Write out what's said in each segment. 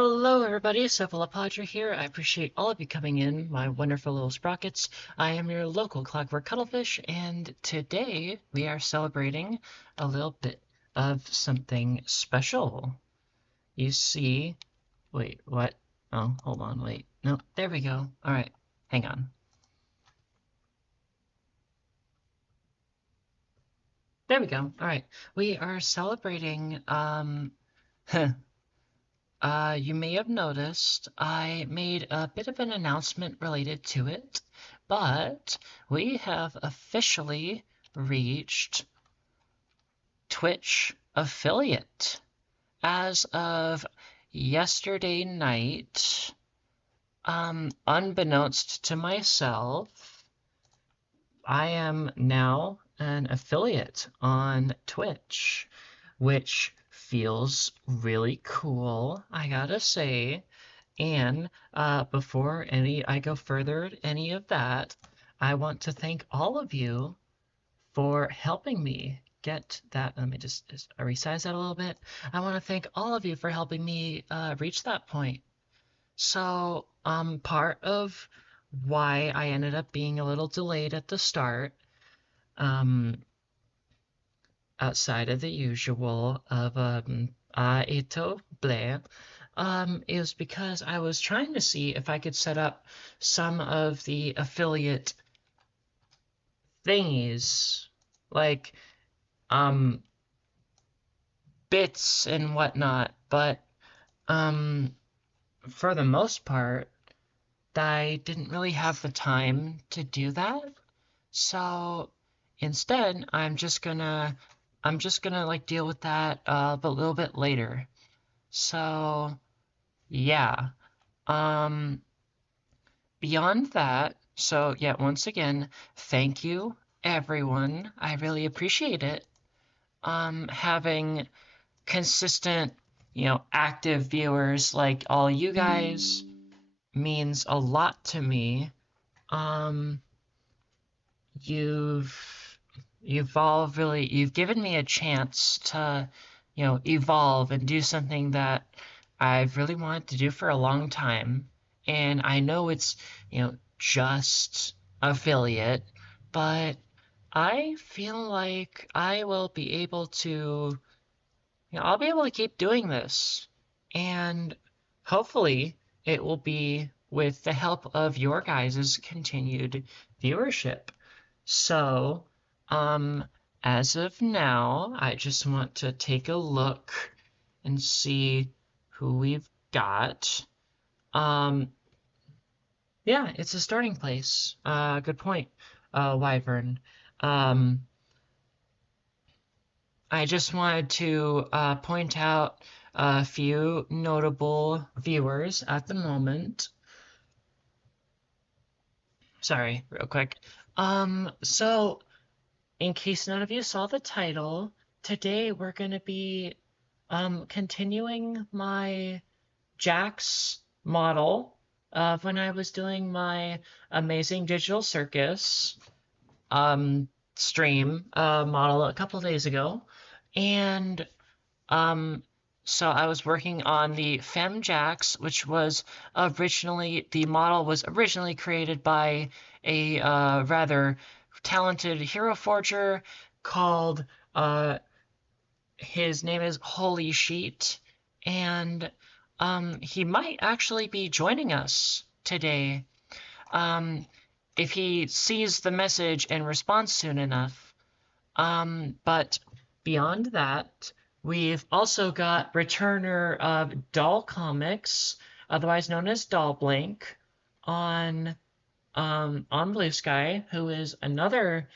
Hello everybody, Cephalopaudrey here. I appreciate all of you coming in, my wonderful little sprockets. I am your local clockwork cuttlefish, and today we are celebrating a little bit of something special. You see, wait, what? Oh, hold on, wait. No, there we go. All right, hang on. There we go. All right, we are celebrating, you may have noticed I made a bit of an announcement related to it, but we have officially reached Twitch affiliate. As of yesterday night, unbeknownst to myself, I am now an affiliate on Twitch, which feels really cool, I gotta say. And before I go further any of that, I want to thank all of you for helping me get that. Let me just resize that a little bit. I want to thank all of you for helping me reach that point. So, part of why I ended up being a little delayed at the start, um, outside of the usual of Ito Blair, is because I was trying to see if I could set up some of the affiliate thingies, like um bits and whatnot, but um for the most part, I didn't really have the time to do that. So instead, I'm just gonna like deal with that a little bit later. So yeah. Um Beyond that, so yeah, once again, thank you everyone. I really appreciate it. Having consistent, active viewers like all you guys means a lot to me. Um, you've you've given me a chance to, evolve and do something that I've really wanted to do for a long time. And I know it's, just affiliate, but I feel like I will be able to, I'll be able to keep doing this. And hopefully it will be with the help of your guys' continued viewership. So, um, as of now, I just want to take a look and see who we've got. Um, yeah, it's a starting place. Good point, Wyvern. Um, I just wanted to point out a few notable viewers at the moment. Sorry, real quick. So in case none of you saw the title, today we're going to be continuing my Jax model of when I was doing my Amazing Digital Circus stream model a couple days ago. And um, so I was working on the FemJax, which was the model was originally created by a rather talented hero forger called, his name is Holy Sheet, and he might actually be joining us today. Um, if he sees the message and responds soon enough. But beyond that, we've also got returner of Doll Comics, otherwise known as Doll Blink, on Blue Sky, who is another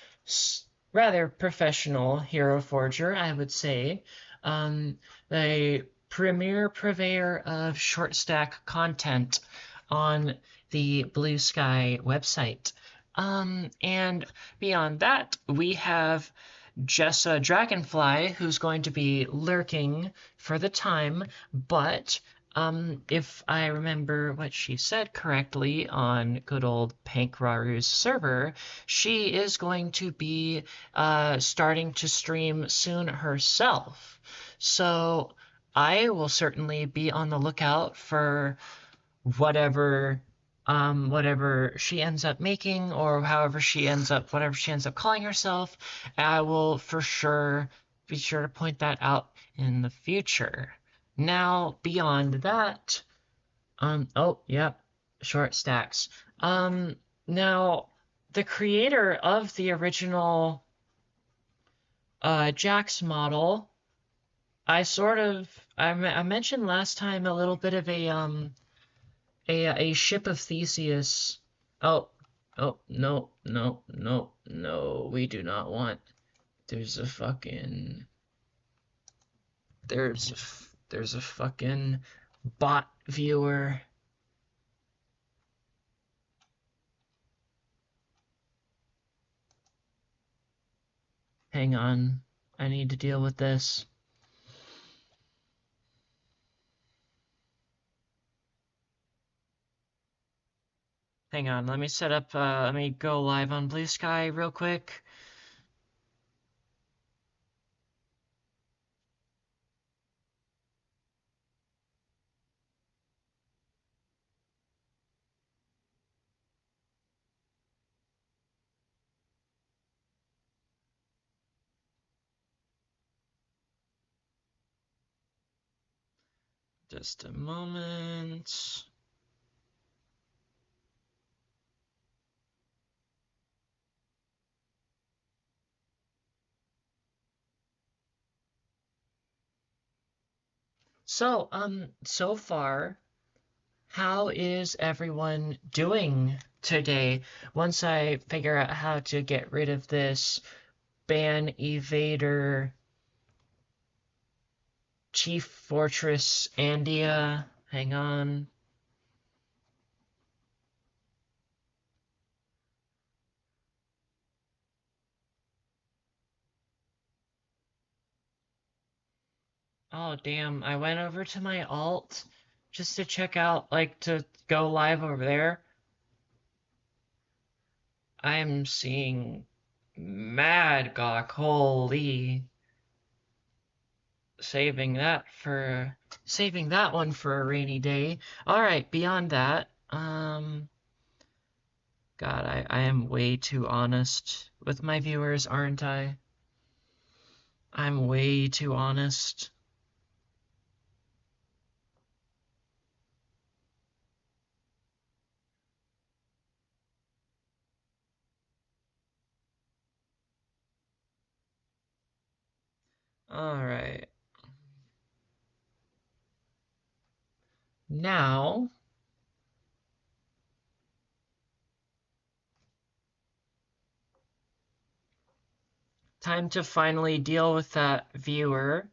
rather professional hero forger, I would say. The premier purveyor of short stack content on the Blue Sky website. And beyond that, we have Jessa Dragonfly, who's going to be lurking for the time, but if I remember what she said correctly on good old Pankraru's server, she is going to be starting to stream soon herself. So I will certainly be on the lookout for whatever whatever she ends up making, or whatever she ends up calling herself. I will for sure be sure to point that out in the future. Now, beyond that, oh, yeah, short stacks. Now, the creator of the original Jax model, I mentioned last time a little bit of a ship of Theseus. Oh, oh, no, no, no, no, we do not want. There's a fucking. There's a fucking bot viewer. Hang on, I need to deal with this. Hang on, let me set up, let me go live on Blue Sky real quick. Just a moment. So far, how is everyone doing today? Once I figure out how to get rid of this ban evader Chief Fortress Andia. Hang on. Oh, damn. I went over to my alt just to check out, like, to go live over there. I'm seeing mad gawk. Holy. Saving that one for a rainy day. All right, beyond that, God, I am way too honest with my viewers, aren't I? I'm way too honest. All right. Now, time to finally deal with that viewer.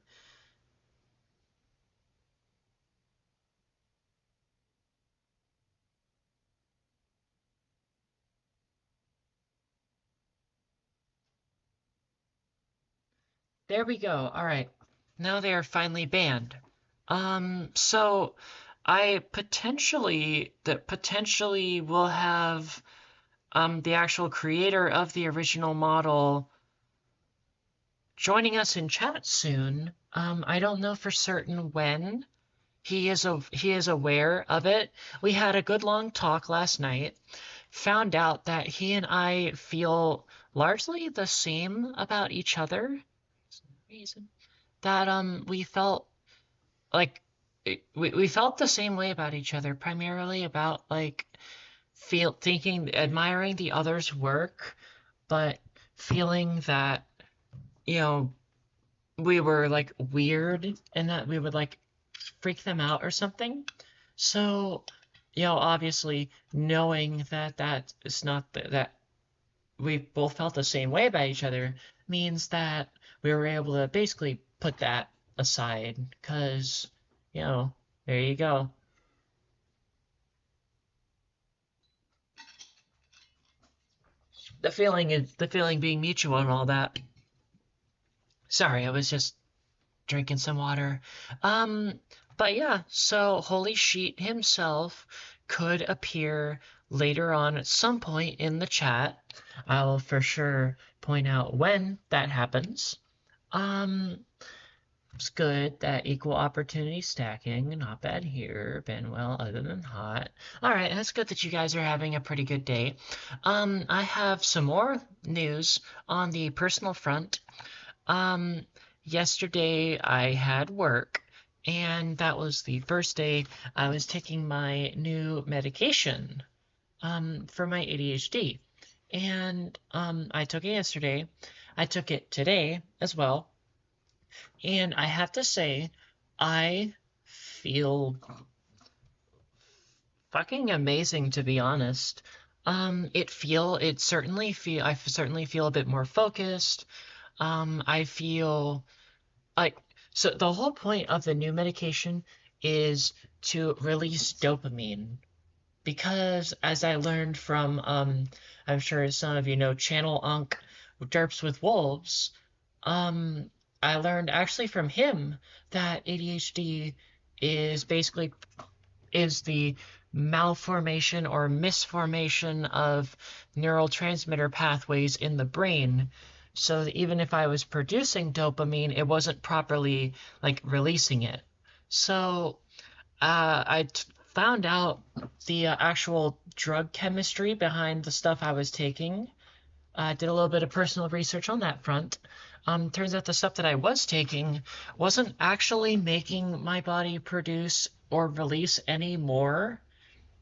There we go. All right. Now they are finally banned. So I potentially will have the actual creator of the original model joining us in chat soon. I don't know for certain when. He is aware of it. We had a good long talk last night. Found out that he and I feel largely the same about each other. Reason that we felt like we felt the same way about each other, primarily about like admiring the other's work, but feeling that, you know, we were like weird and that we would like freak them out or something. So, obviously knowing that that is not that we both felt the same way about each other means that we were able to basically put that aside because, there you go. The feeling being mutual and all that. Sorry, I was just drinking some water. Um, but yeah, so Holy Sheet himself could appear later on at some point in the chat. I'll for sure point out when that happens. Um, It's good. That equal opportunity stacking. Not bad here. Been well, other than hot. All right, that's good that you guys are having a pretty good day. I have some more news on the personal front. Um, Yesterday I had work, and that was the first day I was taking my new medication, for my ADHD. And I took it yesterday. I took it today as well. And I have to say, I feel fucking amazing, to be honest. I certainly feel a bit more focused. I feel like, so the whole point of the new medication is to release dopamine. Because as I learned from, I'm sure some of you know Channel Unk Derps with Wolves, um, I learned actually from him that ADHD is basically is the malformation or misformation of neurotransmitter pathways in the brain. So that even if I was producing dopamine, it wasn't properly like releasing it. So found out the actual drug chemistry behind the stuff I was taking. Did a little bit of personal research on that front. Turns out the stuff that I was taking wasn't actually making my body produce or release any more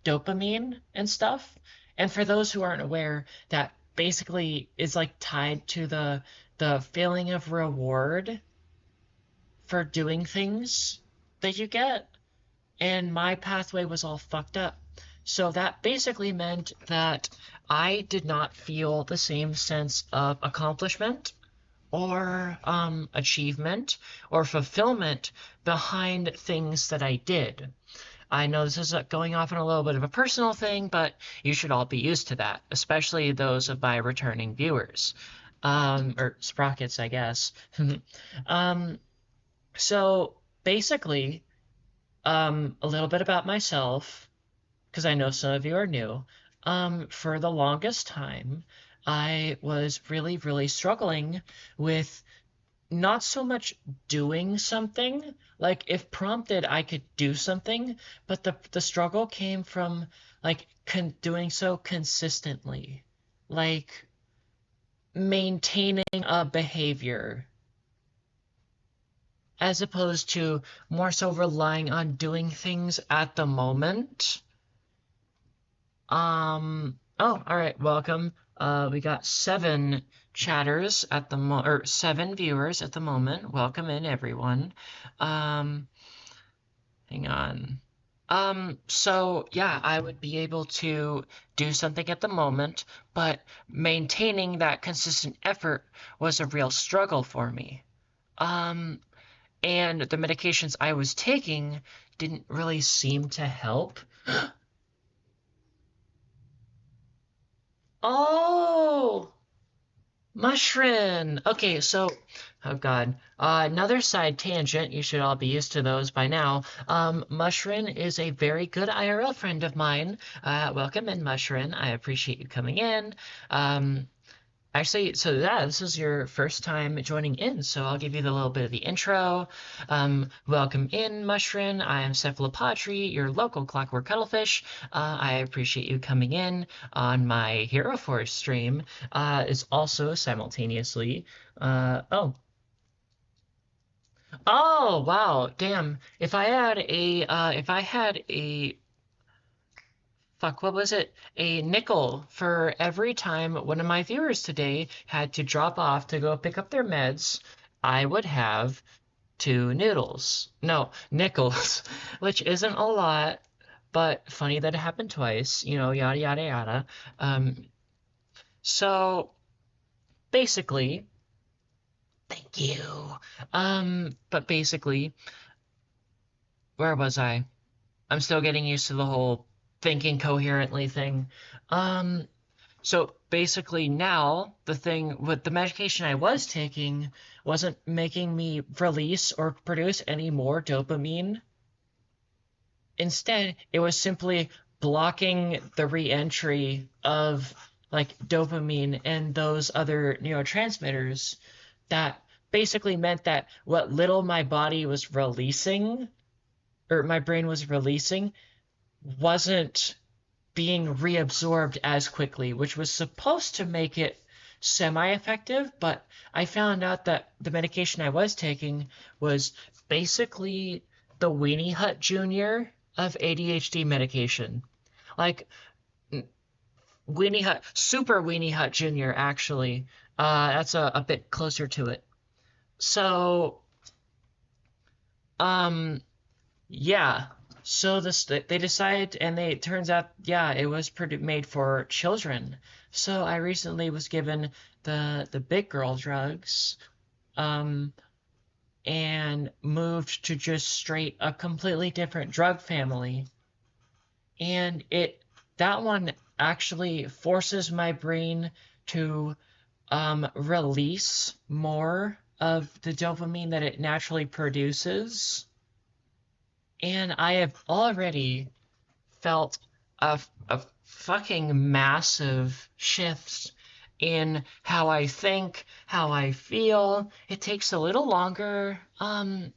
dopamine and stuff. And for those who aren't aware, that basically is like tied to the feeling of reward for doing things that you get. And my pathway was all fucked up. So that basically meant that I did not feel the same sense of accomplishment or achievement or fulfillment behind things that I did. I know this is going off on a little bit of a personal thing, but you should all be used to that, especially those of my returning viewers. Or sprockets, I guess. um, so basically, a little bit about myself, because I know some of you are new. For the longest time, I was really, really struggling with not so much doing something. Like if prompted, I could do something, but the struggle came from like doing so consistently, like maintaining a behavior, as opposed to more so relying on doing things at the moment. Oh, all right, welcome. We got 7 chatters at the or 7 viewers at the moment. Welcome in, everyone. Um, Hang on. So yeah, I would be able to do something at the moment, but maintaining that consistent effort was a real struggle for me. Um, and the medications I was taking didn't really seem to help. Oh, mushroom. Okay, so, oh God, another side tangent. You should all be used to those by now. Mushroom is a very good IRL friend of mine. Welcome in, Mushroom. I appreciate you coming in. Um, Actually, so yeah, this is your first time joining in, so I'll give you the little bit of the intro. Welcome in, Mushroom. I am Cephalopaudrey, your local clockwork cuttlefish. I appreciate you coming in on my Heroforge stream. Is also simultaneously. Oh, wow, damn. If I had a fuck, what was it? A nickel for every time one of my viewers today had to drop off to go pick up their meds, I would have 2 noodles. No, nickels, which isn't a lot, but funny that it happened twice, yada, yada, yada. Um, so basically, thank you. But basically, where was I? I'm still getting used to the whole thinking coherently thing. Um, So basically now the thing with the medication I was taking wasn't making me release or produce any more dopamine. Instead, it was simply blocking the re-entry of like dopamine and those other neurotransmitters that basically meant that what little my body was releasing, or my brain was releasing, wasn't being reabsorbed as quickly, which was supposed to make it semi-effective, but I found out that the medication I was taking was basically the Weenie Hut Jr. of ADHD medication. Like Weenie Hut, Super Weenie Hut Jr. actually. That's a bit closer to it. So, um, yeah. So they decided, and it turns out, yeah, it was made for children. So I recently was given the big girl drugs, um, and moved to just straight a completely different drug family. And that one actually forces my brain to release more of the dopamine that it naturally produces. And I have already felt a fucking massive shift in how I think, how I feel. It takes a little longer.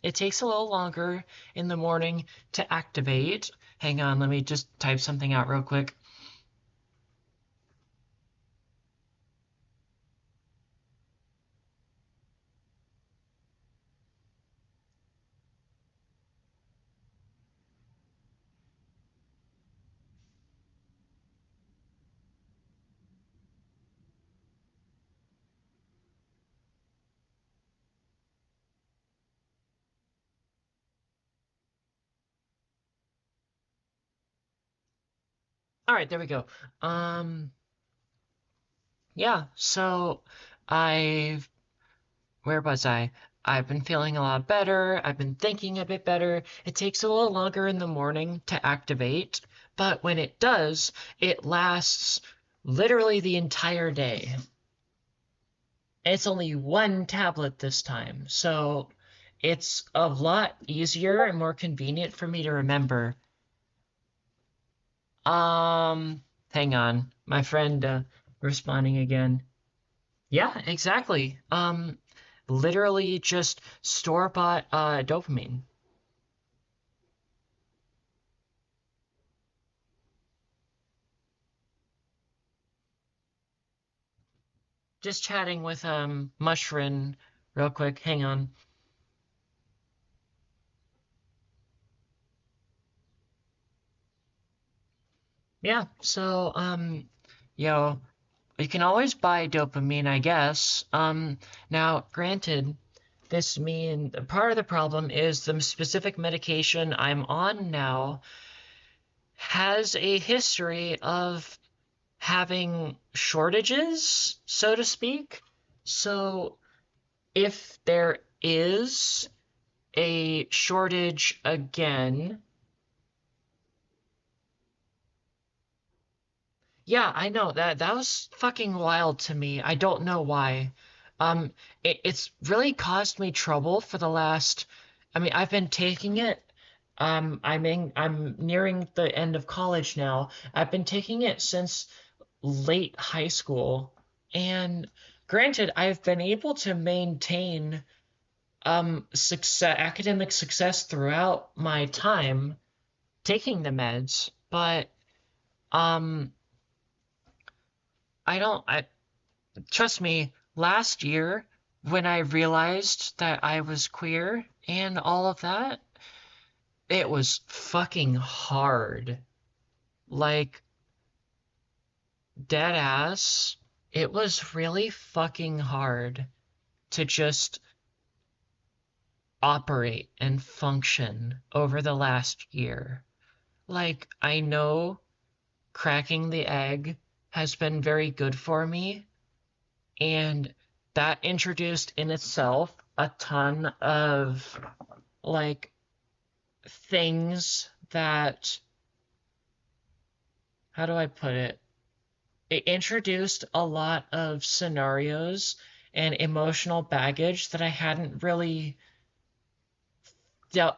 It takes a little longer in the morning to activate. Hang on, let me just type something out real quick. All right, there we go. Um, yeah, so I've where was I? I've been feeling a lot better. I've been thinking a bit better. It takes a little longer in the morning to activate, but when it does, it lasts literally the entire day. It's only one tablet this time, so it's a lot easier and more convenient for me to remember. Um, Hang on. My friend responding again. Yeah, exactly. Literally just store-bought dopamine. Just chatting with Mushrin real quick. Hang on. Yeah, so you know, you can always buy dopamine, I guess. Now, granted, this mean part of the problem is the specific medication I'm on now has a history of having shortages, so to speak. So if there is a shortage again, yeah, I know that was fucking wild to me. I don't know why. It's really caused me trouble for the last. I mean, I've been taking it. I'm nearing the end of college now. I've been taking it since late high school, and granted, I've been able to maintain academic success throughout my time taking the meds, but um I trust me, last year when I realized that I was queer and all of that, it was fucking hard. Like dead ass, it was really fucking hard to just operate and function over the last year. Like I know cracking the egg has been very good for me, and that introduced in itself a ton of like things that, how do I put it? It introduced a lot of scenarios and emotional baggage that I hadn't really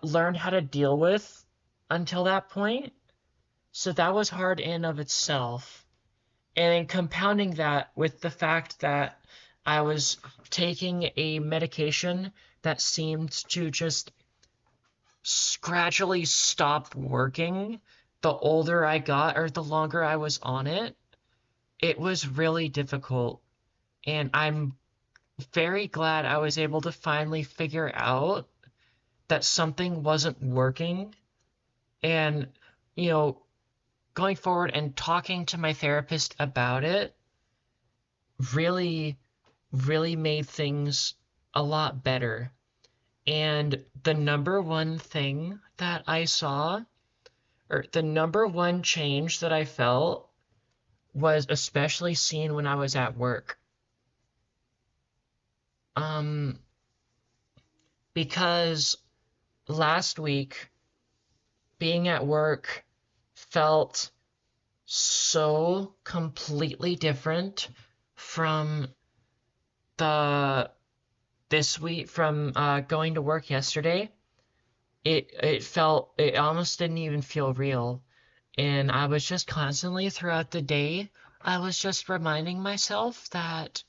learned how to deal with until that point. So that was hard in of itself. And compounding that with the fact that I was taking a medication that seemed to just gradually stop working the older I got or the longer I was on it. It was really difficult. And I'm very glad I was able to finally figure out that something wasn't working. And, you know, going forward and talking to my therapist about it really, really made things a lot better. And the number one thing that I saw, or the number one change that I felt, was especially seen when I was at work. Um, because last week, being at work felt so completely different from the this week from going to work yesterday. It almost didn't even feel real. And I was just constantly throughout the day, I was just reminding myself that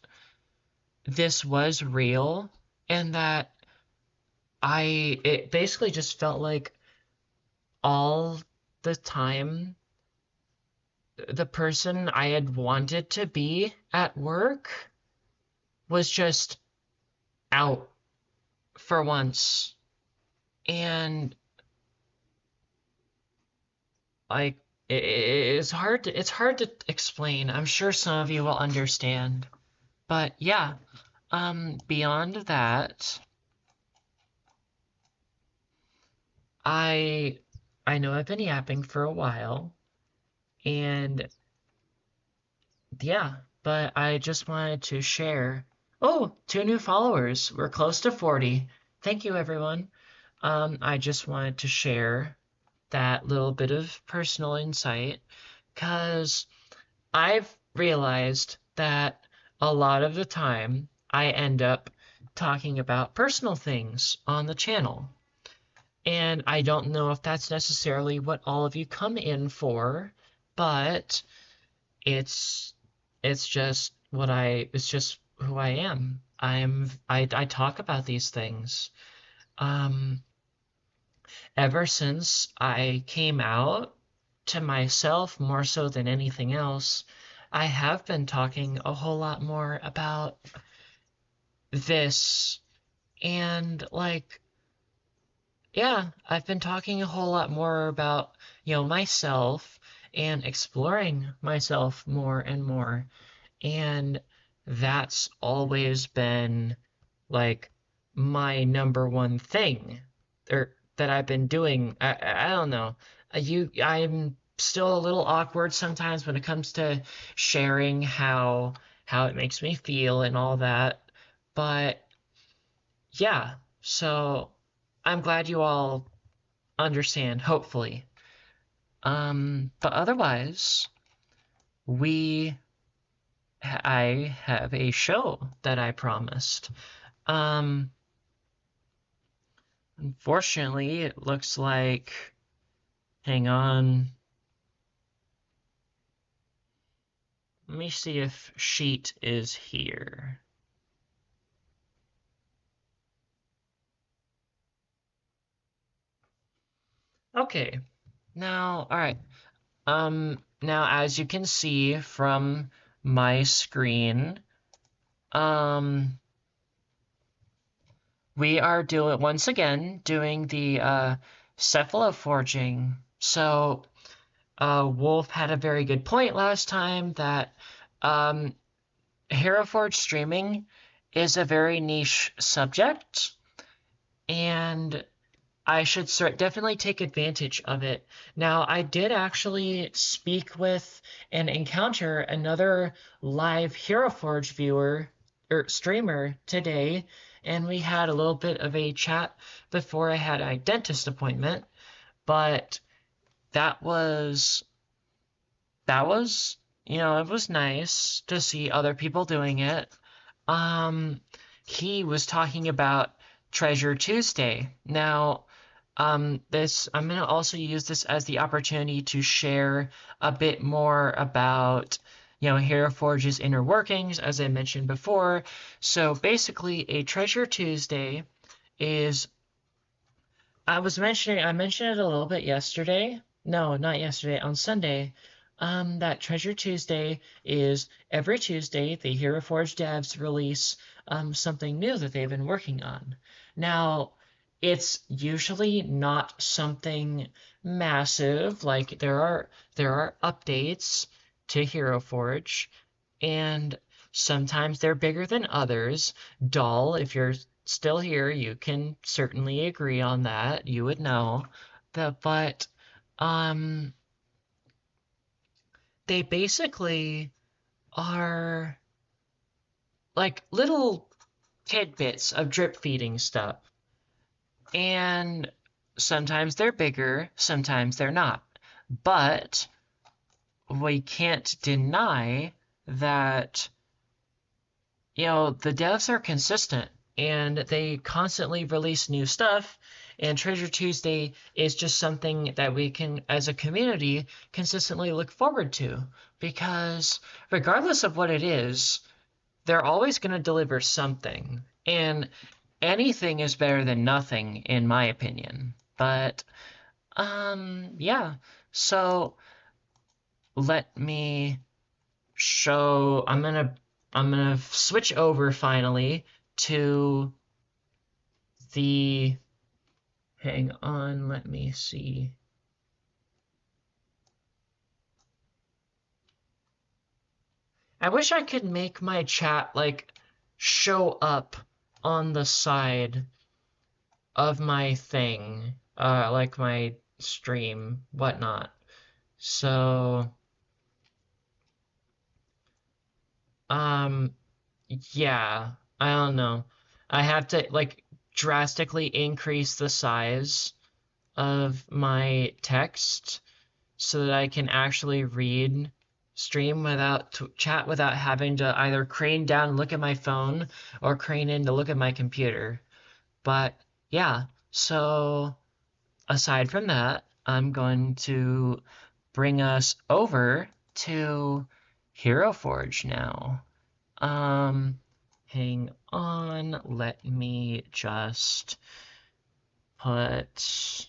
this was real and that it basically just felt like all the time the person I had wanted to be at work was just out for once. And like it's hard to explain. I'm sure some of you will understand. But yeah, beyond that, I I know I've been yapping for a while, and yeah, but I just wanted to share. Oh, 2 new followers. We're close to 40. Thank you, everyone. I just wanted to share that little bit of personal insight because I've realized that a lot of the time I end up talking about personal things on the channel. And I don't know if that's necessarily what all of you come in for, but it's it's just who I am. I talk about these things. Um, Ever since I came out to myself more so than anything else, I have been talking a whole lot more about this. And like, yeah, I've been talking a whole lot more about, myself and exploring myself more and more. And that's always been like my number one thing or that I've been doing. I don't know. I'm still a little awkward sometimes when it comes to sharing how it makes me feel and all that. But yeah, so I'm glad you all understand, hopefully. But otherwise, we I have a show that I promised. Um, Unfortunately, it looks like, hang on. Let me see if Sheet is here. Okay. Now, all right. Now as you can see from my screen, um, we are doing once again doing the cephaloforging. So, Wolf had a very good point last time that um, Heroforge streaming is a very niche subject, and I should definitely take advantage of it. Now, I did actually speak with and encounter another live Heroforge viewer or streamer today, and we had a little bit of a chat before I had a dentist appointment, but that was that was it was nice to see other people doing it. Um, he was talking about Treasure Tuesday. Now, this I'm gonna also use this as the opportunity to share a bit more about, Heroforge's inner workings, as I mentioned before. So basically, a Treasure Tuesday is I mentioned it a little bit yesterday. No, not yesterday, on Sunday. That Treasure Tuesday is every Tuesday the Heroforge devs release something new that they've been working on. Now, it's usually not something massive, like there are updates to Heroforge, and sometimes they're bigger than others. Doll, if you're still here, you can certainly agree on that. You would know that, but um, they basically are like little tidbits of drip feeding stuff, and sometimes they're bigger, sometimes they're not. But we can't deny that the devs are consistent and they constantly release new stuff. And Treasure Tuesday is just something that we can, as a community, consistently look forward to. Because regardless of what it is, they're always going to deliver something. And anything is better than nothing, in my opinion. But, yeah. So let me show I'm gonna switch over finally to the hang on, let me see. I wish I could make my chat like show up on the side of my thing, like my stream, whatnot. So um yeah, I don't know. I have to like drastically increase the size of my text so that I can actually read stream without chat without having to either crane down and look at my phone or crane in to look at my computer. But yeah, so aside from that, I'm going to bring us over to Heroforge now. Um, Hang on, let me just put.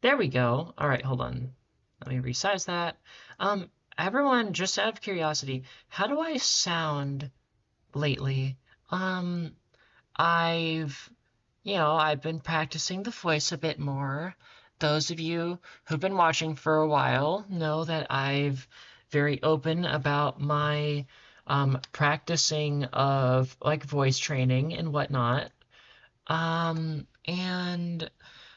There we go. All right, hold on. Let me resize that. Everyone, just out of curiosity, how do I sound lately? Um, I've, I've been practicing the voice a bit more. Those of you who've been watching for a while know that I've very open about my practicing of like voice training and whatnot. And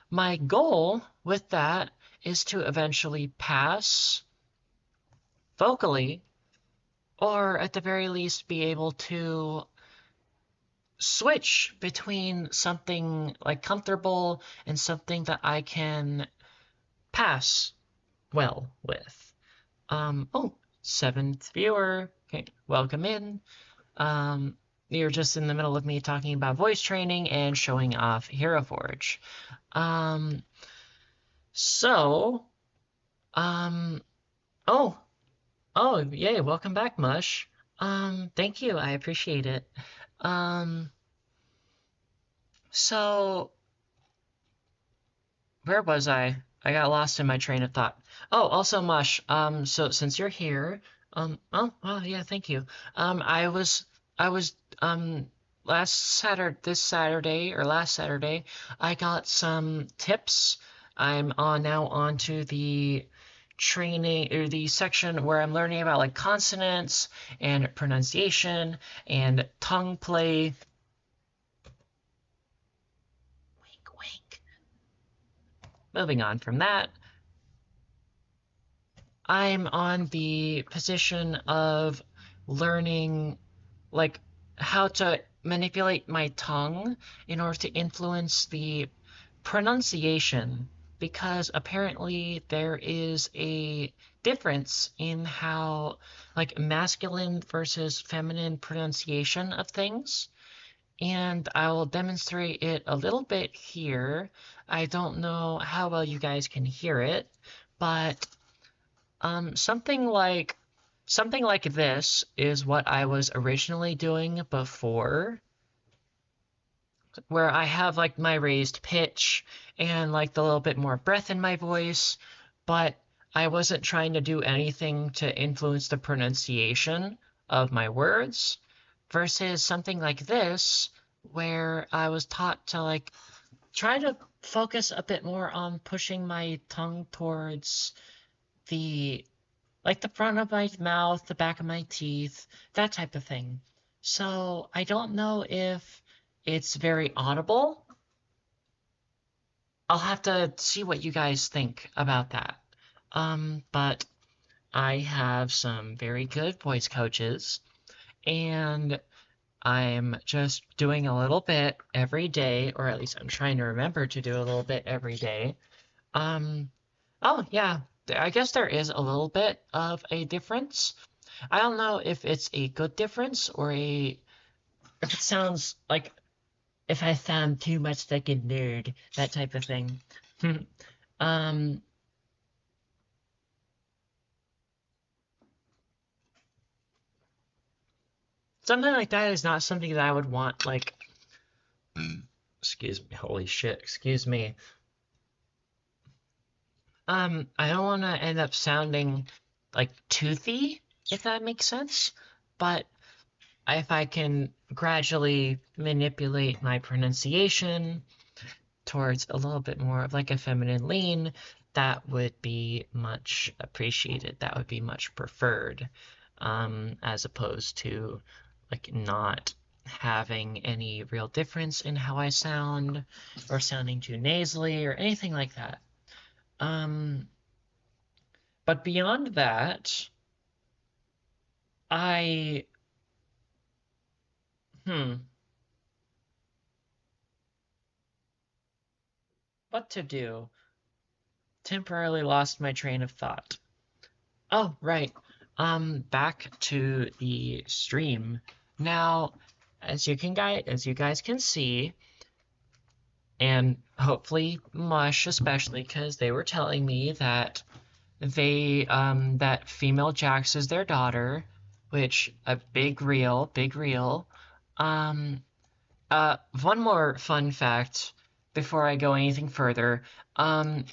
my goal with that is to eventually pass vocally, or at the very least be able to switch between something like comfortable and something that I can pass well with. Oh, seventh viewer. Okay, welcome in. You're just in the middle of me talking about voice training and showing off Heroforge. Um, so, um, oh, oh, yay, welcome back, Mush. Thank you, I appreciate it. Um, so where was I? I got lost in my train of thought. Oh, also Mush, so since you're here, oh, well, yeah, thank you. I was, last Saturday, I got some tips. I'm on now onto the training or the section where I'm learning about like consonants and pronunciation and tongue play. Wink, wink. Moving on from that, I'm on the position of learning like how to manipulate my tongue in order to influence the pronunciation, because apparently there is a difference in how like masculine versus feminine pronunciation of things, and I will demonstrate it a little bit here. I don't know how well you guys can hear it, but Something like this is what I was originally doing before, where I have like my raised pitch and like the little bit more breath in my voice, but I wasn't trying to do anything to influence the pronunciation of my words, versus something like this, where I was taught to like try to focus a bit more on pushing my tongue towards the the front of my mouth, the back of my teeth, that type of thing. So I don't know if it's very audible. I'll have to see what you guys think about that. But I have some very good voice coaches, and I'm just doing a little bit every day, or at least I'm trying to remember to do a little bit every day. Um, oh yeah, I guess there is a little bit of a difference. I don't know if it's a good difference or if it sounds like if I sound too much like a nerd, that type of thing. um, Something like that is not something that I would want, like, excuse me, holy shit, excuse me. I don't want to end up sounding like toothy, if that makes sense, but if I can gradually manipulate my pronunciation towards a little bit more of like a feminine lean, that would be much appreciated. That would be much preferred, as opposed to like not having any real difference in how I sound or sounding too nasally or anything like that. Um, but beyond that, I, hmm, what to do? Temporarily lost my train of thought. Oh, right. Back to the stream. Now, as you guys can see, and hopefully Mush especially, because they were telling me that that female Jax is their daughter, which a big real. Um, One more fun fact before I go anything further.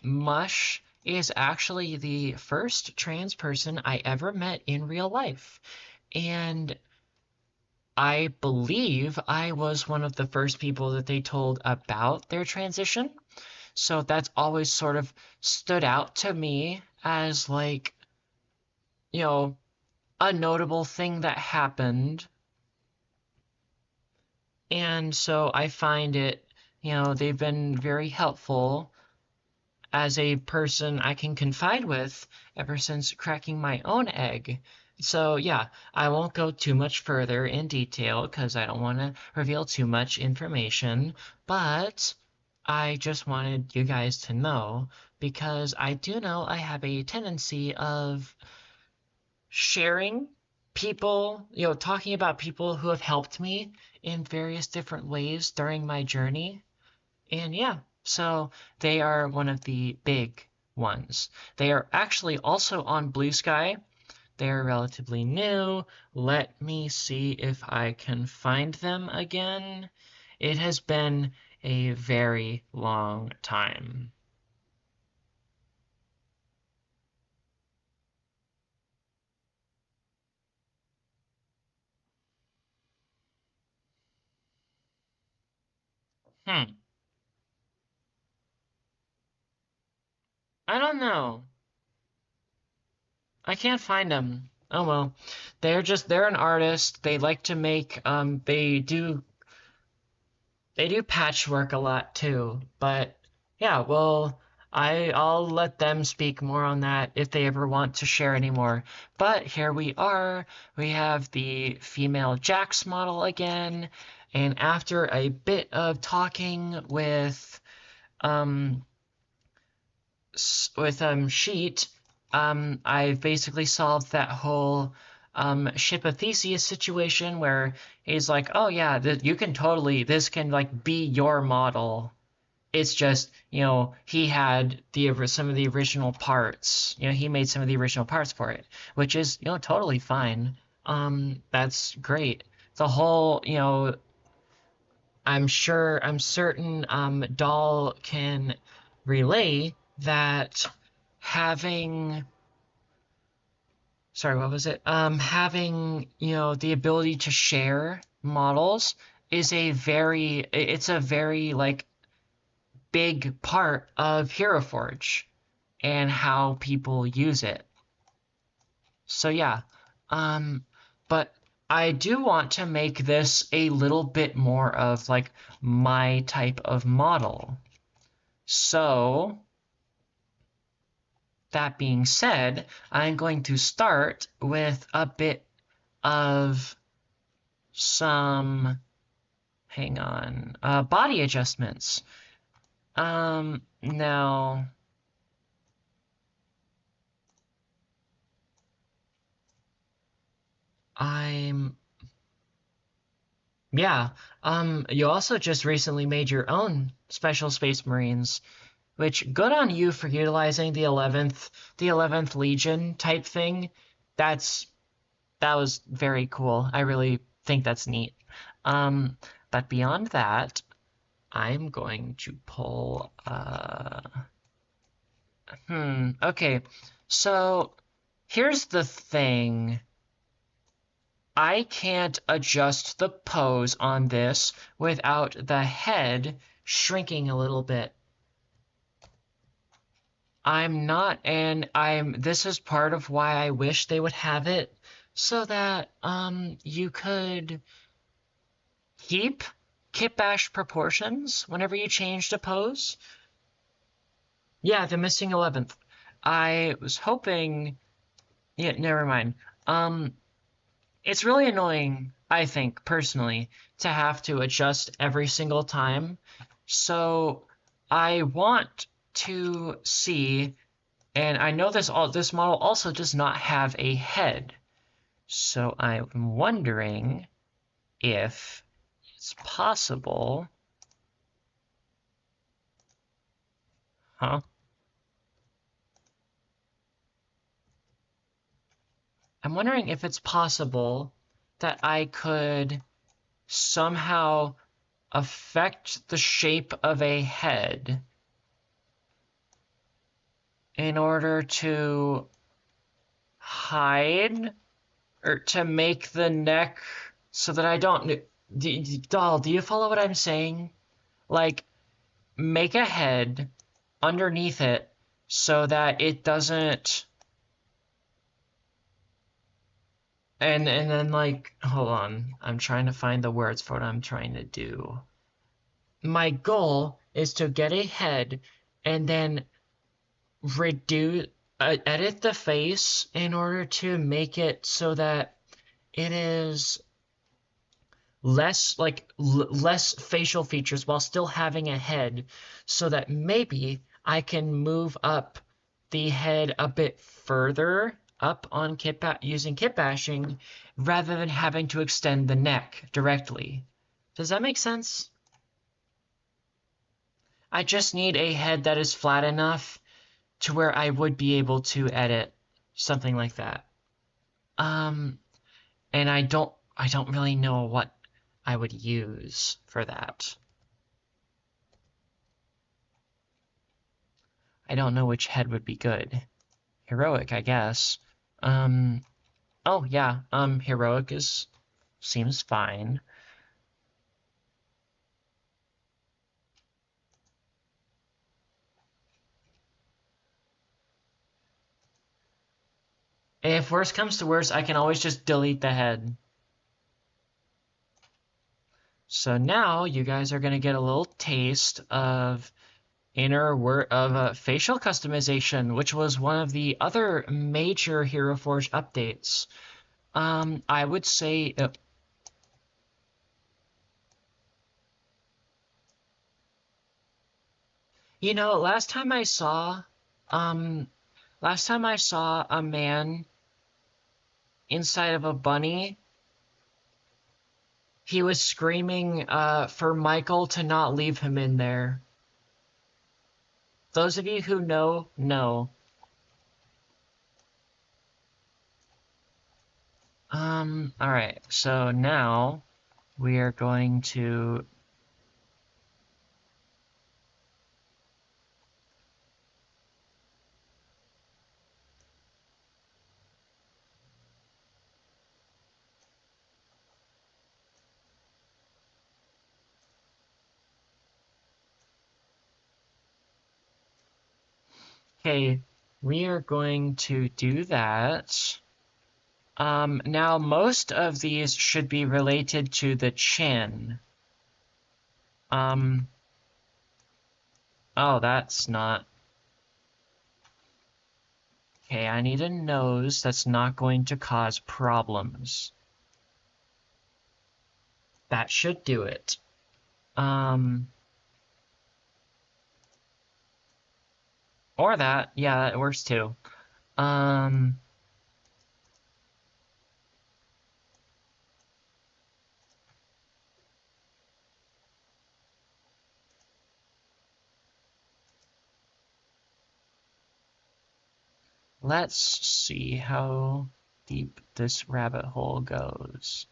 Mush is actually the first trans person I ever met in real life. And I believe I was one of the first people that they told about their transition. So that's always sort of stood out to me as like, you know, a notable thing that happened. And so I find it, they've been very helpful as a person I can confide with ever since cracking my own egg. So, yeah, I won't go too much further in detail because I don't want to reveal too much information, but I just wanted you guys to know because I do know I have a tendency of sharing people, talking about people who have helped me in various different ways during my journey. And yeah, so they are one of the big ones. They are actually also on Blue Sky. They're relatively new. Let me see if I can find them again. It has been a very long time. Hmm. I don't know. I can't find them. Oh well. They're an artist. They like to make they do patchwork a lot too. But yeah, well, I'll let them speak more on that if they ever want to share any more. But here we are. We have the female Jax model again, and after a bit of talking with um Sheet, I basically solved that whole Ship of Theseus situation where he's like, oh yeah, you can totally, this can like be your model. It's just, he had some of the original parts. He made some of the original parts for it, which is, totally fine. That's great. The whole, I'm certain, Dahl can relay that having, sorry, what was it? Having, the ability to share models it's a very like big part of Heroforge and how people use it. So yeah, um, but I do want to make this a little bit more of like my type of model. So that being said, I'm going to start with a bit of some, hang on, body adjustments. Now I'm Yeah. You also just recently made your own Special Space Marines, which good on you for utilizing the 11th Legion type thing. That's that was very cool. I really think that's neat. Um, but beyond that, I'm going to pull okay. So here's the thing. I can't adjust the pose on this without the head shrinking a little bit. This is part of why I wish they would have it so that you could keep kit bash proportions whenever you change the pose. Yeah, the missing 11th. I was hoping, yeah, never mind. Um It's really annoying, I think, personally, to have to adjust every single time. So I want to see, and I know this model also does not have a head. So I'm wondering if it's possible, huh? I'm wondering if it's possible that I could somehow affect the shape of a head in order to hide or to make the neck so that I don't. Doll, do you follow what I'm saying? Like, make a head underneath it so that it doesn't. And then like, hold on, I'm trying to find the words for what I'm trying to do. My goal is to get a head and then reduce, edit the face in order to make it so that it is less facial features while still having a head so that maybe I can move up the head a bit further up on using kit bashing rather than having to extend the neck directly. Does that make sense? I just need a head that is flat enough to where I would be able to edit something like that. Um, and I don't really know what I would use for that. I don't know which head would be good. Heroic, I guess. Um, oh yeah, heroic seems fine. If worst comes to worst, I can always just delete the head. So now you guys are gonna get a little taste of facial customization, which was one of the other major Heroforge updates. I would say, last time um, I saw a man inside of a bunny, he was screaming, for Michael to not leave him in there. Those of you who know. All right. So now we are going to. Okay, we are going to do that. Now most of these should be related to the chin. Um, oh, that's not. Okay, I need a nose that's not going to cause problems. That should do it. Or that. Yeah, that works too. Um, let's see how deep this rabbit hole goes.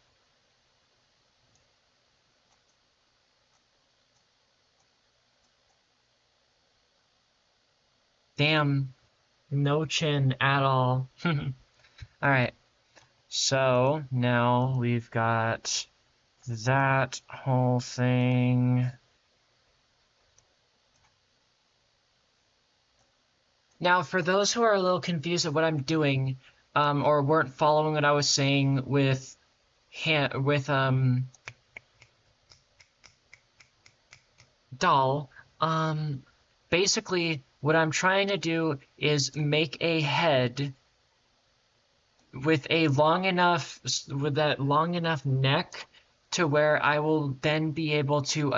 Damn, no chin at all. All right, so now we've got that whole thing. Now, for those who are a little confused at what I'm doing, or weren't following what I was saying with doll, basically what I'm trying to do is make a head with that long enough neck to where I will then be able to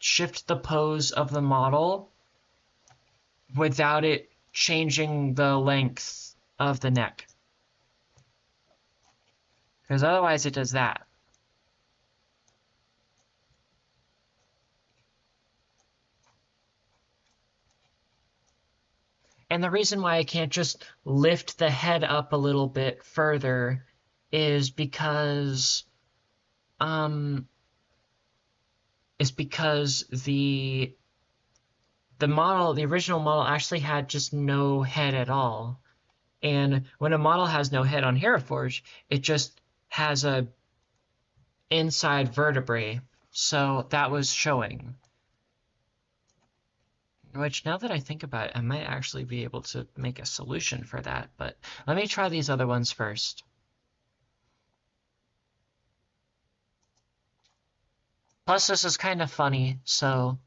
shift the pose of the model without it changing the length of the neck. Because otherwise it does that. And the reason why I can't just lift the head up a little bit further is because um the original model actually had just no head at all. And when a model has no head on Heroforge, it just has a inside vertebrae. So that was showing. Which, now that I think about it, I might actually be able to make a solution for that. But let me try these other ones first. Plus, this is kind of funny, so...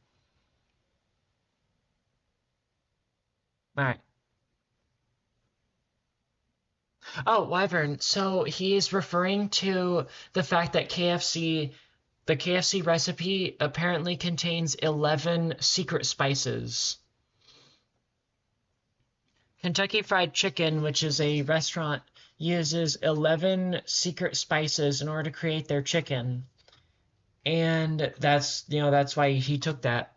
Alright. Oh, Wyvern. So he's referring to the fact that the KFC recipe apparently contains 11 secret spices. Kentucky Fried Chicken, which is a restaurant, uses 11 secret spices in order to create their chicken. And that's why he took that.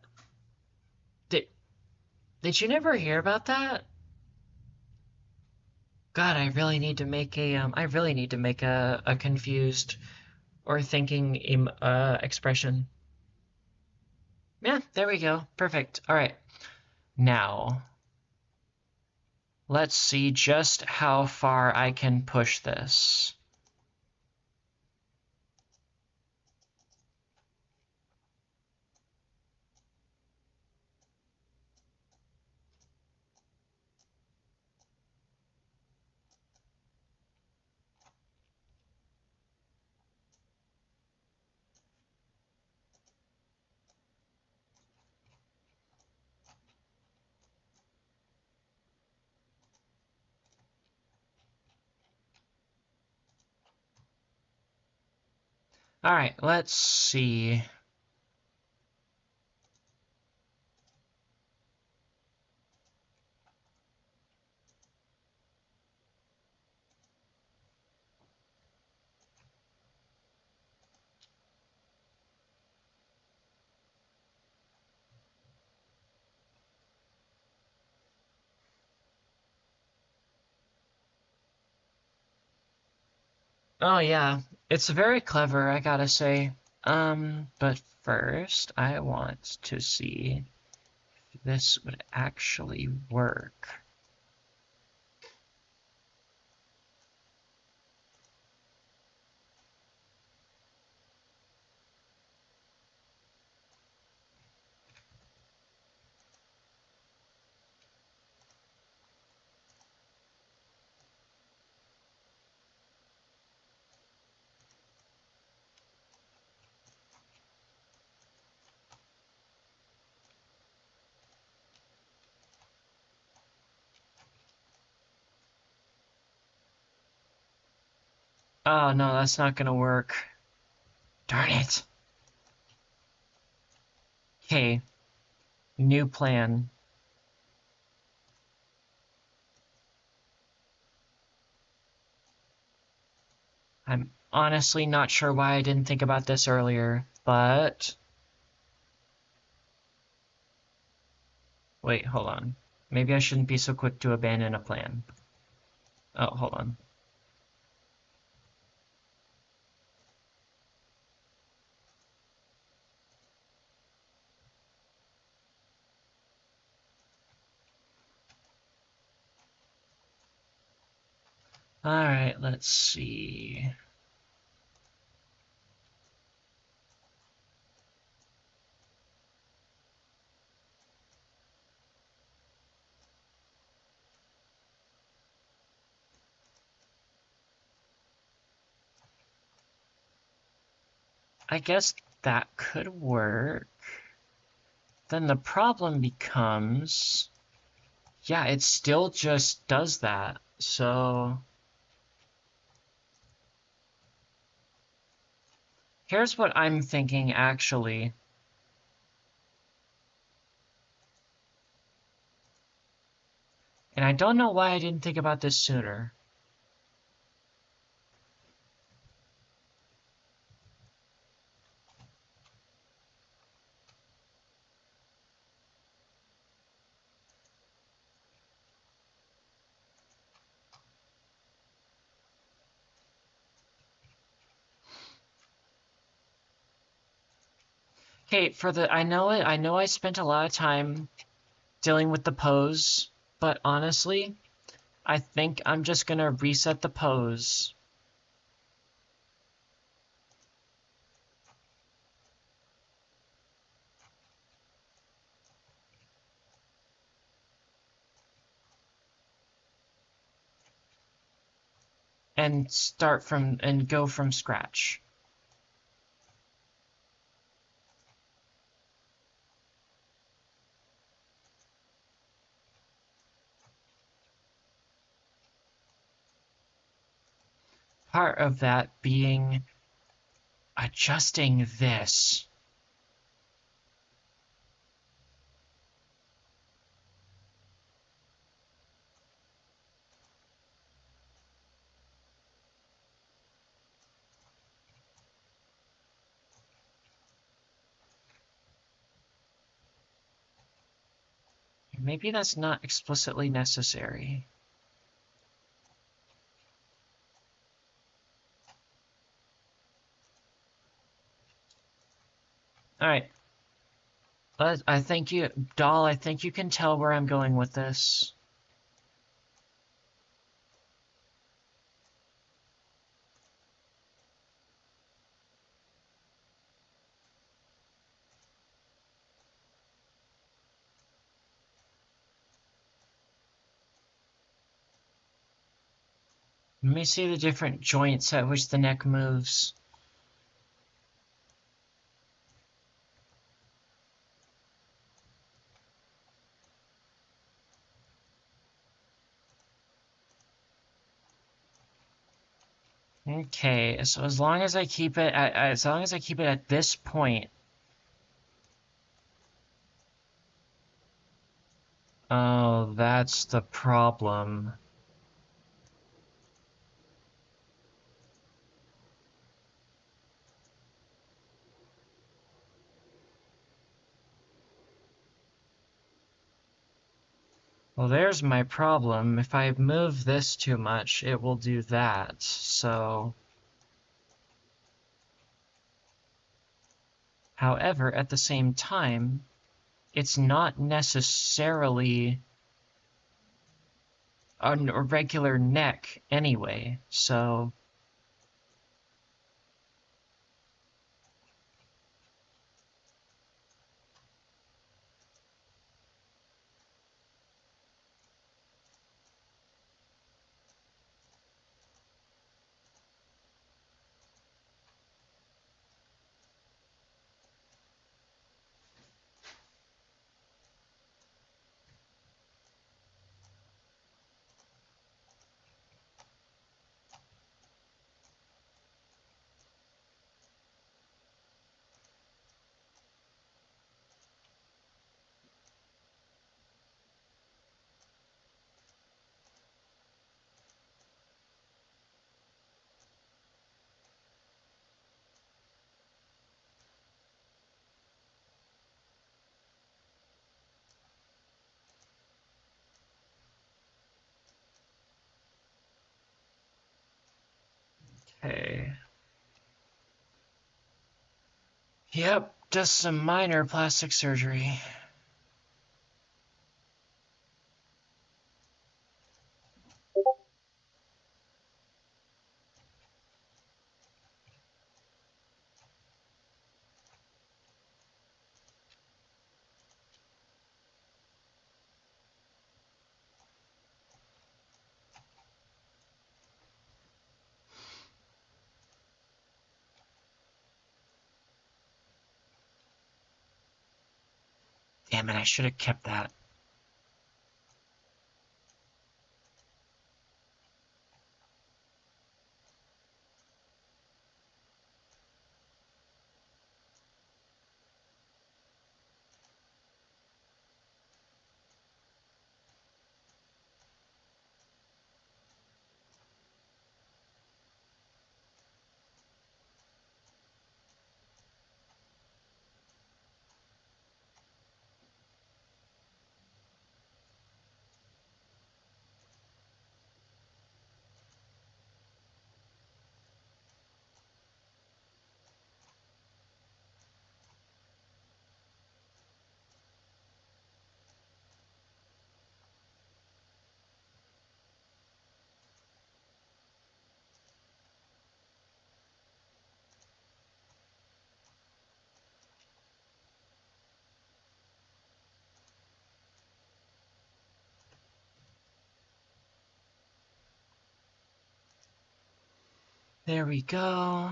Did, did you never hear about that? God, I really need to make a confused or thinking expression. Yeah, there we go. Perfect. All right. Now, let's see just how far I can push this. All right, let's see. Oh yeah, it's very clever, I gotta say. But first I want to see if this would actually work. Oh no, that's not gonna work. Darn it. Okay, new plan. I'm honestly not sure why I didn't think about this earlier, but wait, hold on. Maybe I shouldn't be so quick to abandon a plan. Oh, hold on. Alright, let's see. I guess that could work. Then the problem becomes, yeah, it still just does that. So here's what I'm thinking actually. And I don't know why I didn't think about this sooner. Okay, I know I spent a lot of time dealing with the pose, but honestly, I think I'm just gonna reset the pose. And go from scratch. Part of that being adjusting this. Maybe that's not explicitly necessary. Alright. I think you, Doll, I think you can tell where I'm going with this. Let me see the different joints at which the neck moves. Okay, so as long as I keep it at this point. Oh, that's the problem. Well, there's my problem. If I move this too much, it will do that. So However, at the same time, it's not necessarily a regular neck anyway, so okay. Yep, just some minor plastic surgery. Damn it, I should have kept that. There we go.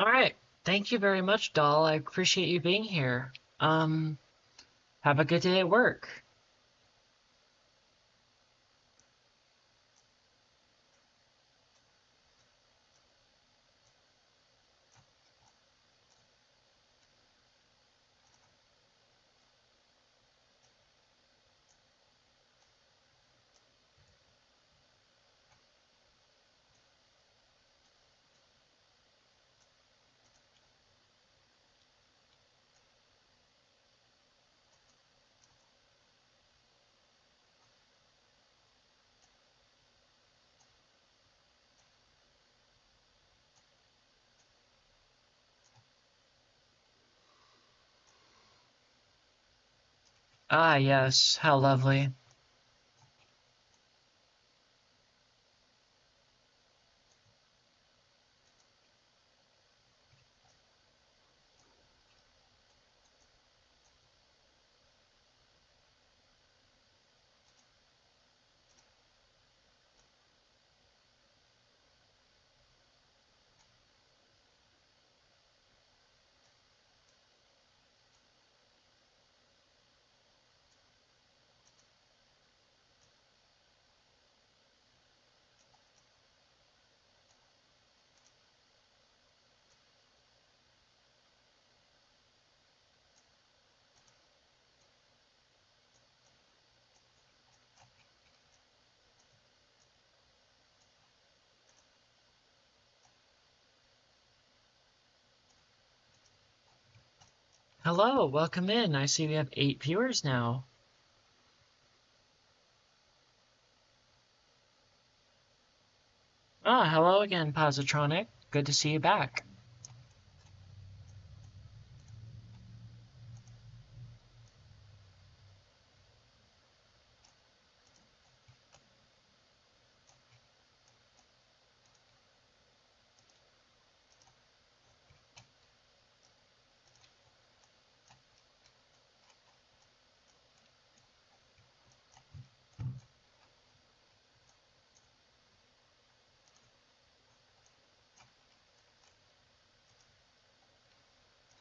All right. Thank you very much, doll. I appreciate you being here. Have a good day at work. Ah, yes. How lovely. Hello, welcome in. I see we have 8 viewers now. Ah, hello again, Positronic. Good to see you back.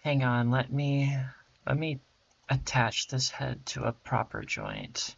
Hang on, let me attach this head to a proper joint.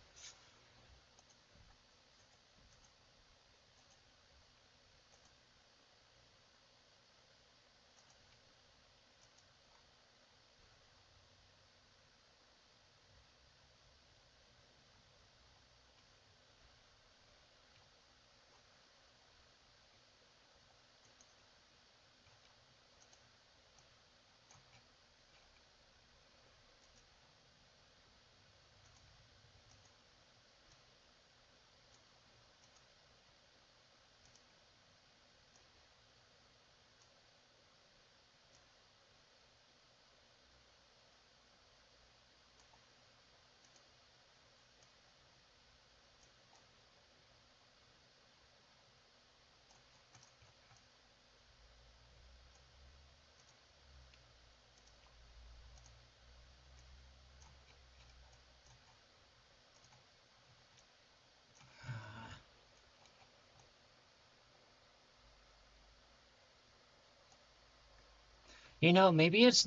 You know, maybe it's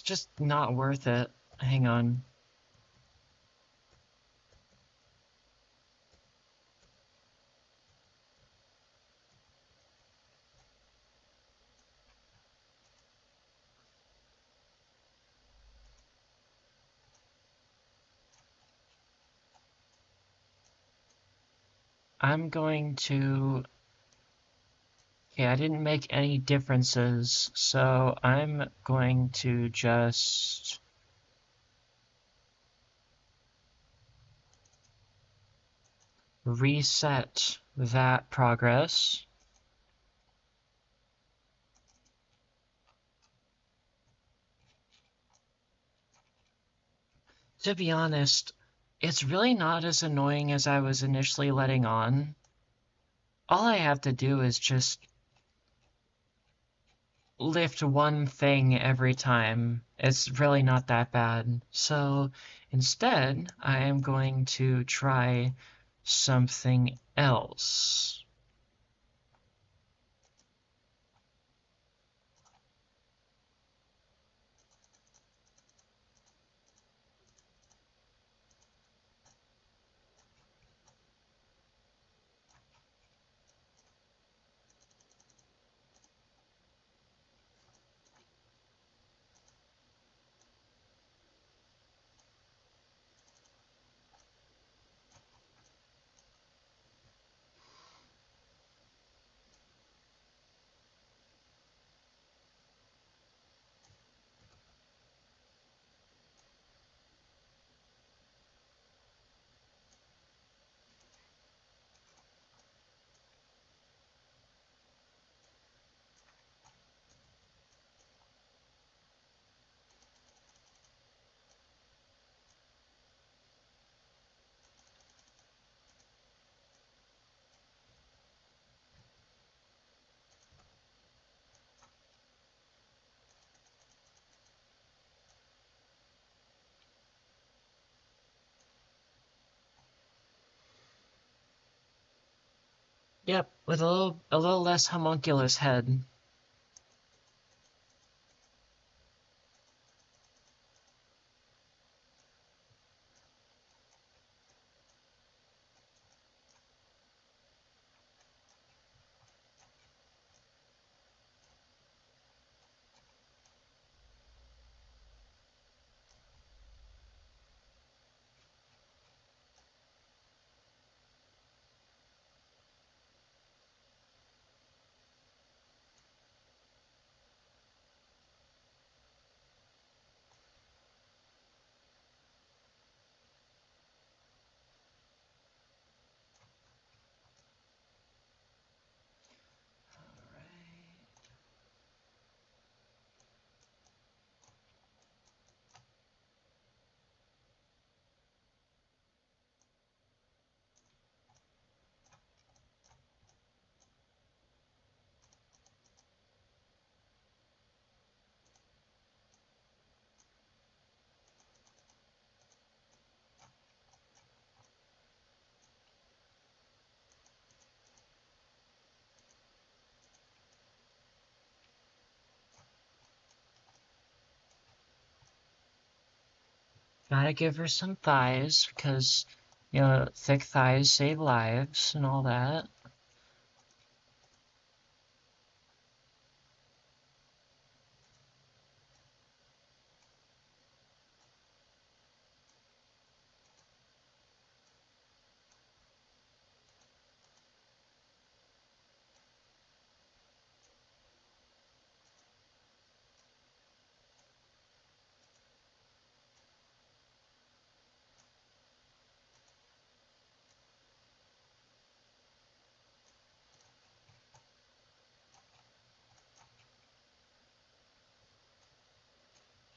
just not worth it. Hang on. I'm going to, okay, I didn't make any differences, so I'm going to just reset that progress. To be honest, it's really not as annoying as I was initially letting on. All I have to do is just lift one thing every time. It's really not that bad. So instead, I am going to try something else. Yep, with a little less homunculus head. Gotta give her some thighs because, you know, thick thighs save lives and all that.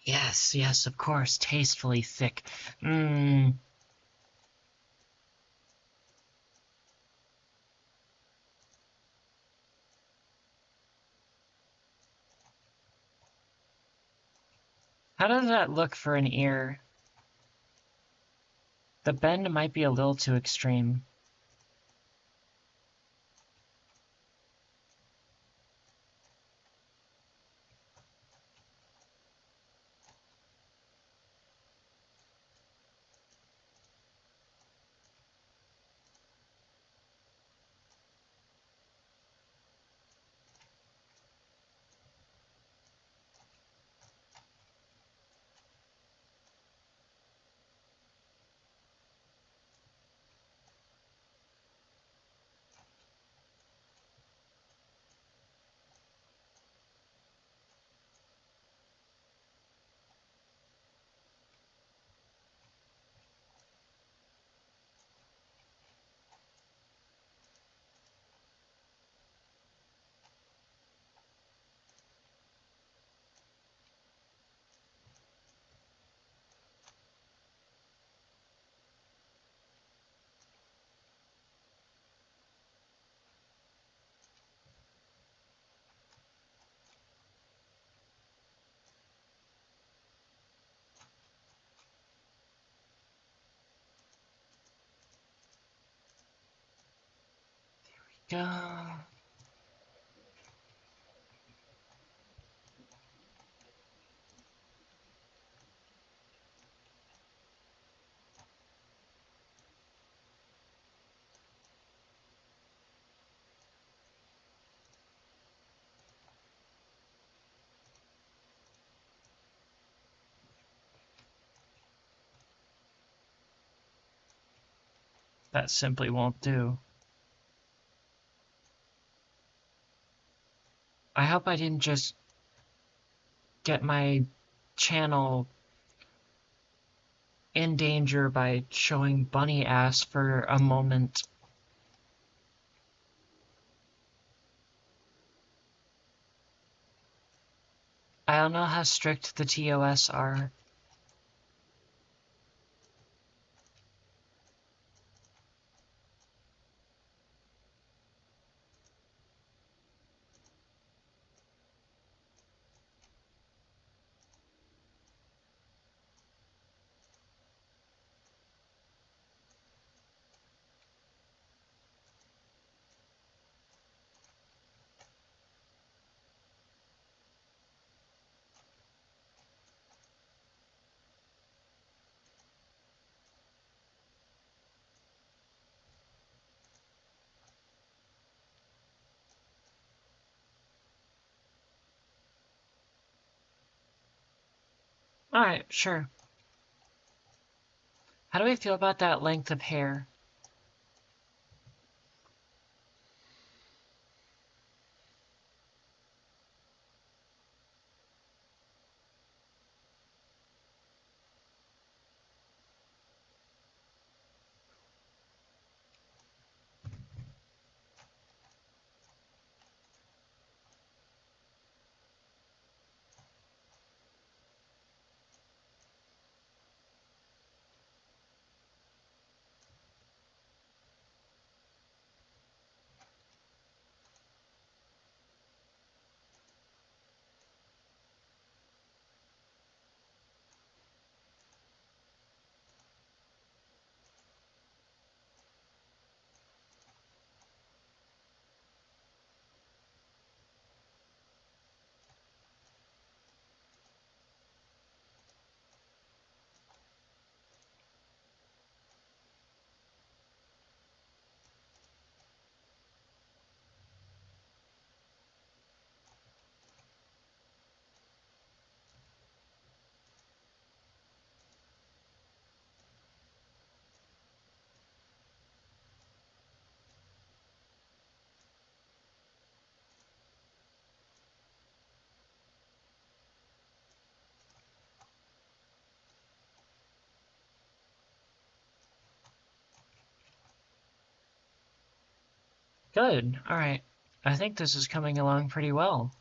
Yes, yes, of course, tastefully thick. Mmm. How does that look for an ear? The bend might be a little too extreme. Go. That simply won't do. I hope I didn't just get my channel in danger by showing bunny ass for a moment. I don't know how strict the TOS are. Alright, sure. How do we feel about that length of hair? Good. All right. I think this is coming along pretty well.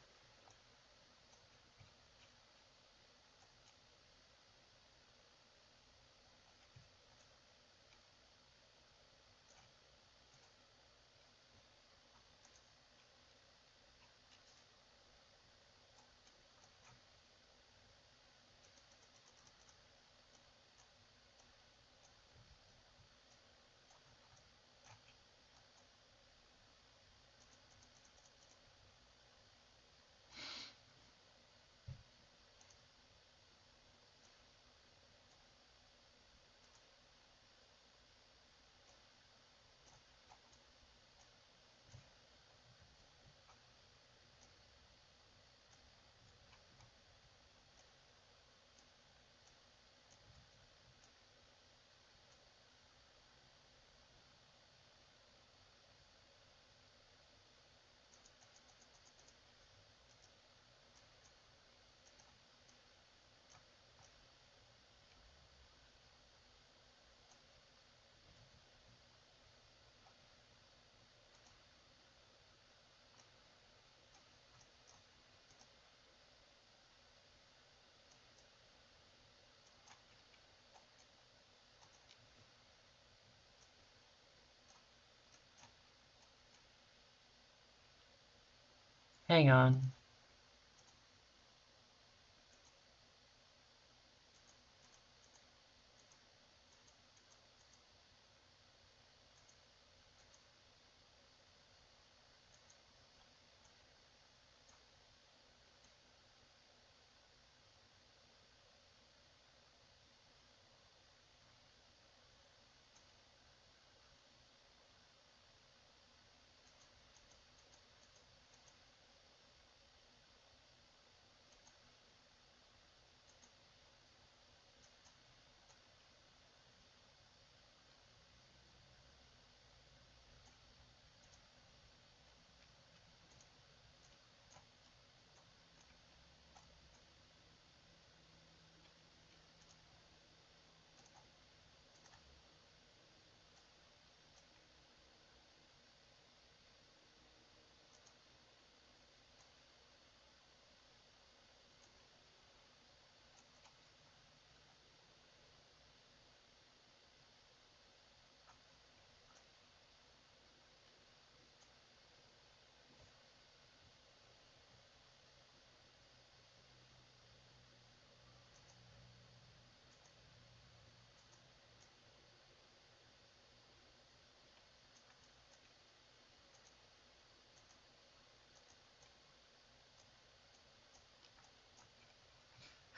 Hang on.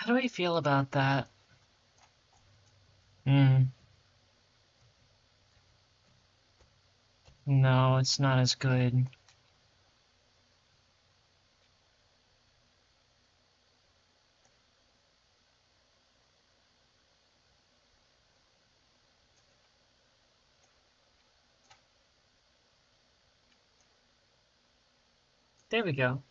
How do I feel about that? Hmm. No, it's not as good. There we go.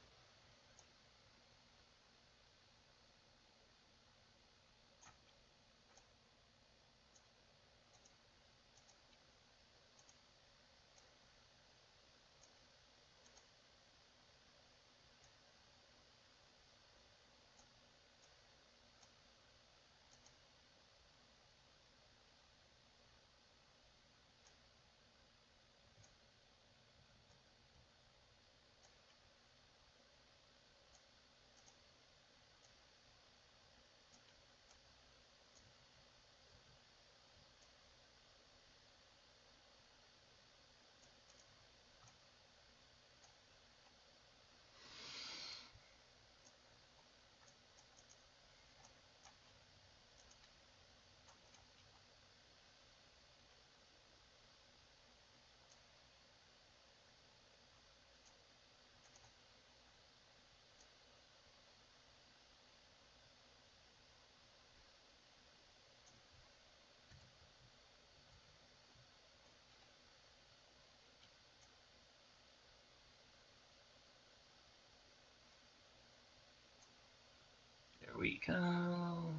There we go.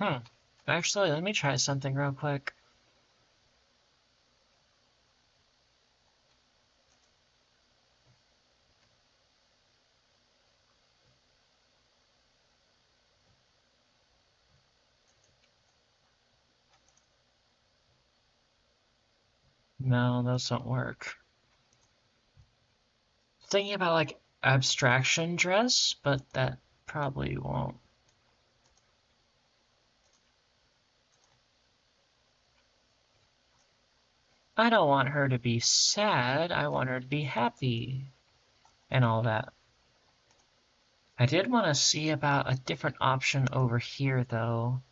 Hmm. Actually, let me try something real quick. No, those don't work. Thinking about like abstraction dress, but that probably won't. I don't want her to be sad. I want her to be happy and all that. I did want to see about a different option over here, though.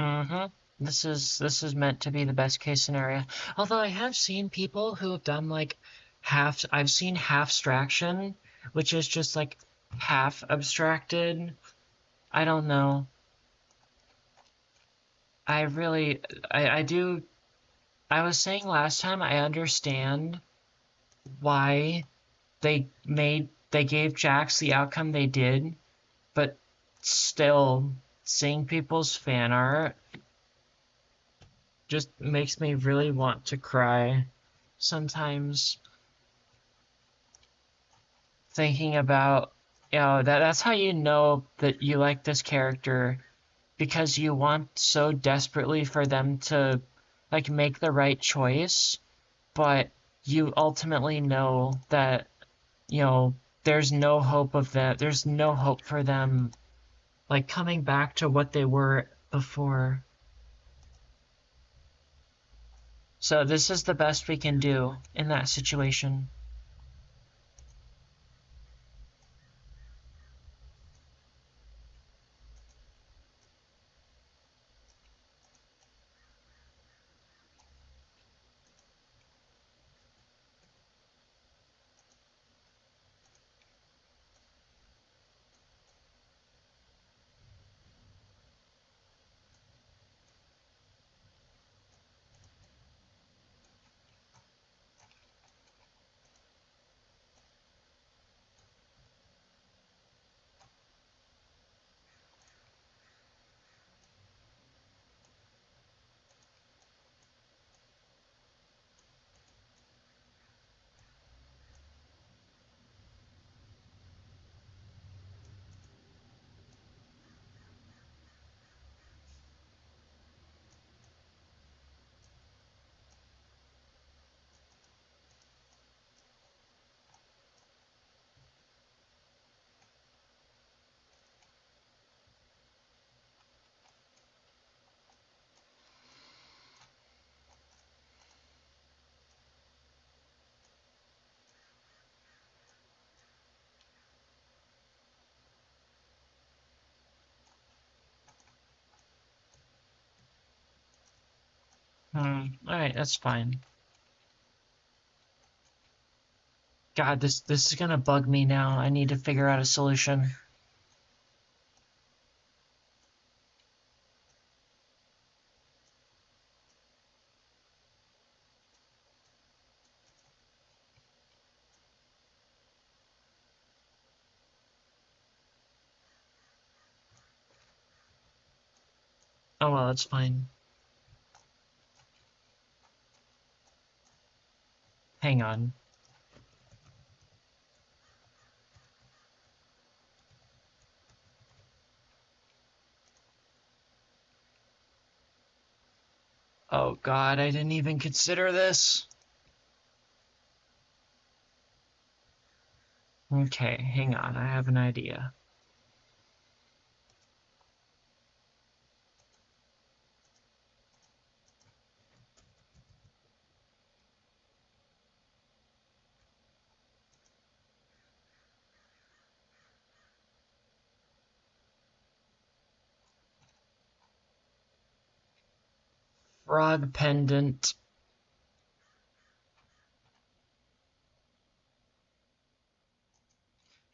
Mm-hmm. This is meant to be the best case scenario. Although I have seen people who have done like half. I've seen half abstraction, which is just like half abstracted. I don't know. I really, I do. I was saying last time I understand why they gave Jax the outcome they did, but still seeing people's fan art just makes me really want to cry sometimes thinking about that's how you know that you like this character because you want so desperately for them to like make the right choice, but you ultimately know that you know there's no hope of that there's no hope for them like coming back to what they were before. So this is the best we can do in that situation. All right, that's fine. God, this is gonna bug me now. I need to figure out a solution. Oh well, it's fine. Hang on. Oh God, I didn't even consider this. Okay, hang on. I have an idea. frog pendant.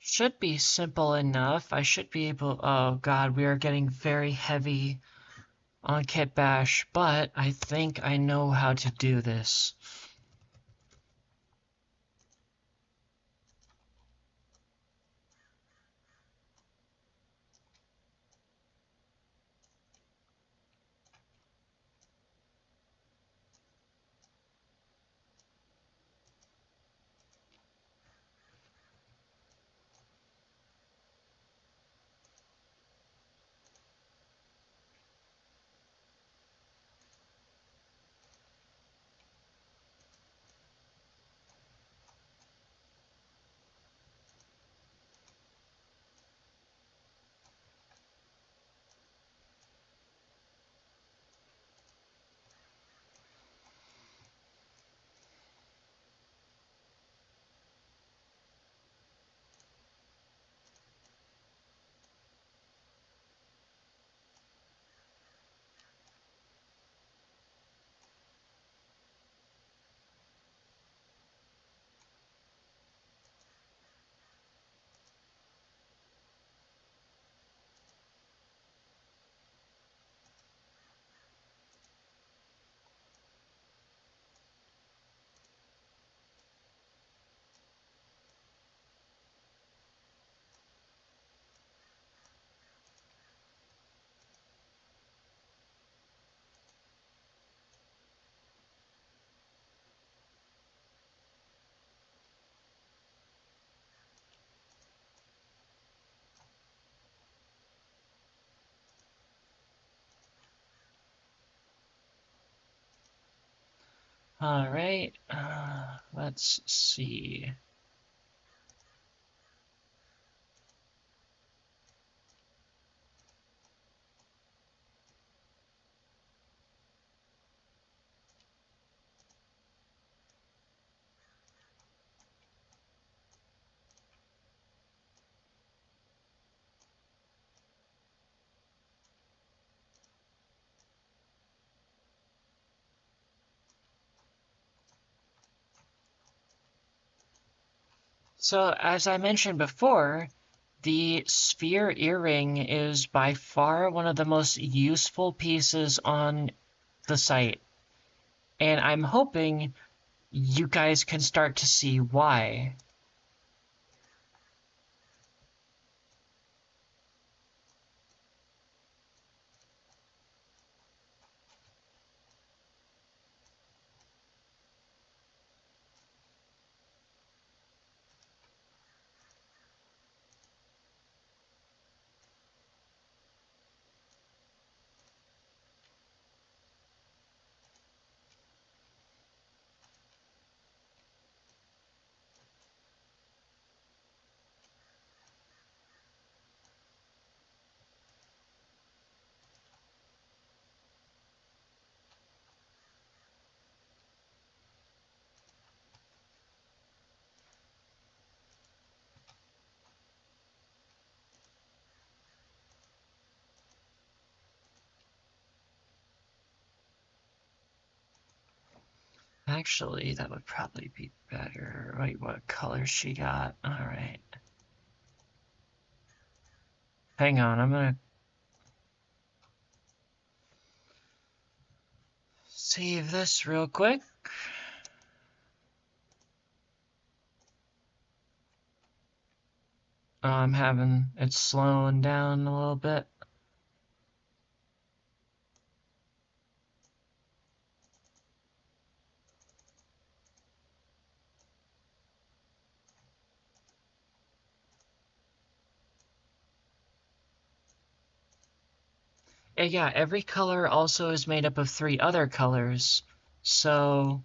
Should be simple enough. I should be able. Oh God, we are getting very heavy on Kit Bash, but I think I know how to do this. All right. Let's see. So, as I mentioned before, the sphere earring is by far one of the most useful pieces on the site, and I'm hoping you guys can start to see why. Actually, that would probably be better. Wait, what color she got? All right. Hang on, I'm gonna save this real quick. I'm having it's slowing down a little bit. Yeah, every color also is made up of three other colors. So,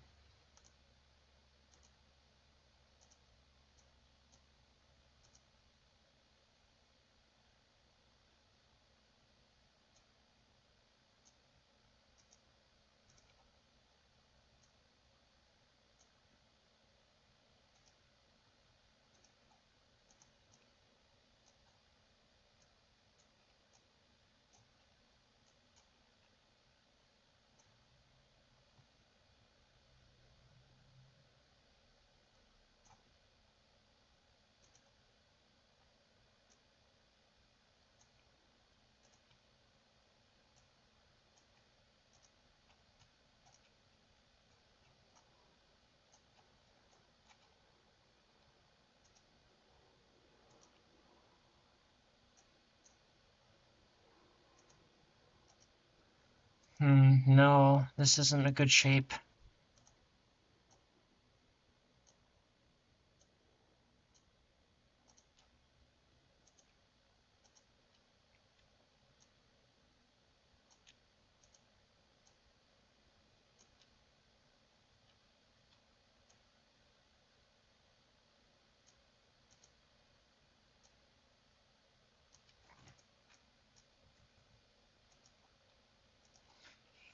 No, this isn't a good shape.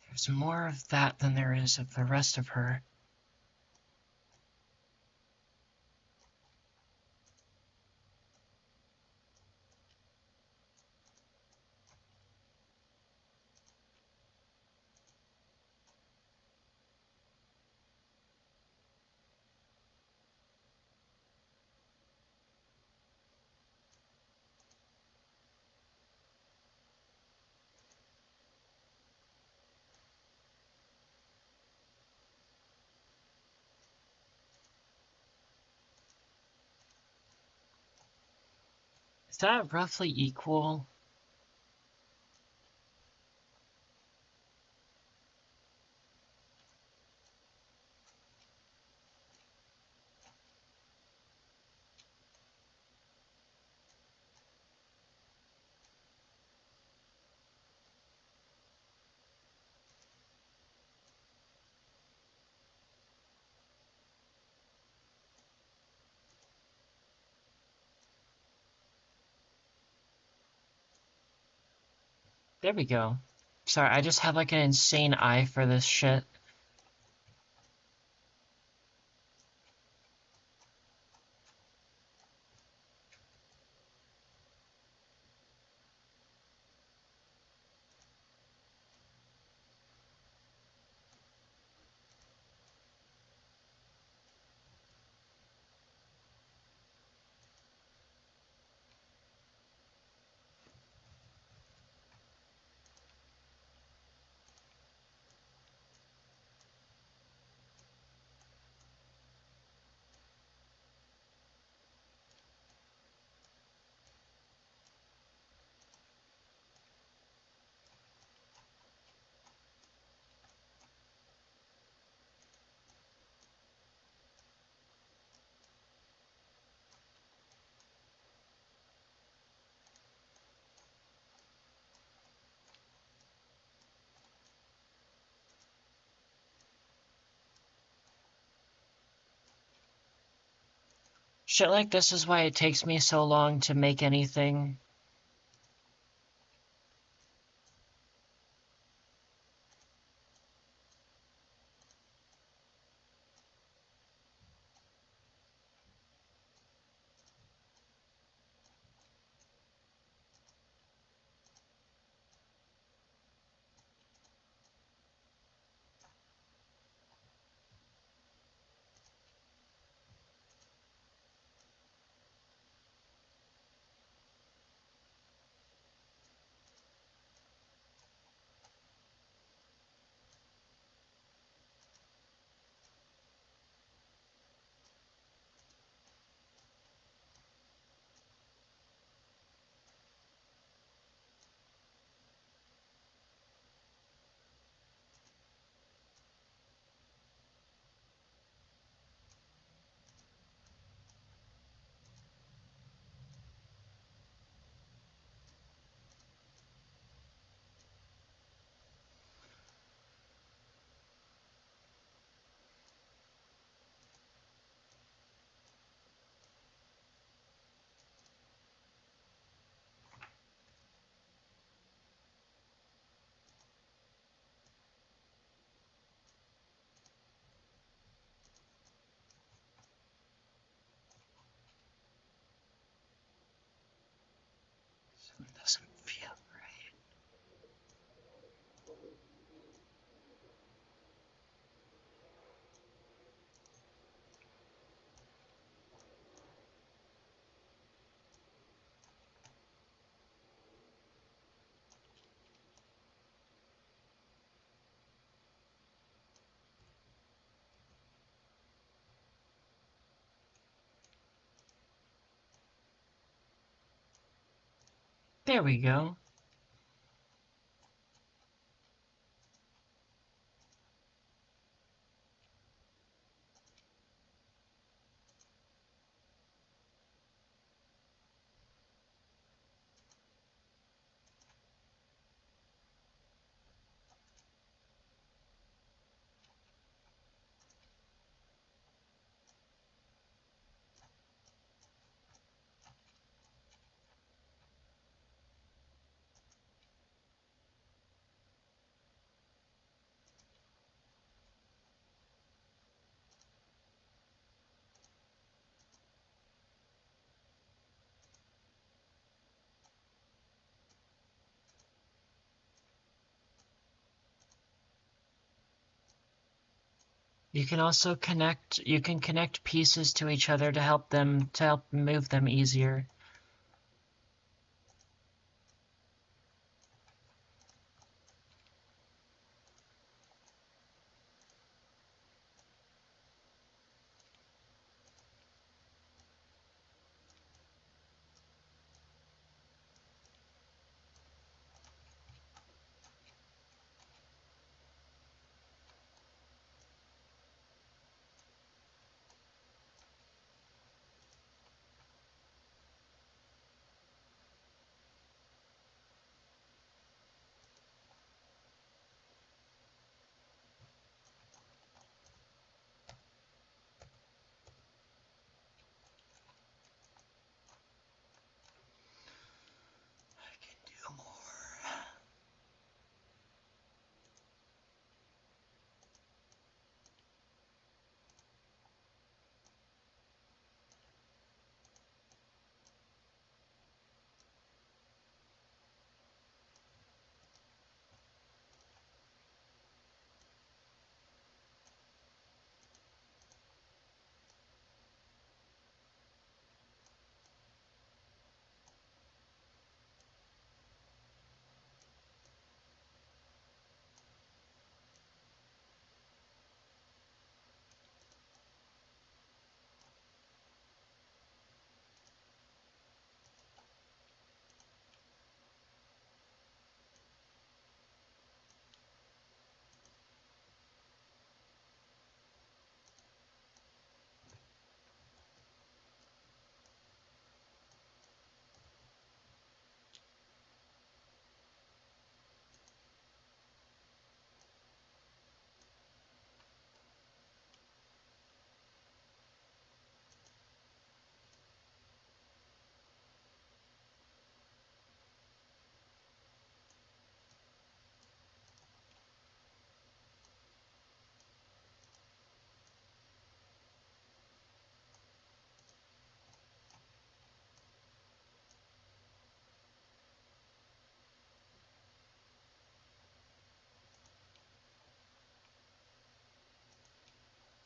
There's more of that than there is of the rest of her. Is that roughly equal? There we go. Sorry, I just have like an insane eye for this shit. Shit like this is why it takes me so long to make anything. It doesn't feel right. There we go. You can also connect pieces to each other to help move them easier. I can do more.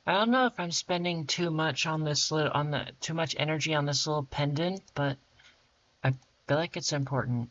I don't know if I'm spending too much on too much energy on this little pendant, but I feel like it's important.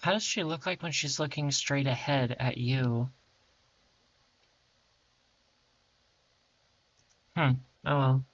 How does she look like when she's looking straight ahead at you? Hmm. Oh well.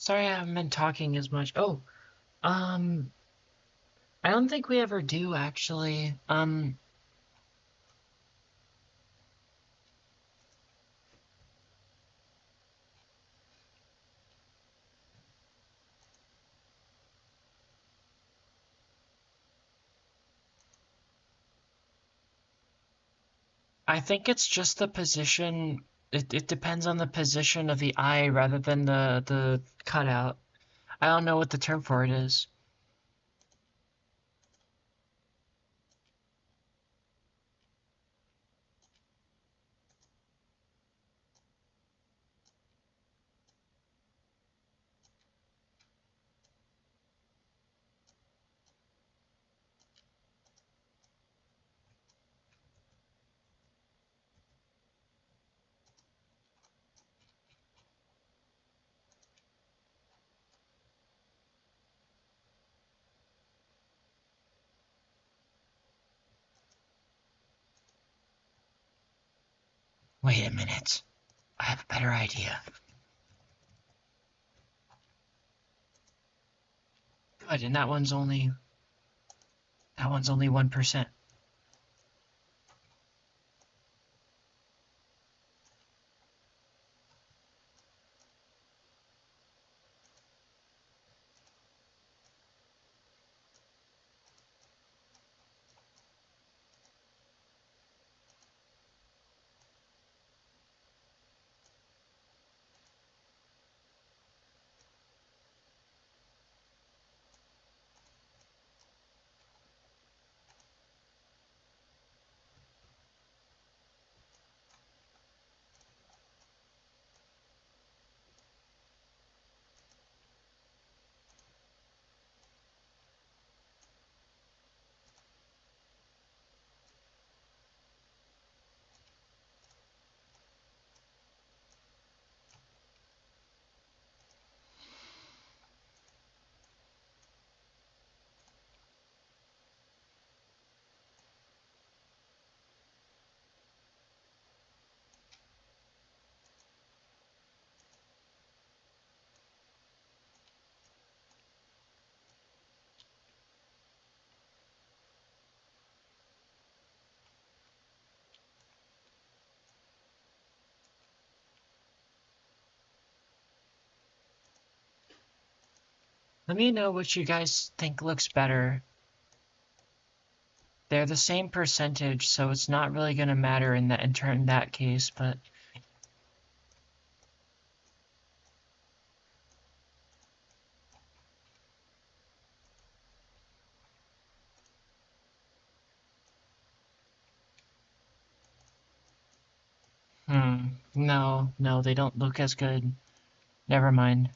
Sorry I haven't been talking as much. Oh, um, I don't think we ever do actually. I think it's just the position. It depends on the position of the eye rather than the cutout. I don't know what the term for it is. Wait a minute. I have a better idea. Good, and that one's only 1%. Let me know what you guys think looks better. They're the same percentage, so it's not really gonna matter in that case, but no, no, they don't look as good. Never mind.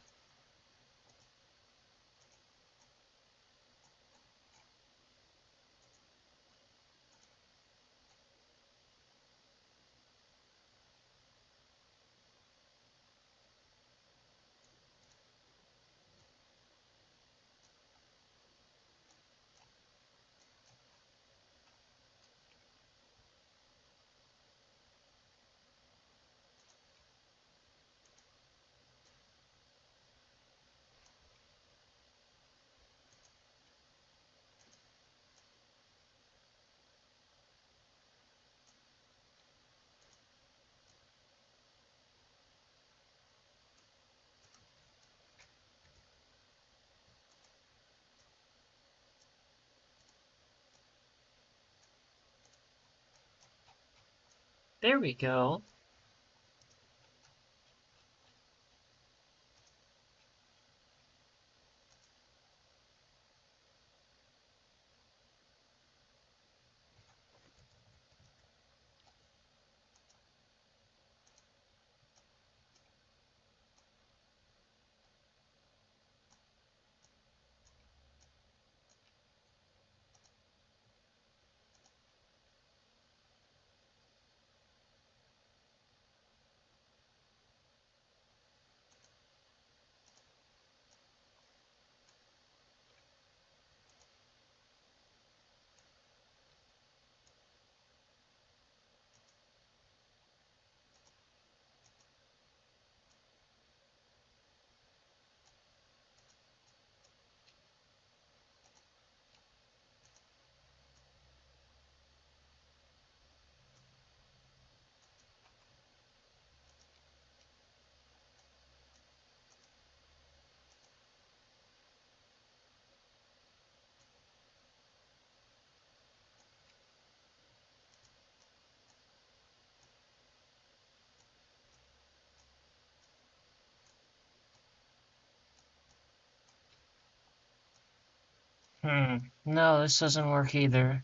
There we go. No, this doesn't work either.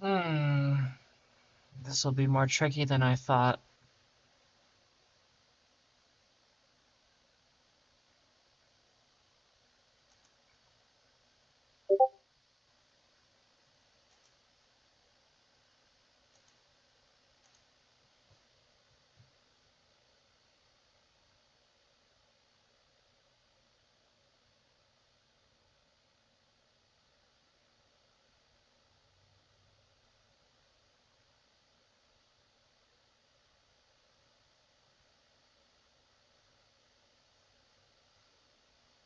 Hmm. This will be more tricky than I thought.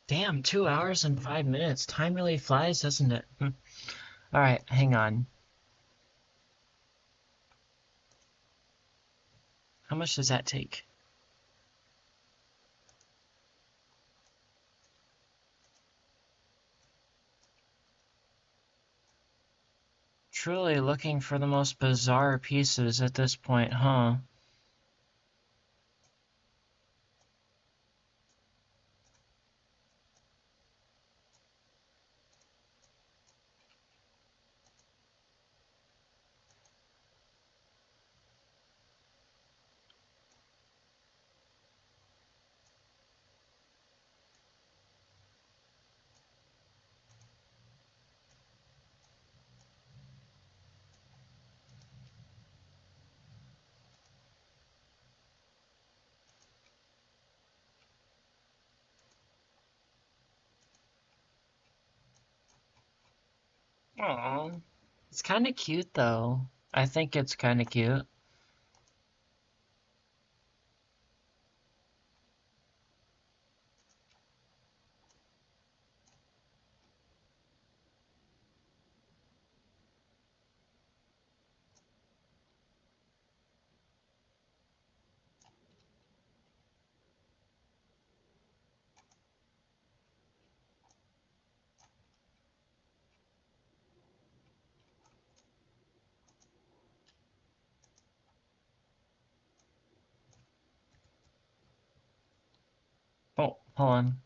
Damn, 2 hours and 5 minutes. Time really flies, doesn't it? All right, hang on. How much does that take? Truly looking for the most bizarre pieces at this point, huh? Aw. It's kind of cute, though. I think it's kind of cute. Oh, hold on.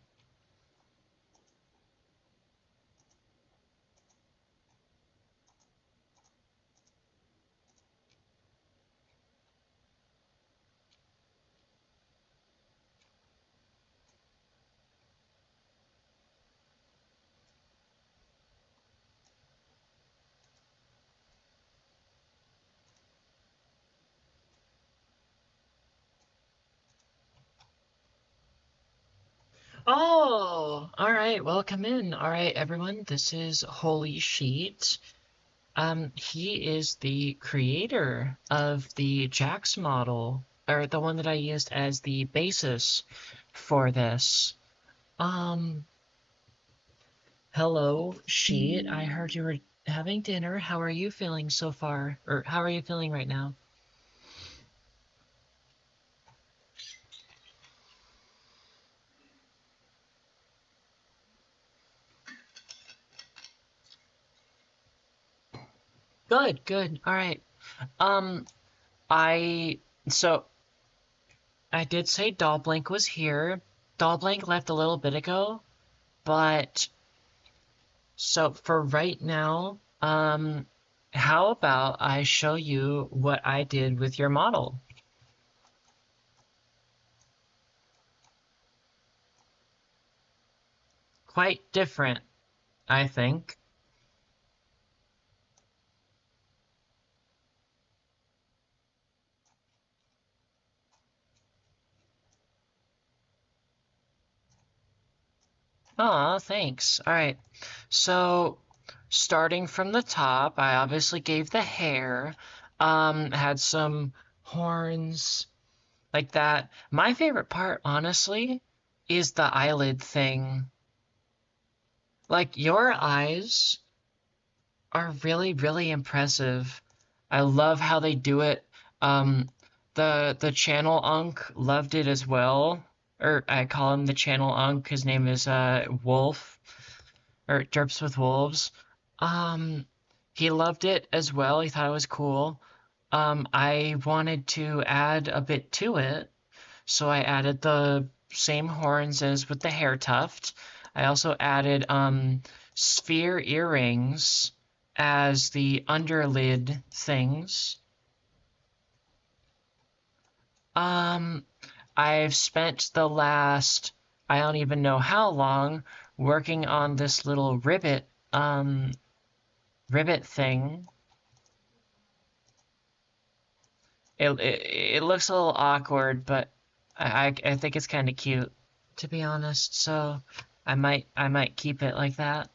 Oh, all right. Welcome in. All right, everyone. This is Holy Sheet. He is the creator of the Jax model, or the one that I used as the basis for this. Um, Hello, Sheet. I heard you were having dinner. How are you feeling so far? Or how are you feeling right now? Good, good. All right. Um, I so I did say Dollblink was here. Dollblink left a little bit ago, but so for right now, how about I show you what I did with your model? Quite different, I think. Aw, thanks. All right. So, starting from the top, I obviously gave the hair, had some horns like that. My favorite part, honestly, is the eyelid thing. Like, your eyes are really, really impressive. I love how they do it. Um, the channel Unk loved it as well. or I call him the channel Unk. His name is Wolf, or Derps with Wolves. Um, he loved it as well. He thought it was cool. I wanted to add a bit to it, so I added the same horns as with the hair tuft. I also added sphere earrings as the underlid things. Um, I've spent the last, I don't even know how long, working on this little ribbit thing. It looks a little awkward, but I think it's kind of cute, to be honest. So I might keep it like that.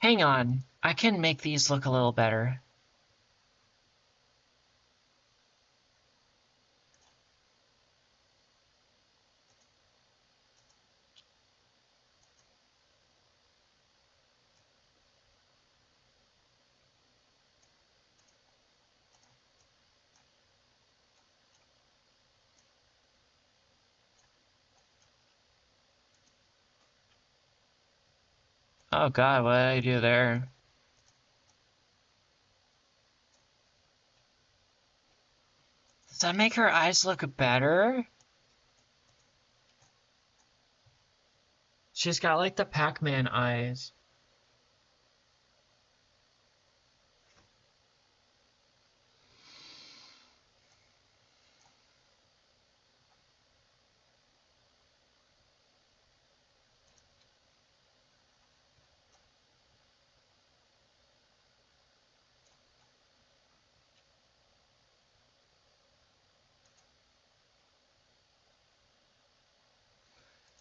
Hang on, I can make these look a little better. Oh God, what did I do there? Does that make her eyes look better? She's got like the Pac-Man eyes.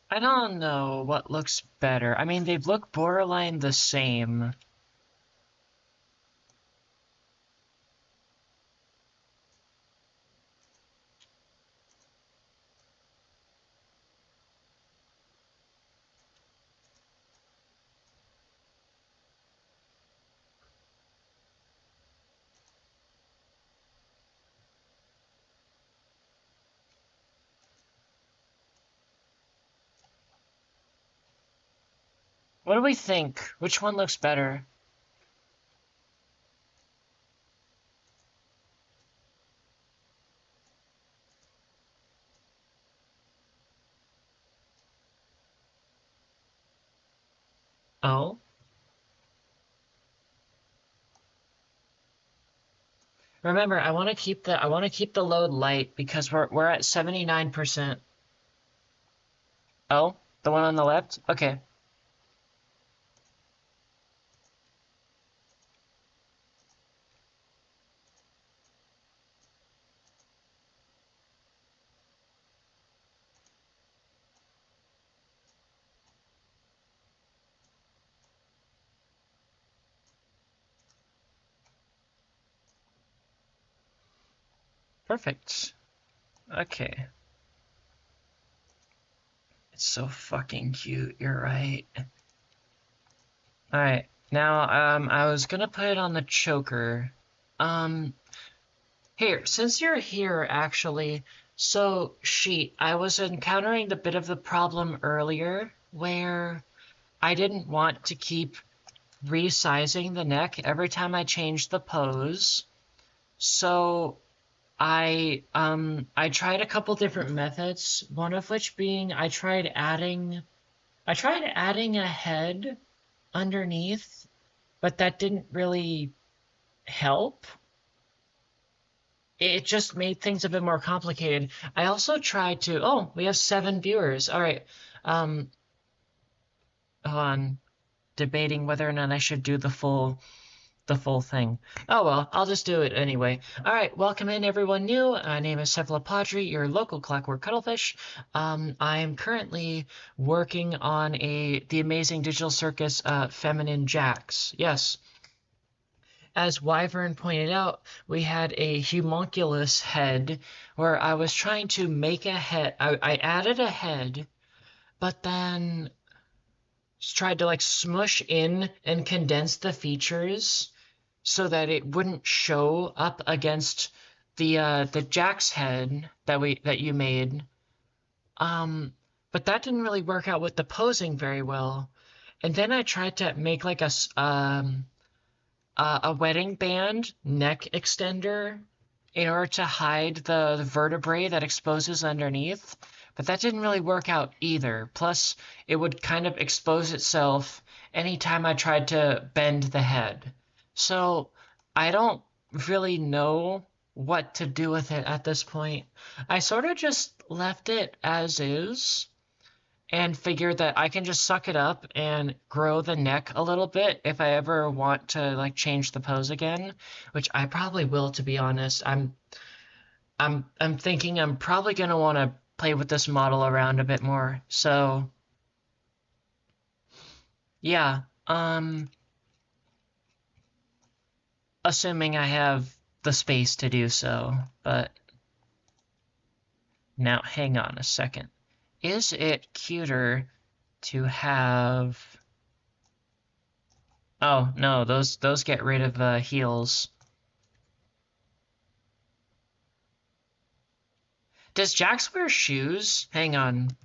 I don't know what looks better. I mean, they look borderline the same. What do we think? Which one looks better? Oh, remember, I want to keep the load light because we're at 79%. Oh, the one on the left? Okay, perfect. Okay. It's so fucking cute, you're right. Alright, now, I was gonna put it on the choker. Um, Here, since you're here, actually, so, Sheet, I was encountering the bit of the problem earlier where I didn't want to keep resizing the neck every time I changed the pose. So I tried a couple different methods, one of which being I tried adding a head underneath, but that didn't really help. It just made things a bit more complicated. I also tried to, oh, we have 7 viewers. All right. Um, Hold on, debating whether or not I should do the full thing. Oh well, I'll just do it anyway. All right, welcome in everyone new. My name is Cephalopaudrey, your local clockwork cuttlefish. I am currently working on the Amazing Digital Circus Feminine Jacks. Yes, as Wyvern pointed out, we had a homunculus head where I was trying to make a head. I added a head, but then tried to like smush in and condense the features. so that it wouldn't show up against the Jack's head that you made. Um, but that didn't really work out with the posing very well. And then I tried to make like a wedding band neck extender in order to hide the vertebrae that exposes underneath, but that didn't really work out either. Plus, it would kind of expose itself anytime I tried to bend the head. So I don't really know what to do with it at this point. I sort of just left it as is and figured that I can just suck it up and grow the neck a little bit if I ever want to like change the pose again, which I probably will, to be honest. I'm thinking I'm probably gonna want to play with this model around a bit more. So yeah, assuming I have the space to do so. But now hang on a second. Is it cuter to have? Oh no, those get rid of heels. Does Jax wear shoes? Hang on.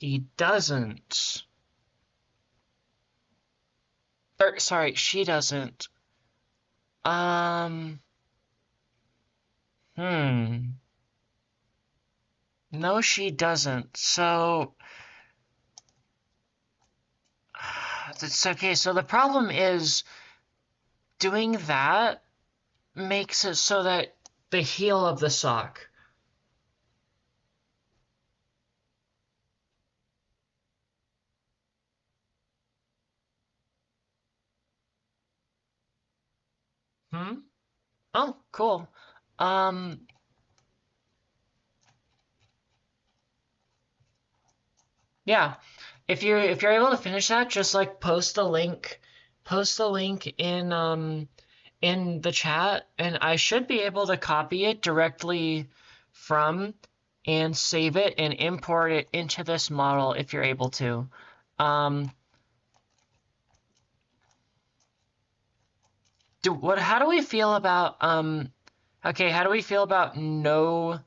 He doesn't. Or, sorry, she doesn't. Um, hmm. No, she doesn't. So, it's okay. So the problem is doing that makes it so that the heel of the sock. Hmm? Oh, cool. Um, yeah. If you're able to finish that, just like post the link in the chat, and I should be able to copy it directly from and save it and import it into this model if you're able to. Um, how do we feel about okay, how do we feel about no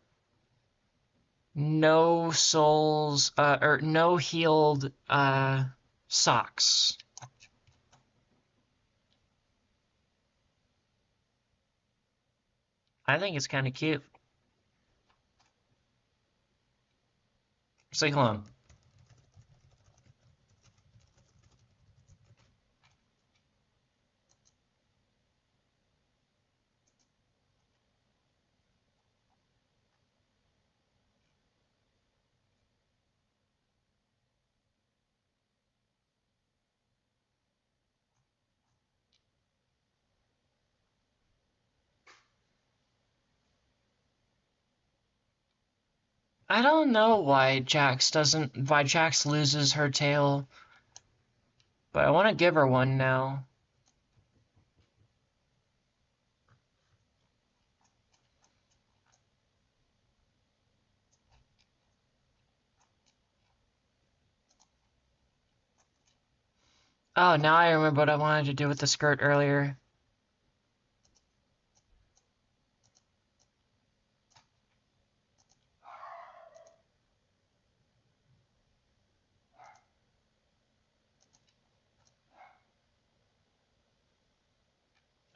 soles or no heeled socks? I think it's kind of cute. Say hold on. I don't know why Jax loses her tail, but I want to give her one now. Oh, now I remember what I wanted to do with the skirt earlier.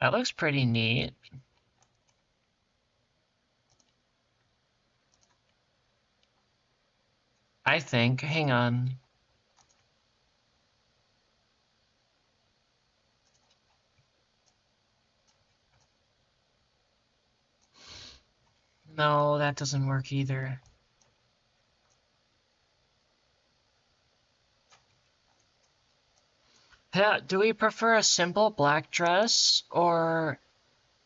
That looks pretty neat, I think. Hang on. No, that doesn't work either. Do we prefer a simple black dress or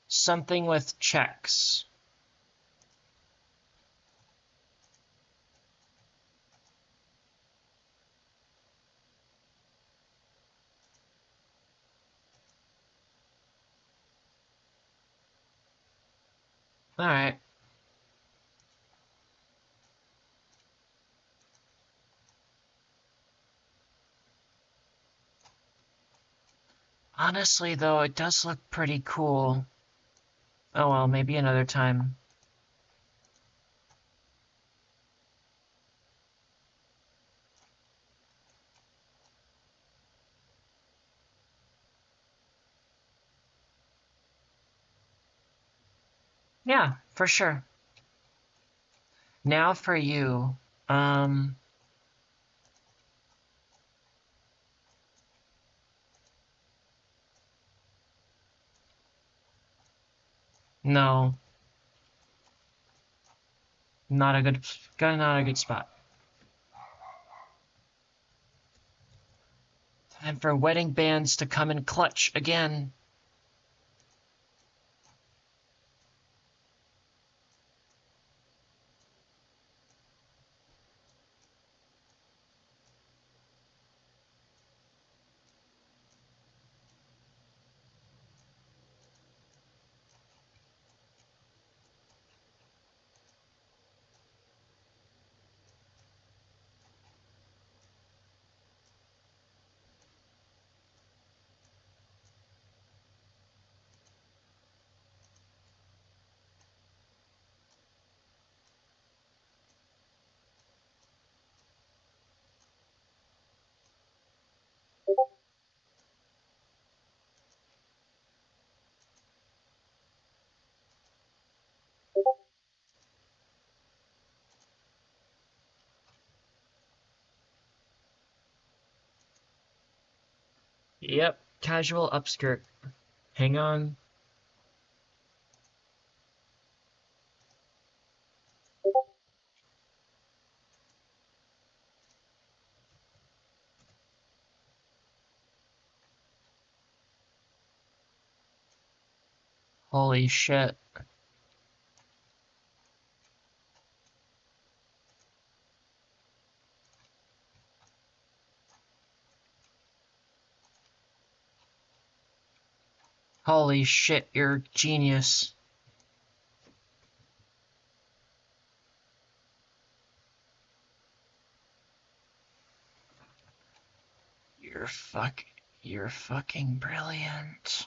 something with checks? All right. Honestly, though, it does look pretty cool. Oh well, maybe another time. Yeah, for sure. Now for you. Um, no, not a good spot. Time for wedding bands to come in clutch again. Yep, casual upskirt. Hang on. Holy shit. Holy shit, you're a genius. You're fuck you're fucking brilliant.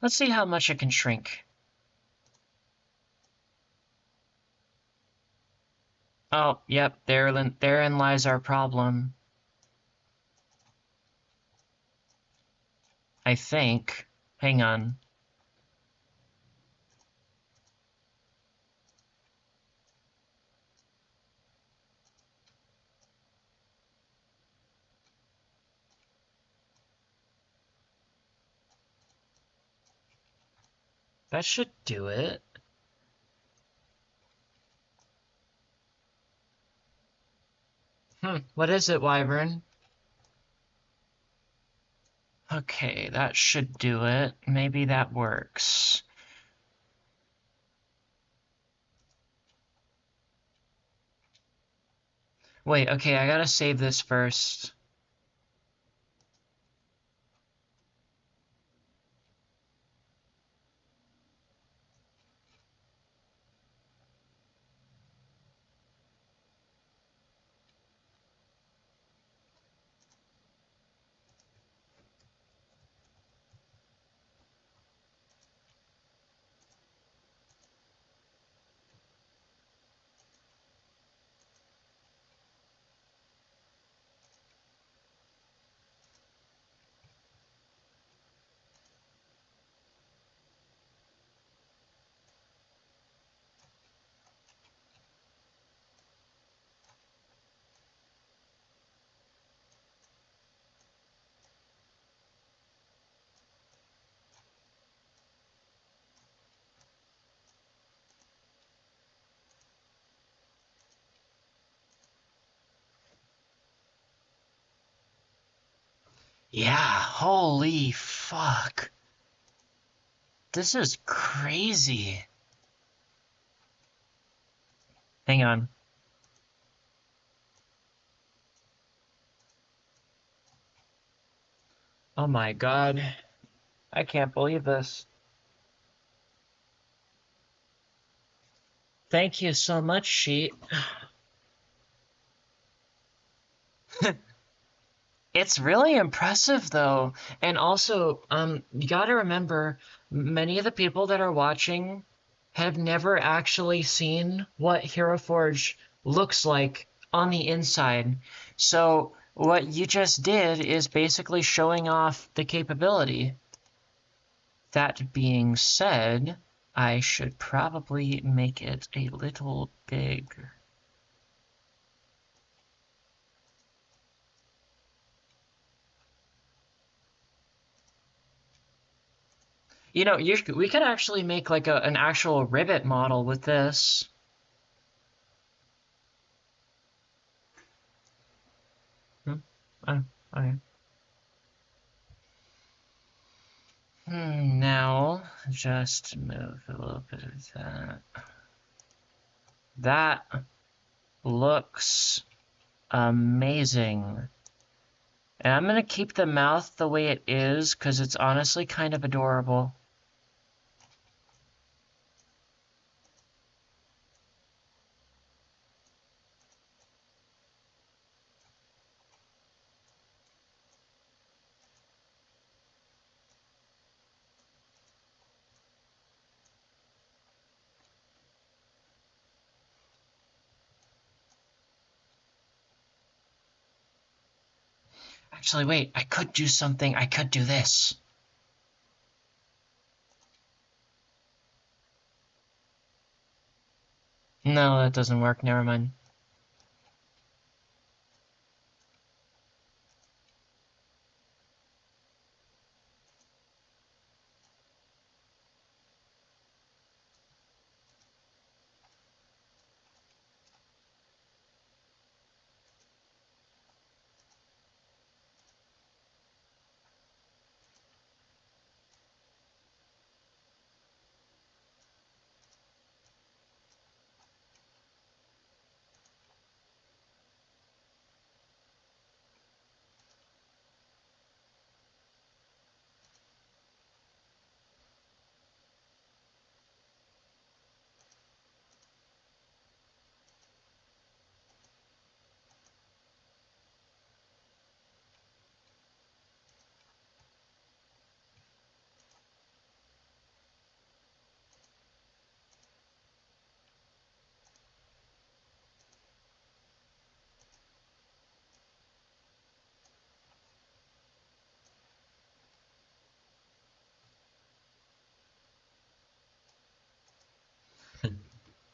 Let's see how much it can shrink. Oh, yep, therein lies our problem. I think. Hang on. That should do it. What is it, Wyvern? Okay, that should do it. Maybe that works. Wait, okay, I gotta save this first. Yeah, holy fuck. This is crazy. Hang on. Oh my god. I can't believe this. Thank you so much, Sheet. It's really impressive though. And also, you gotta remember, many of the people that are watching have never actually seen what Heroforge looks like on the inside. So what you just did is basically showing off the capability. That being said, I should probably make it a little big. You know, we could actually make like an actual ribbit model with this. Hmm? Uh, okay. Now, just move a little bit of that. That looks amazing. And I'm gonna keep the mouth the way it is because it's honestly kind of adorable. Actually, wait, I could do something. I could do this. No, that doesn't work. Never mind.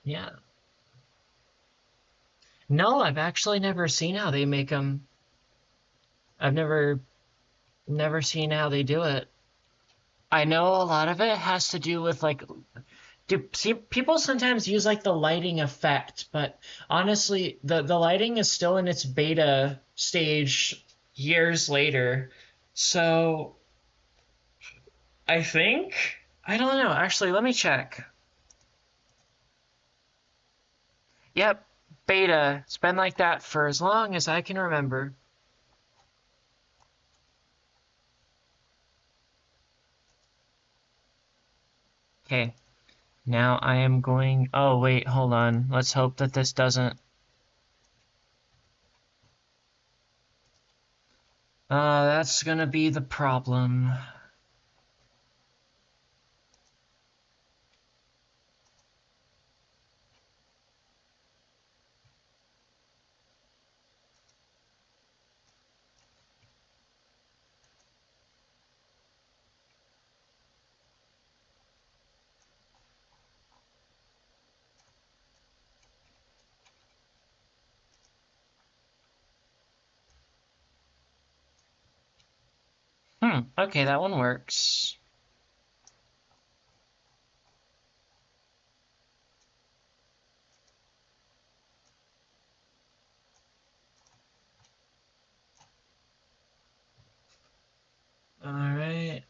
Yeah. No, I've actually never seen how they make them. I've never seen how they do it. I know a lot of it has to do with like see people sometimes use like the lighting effect, but honestly the lighting is still in its beta stage years later. So I think I don't know. Actually, let me check. Yep, beta. It's been like that for as long as I can remember. Okay, now I am going. Oh, wait, hold on. Let's hope that this doesn't. That's gonna be the problem. Okay, that one works. Alright.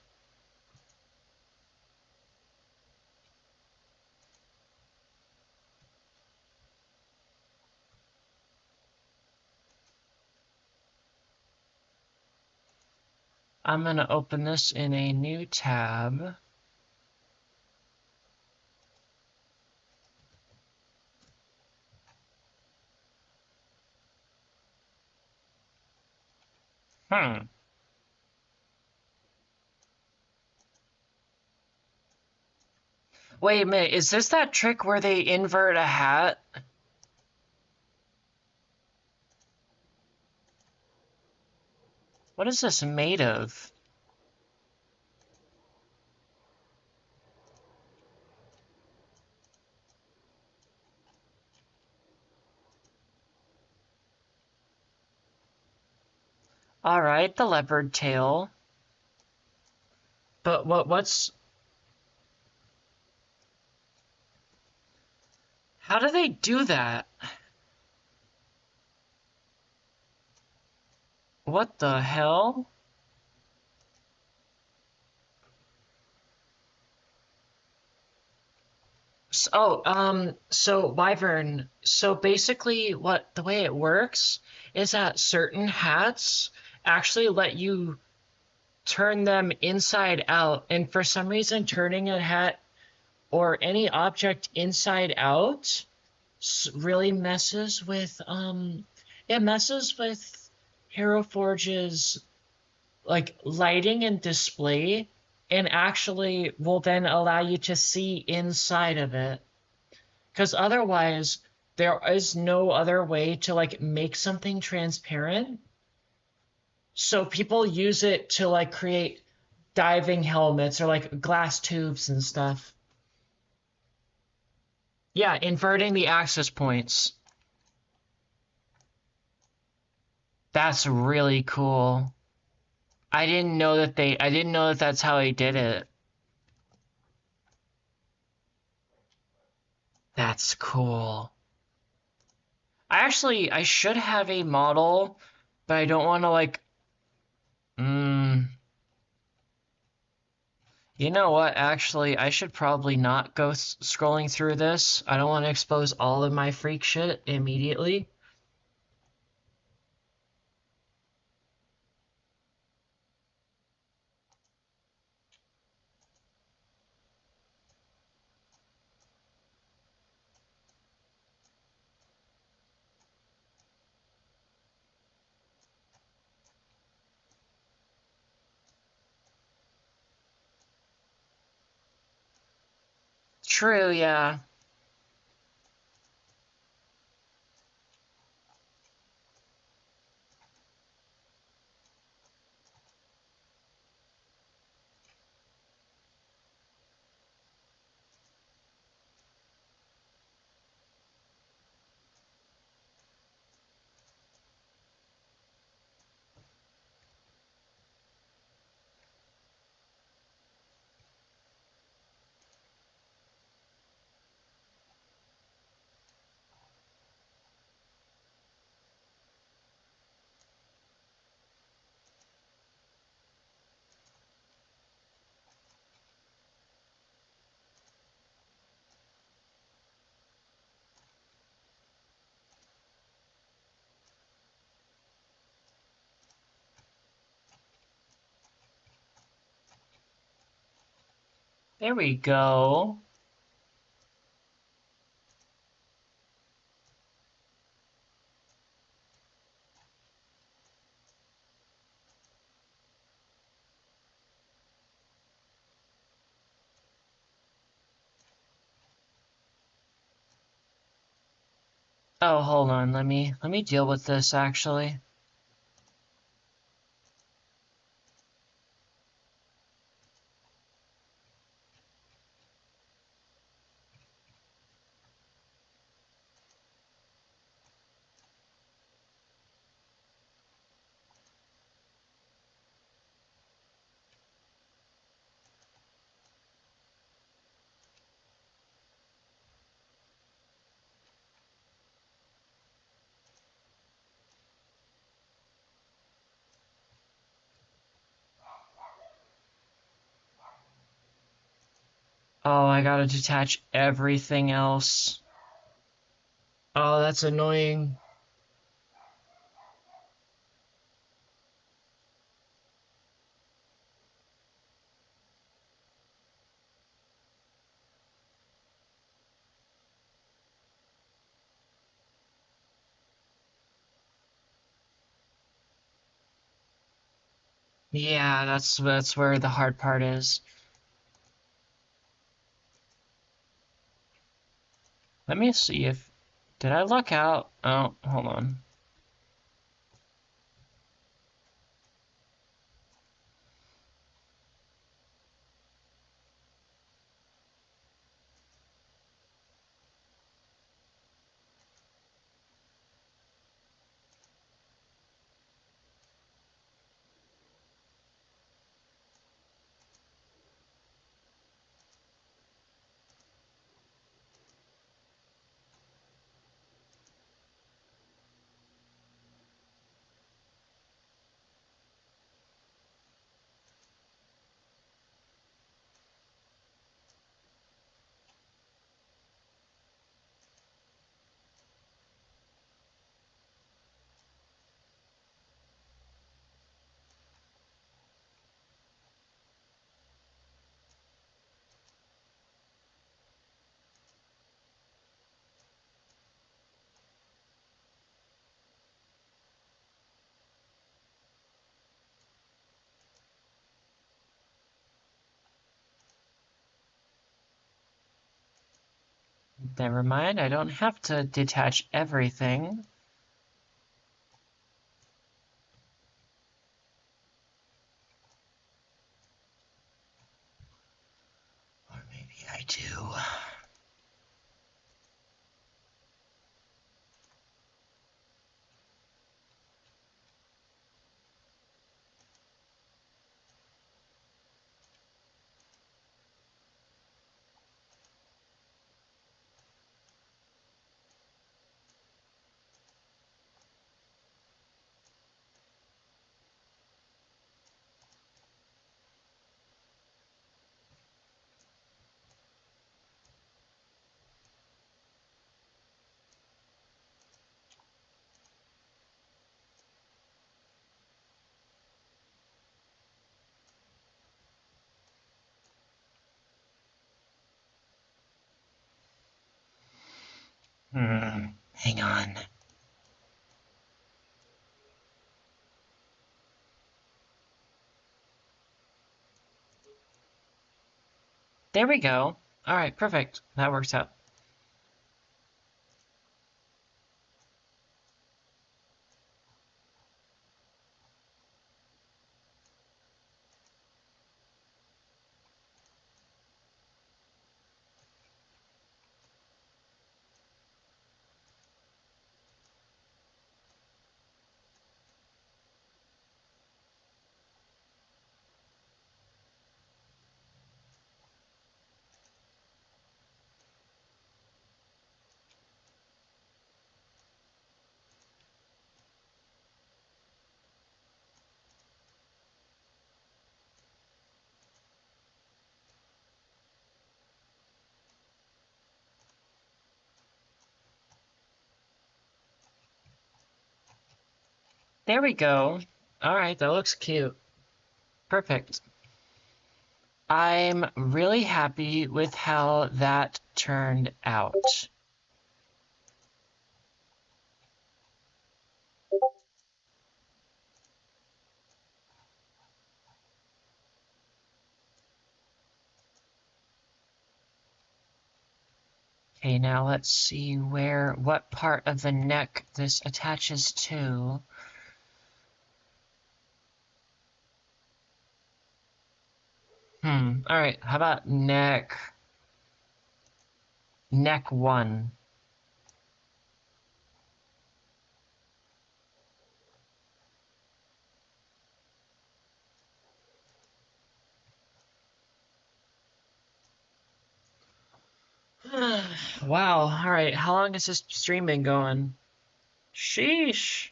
I'm gonna open this in a new tab. Hmm. Wait a minute, is this that trick where they invert a hat? What is this made of? Alright, the leopard tail. But what's... How do they do that? What the hell? So Wyvern, so basically the way it works is that certain hats actually let you turn them inside out, and for some reason turning a hat or any object inside out really messes with it messes with Heroforge's like lighting and display, and actually will then allow you to see inside of it. Because otherwise, there is no other way to like make something transparent. So people use it to like create diving helmets or like glass tubes and stuff. Yeah, inverting the access points. That's really cool. I didn't know that that's how he did it. That's cool. I should have a model, but I don't want to like, mm, you know what? Actually, I should probably not go scrolling through this. I don't want to expose all of my freak shit immediately. True, yeah. There we go. Oh, hold on. Let me deal with this actually. Oh, I gotta detach everything else. Oh, that's annoying. Yeah, that's where the hard part is. Let me see if did I luck out? Oh, hold on. Never mind, I don't have to detach everything. Or maybe I do. Hang on. There we go. All right, perfect. That works out. There we go. All right, that looks cute. Perfect. I'm really happy with how that turned out. Okay, now let's see what part of the neck this attaches to. All right, how about neck one? Wow, all right, how long has this stream been going? Sheesh.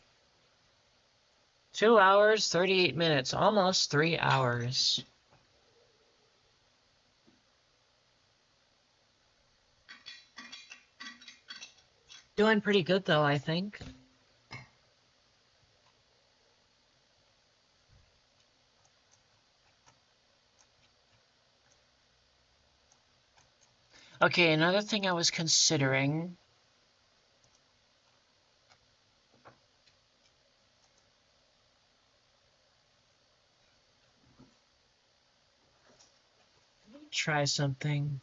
2 hours, 38 minutes, almost 3 hours. Doing pretty good though, I think. Okay, another thing I was considering. try something.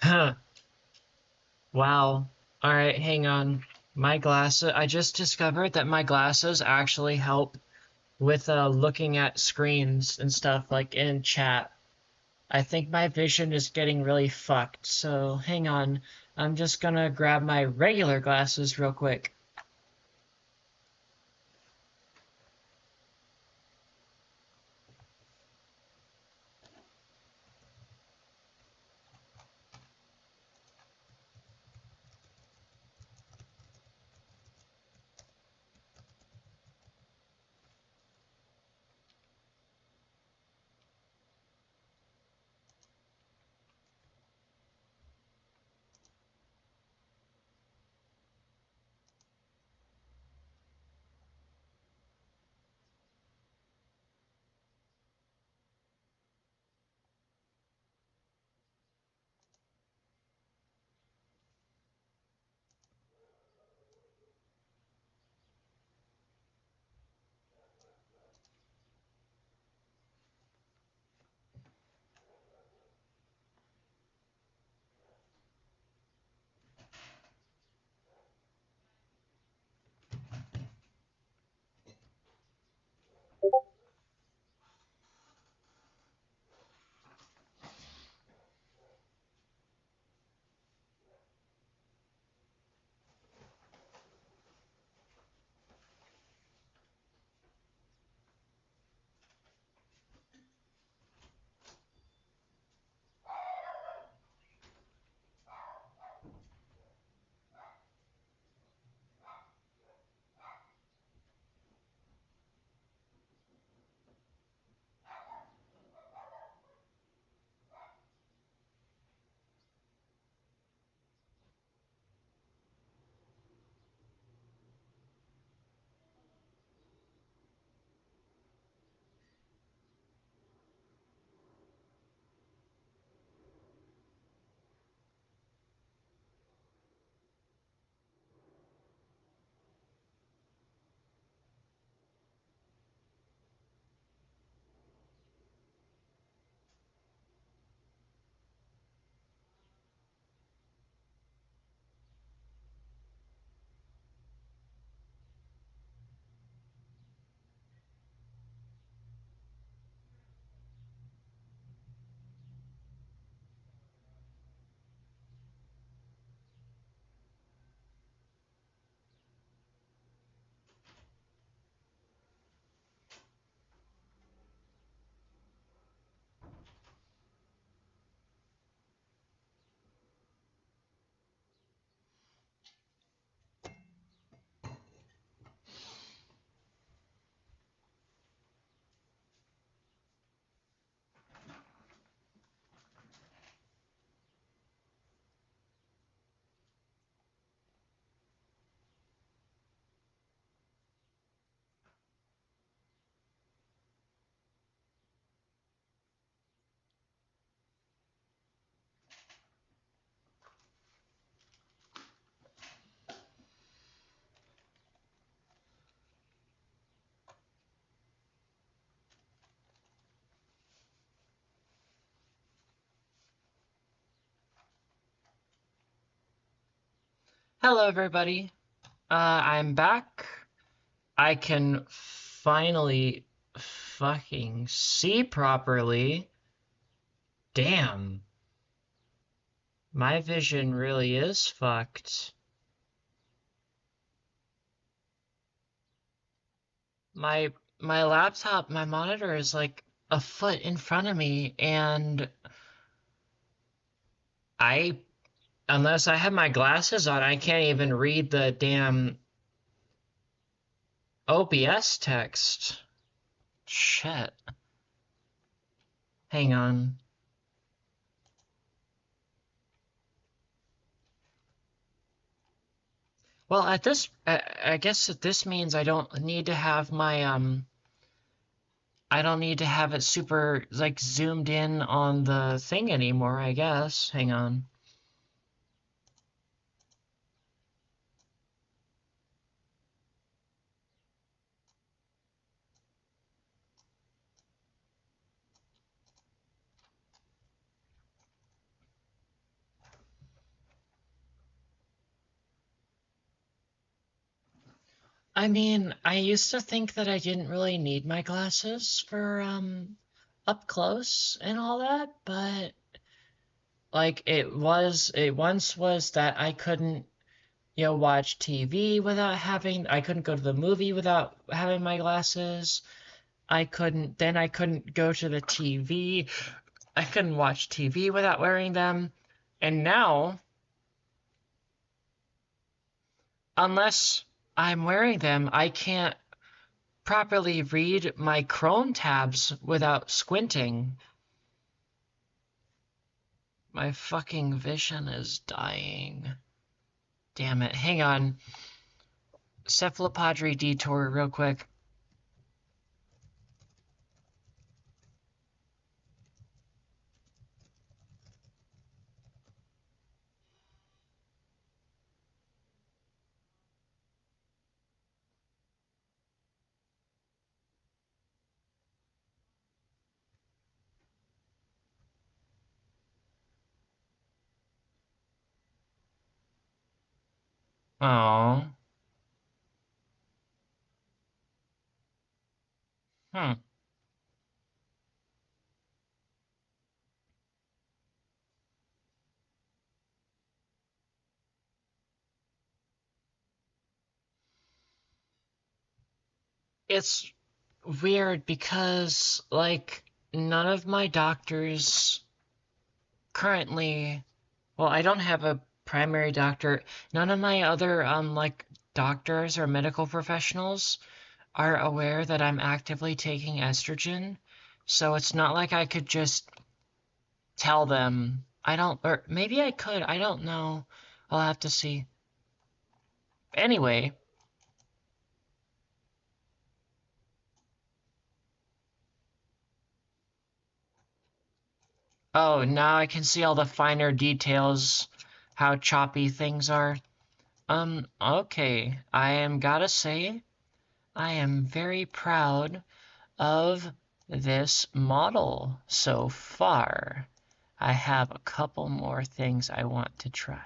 Huh. Wow. All right, hang on. My glasses, I just discovered that my glasses actually help with looking at screens and stuff like in chat. I think my vision is getting really fucked, so hang on. I'm just gonna grab my regular glasses real quick. Hello, everybody. I'm back. I can finally fucking see properly. Damn. My vision really is fucked. My my laptop, my monitor is like a foot in front of me, and I unless I have my glasses on, I can't even read the damn OBS text. Shit. Hang on. Well, I guess that this means I don't need to have my I don't need to have it super like zoomed in on the thing anymore, I guess. Hang on. I mean, I used to think that I didn't really need my glasses for up close and all that, but like it once was that I couldn't, watch TV without having I couldn't go to the movie without having my glasses. I couldn't go to the TV. I couldn't watch TV without wearing them. And now, unless I'm wearing them, I can't properly read my Chrome tabs without squinting. My fucking vision is dying. Damn it. Hang on. Cephalopaudrey detour real quick. Oh. Hmm. It's weird because, like, none of my doctors currently, well, I don't have a primary doctor. None of my other, like, doctors or medical professionals are aware that I'm actively taking estrogen. So it's not like I could just tell them. I don't, or maybe I could. I don't know. I'll have to see. Anyway, oh, now I can see all the finer details, how choppy things are. Okay. I am gotta say, I am very proud of this model so far. I have a couple more things I want to try.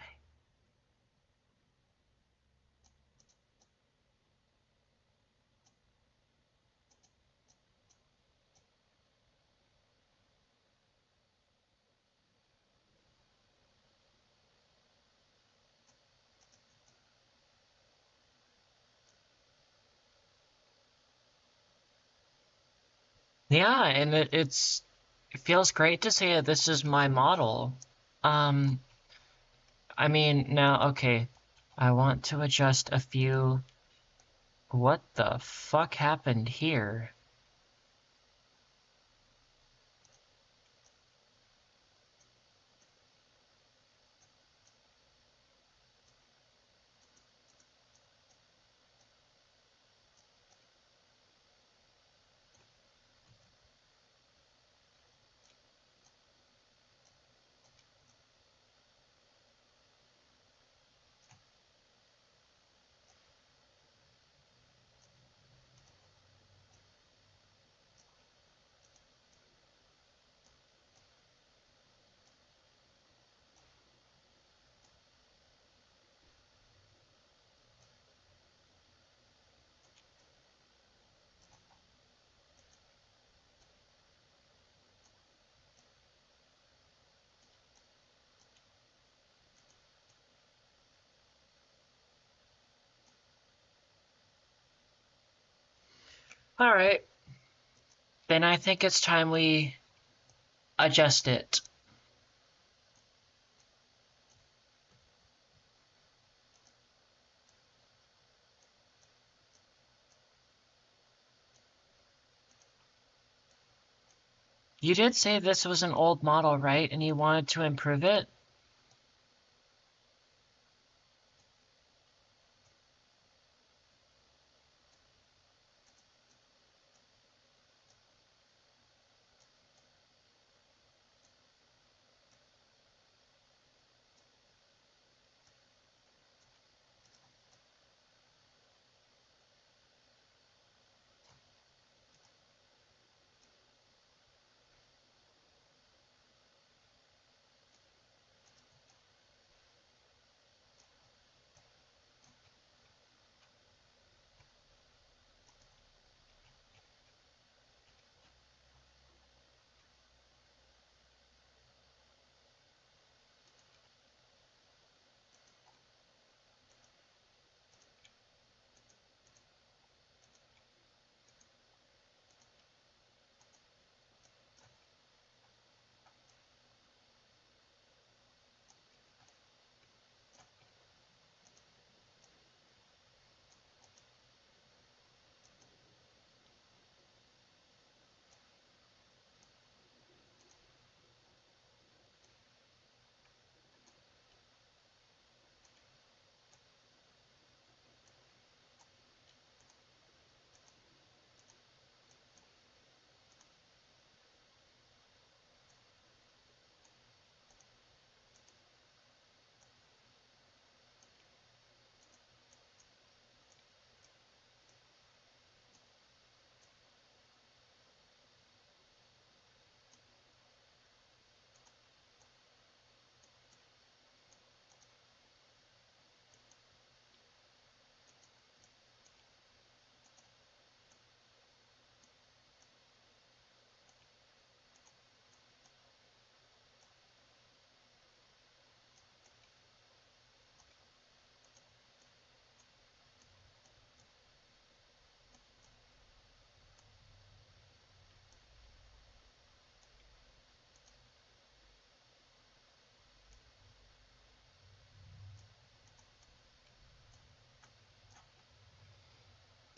Yeah, and it feels great to say that this is my model. Um, I mean, now, okay, I want to adjust a few. What the fuck happened here? All right, then I think it's time we adjust it. You did say this was an old model, right? And you wanted to improve it?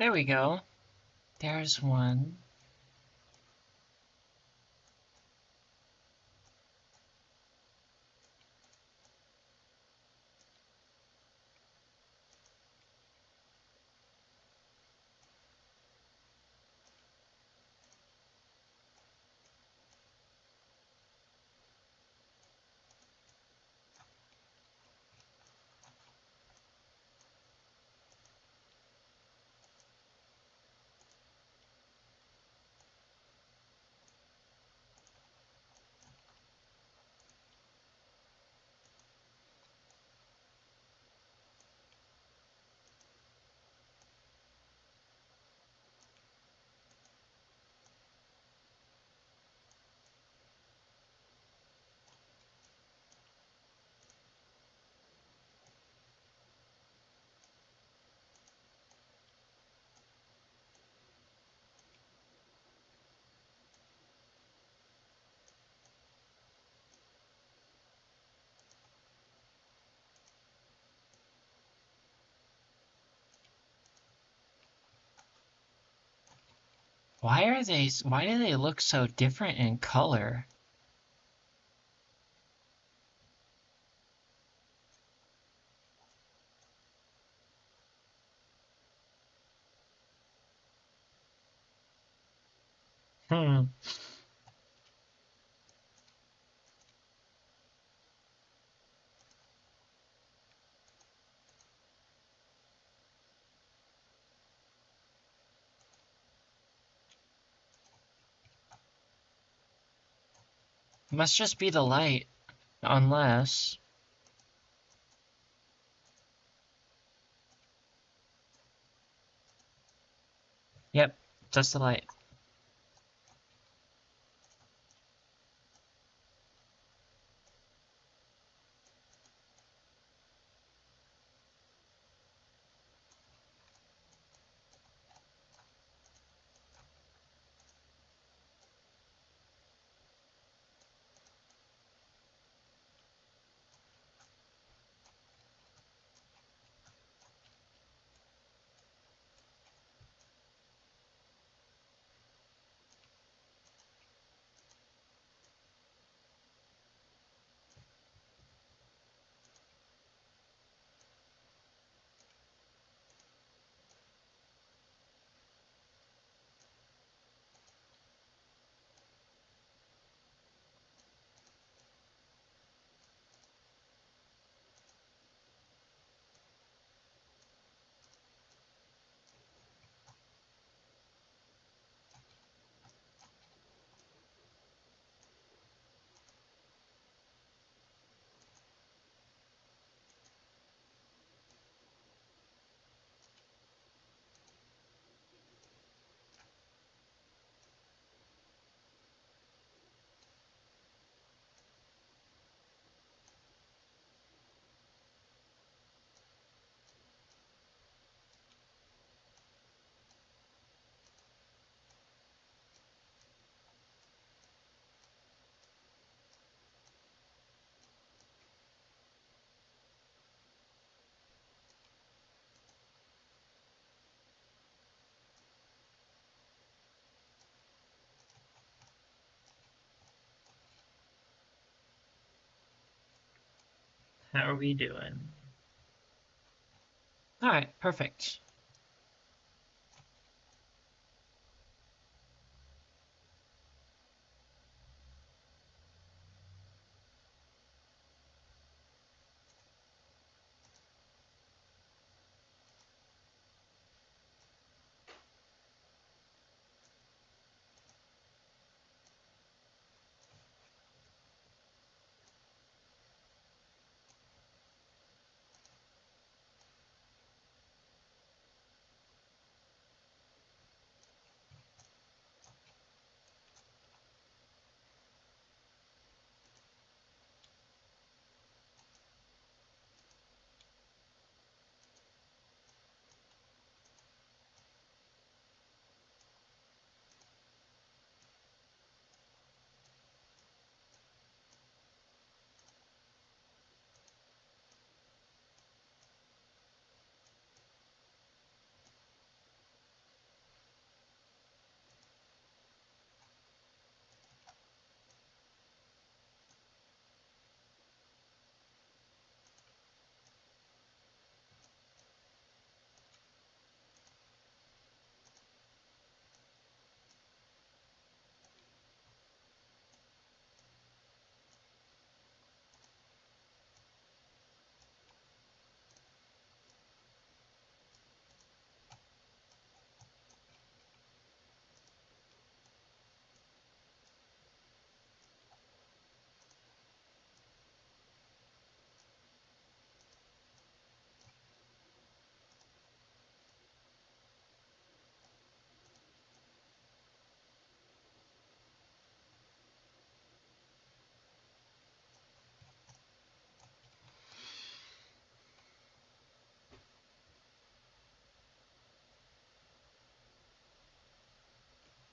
There we go. There's one. Why do they look so different in color? Hmm. Must just be the light, unless. Yep, just the light. How are we doing? Alright, perfect.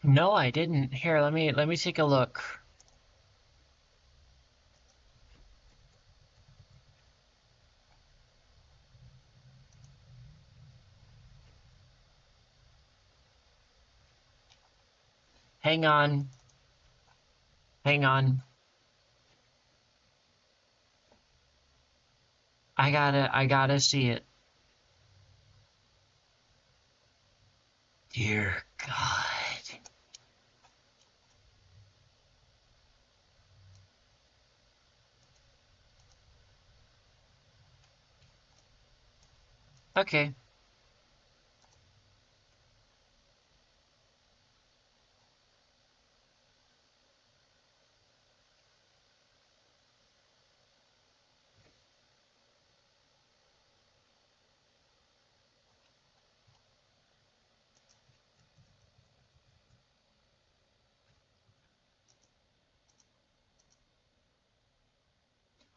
No, I didn't. Here, let me take a look. Hang on. Hang on. I gotta see it. Dear God. Okay.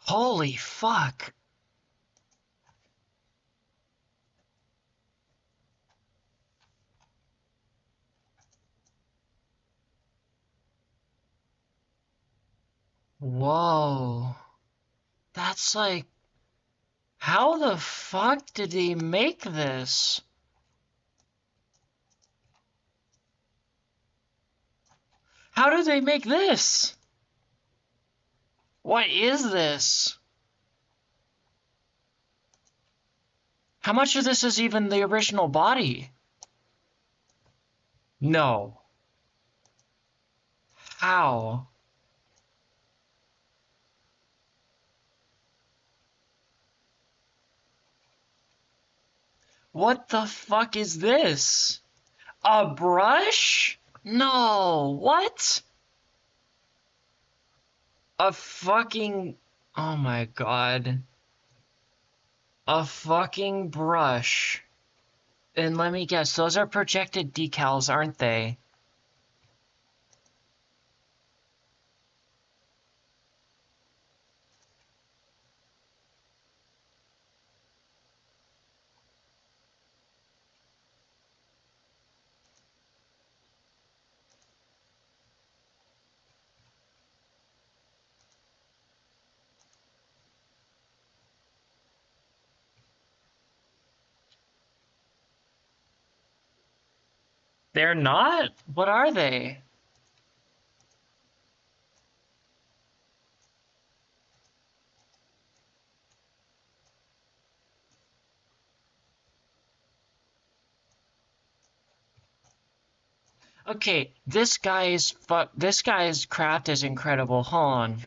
Holy fuck. Whoa. That's like, how the fuck did he make this? How did they make this? What is this? How much of this is even the original body? No. How? What the fuck is this? A brush? No. What? A fucking... Oh my god. A fucking brush. And let me guess, those are projected decals, aren't they? They're not? What are they? Okay, this guy's craft is incredible. Hold on.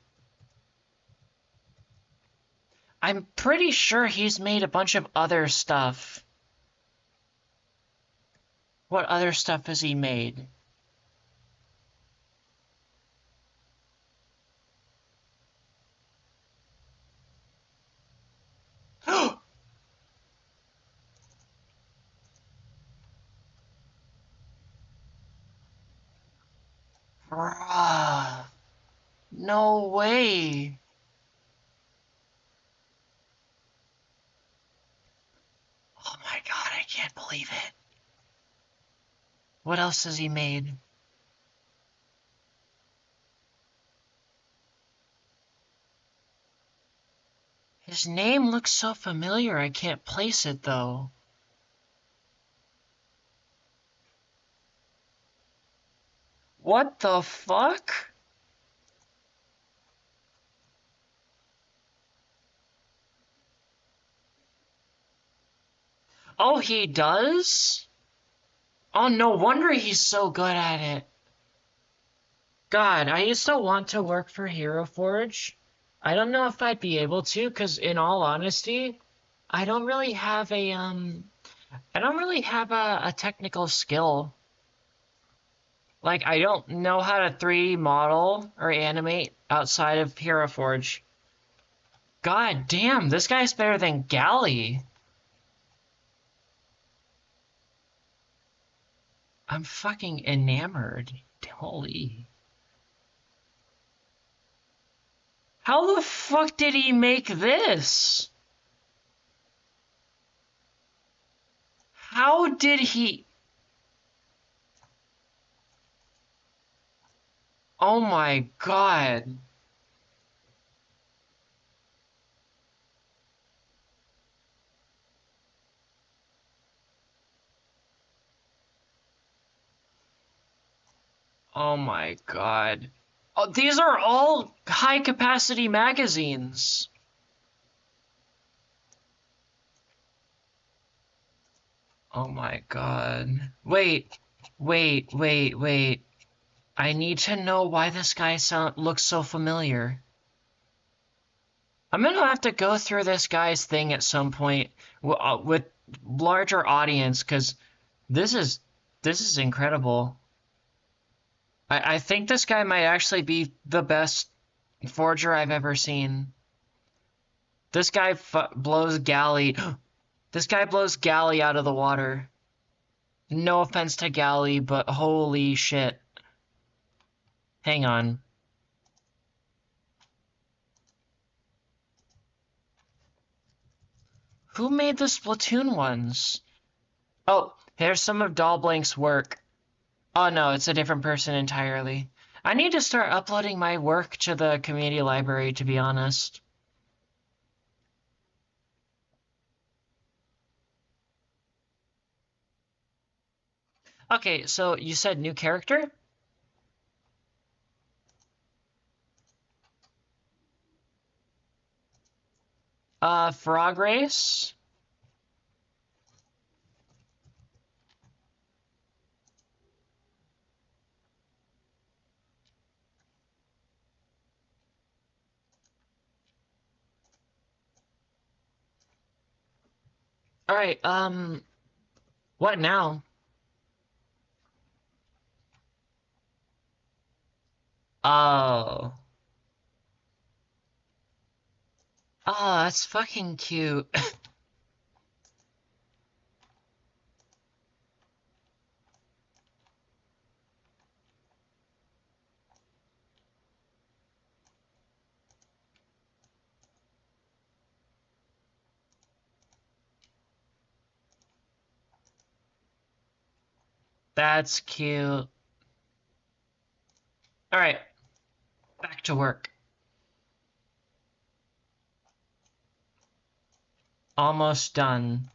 I'm pretty sure he's made a bunch of other stuff. What other stuff has he made? Bruh. No way. Oh my god, I can't believe it. What else has he made? His name looks so familiar, I can't place it though. What the fuck? Oh, he does? Oh, no wonder he's so good at it. God, I used to want to work for Heroforge. I don't know if I'd be able to, because in all honesty, I don't really have a technical skill. Like, I don't know how to 3D model or animate outside of Heroforge. God damn, this guy's better than Galley. I'm fucking enamored. Holy. How the fuck did he make this? How did he... Oh my god. Oh my god. Oh, these are all high capacity magazines. Oh my god. Wait. I need to know why this guy looks so familiar. I'm gonna have to go through this guy's thing at some point with larger audience, because this is this is incredible. I think this guy might actually be the best forger I've ever seen. This guy blows galley. This guy blows galley out of the water. No offense to galley, but holy shit. Hang on. Who made the Splatoon ones? Oh, here's some of Dahlblank's work. Oh no, it's a different person entirely. I need to start uploading my work to the community library, to be honest. Okay, so you said new character? Frog Race? Alright, what now? Oh. Oh, that's fucking cute. That's cute. Alright, back to work. Almost done.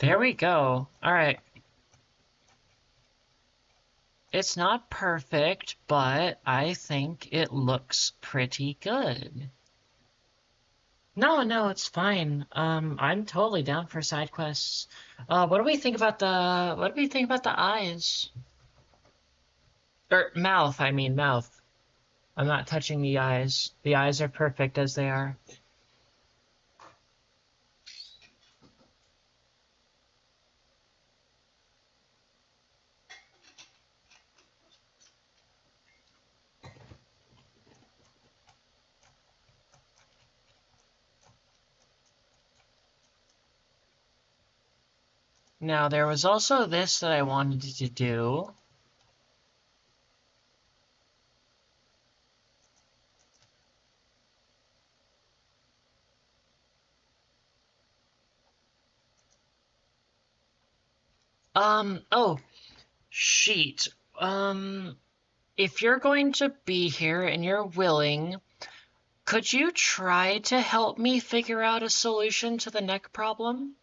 There we go. Alright. It's not perfect, but I think it looks pretty good. No, it's fine. I'm totally down for side quests. What do we think about the eyes? Or mouth, I mean mouth. I'm not touching the eyes. The eyes are perfect as they are. Now, there was also this that I wanted to do. Oh, sheet. If you're going to be here and you're willing, could you try to help me figure out a solution to the neck problem?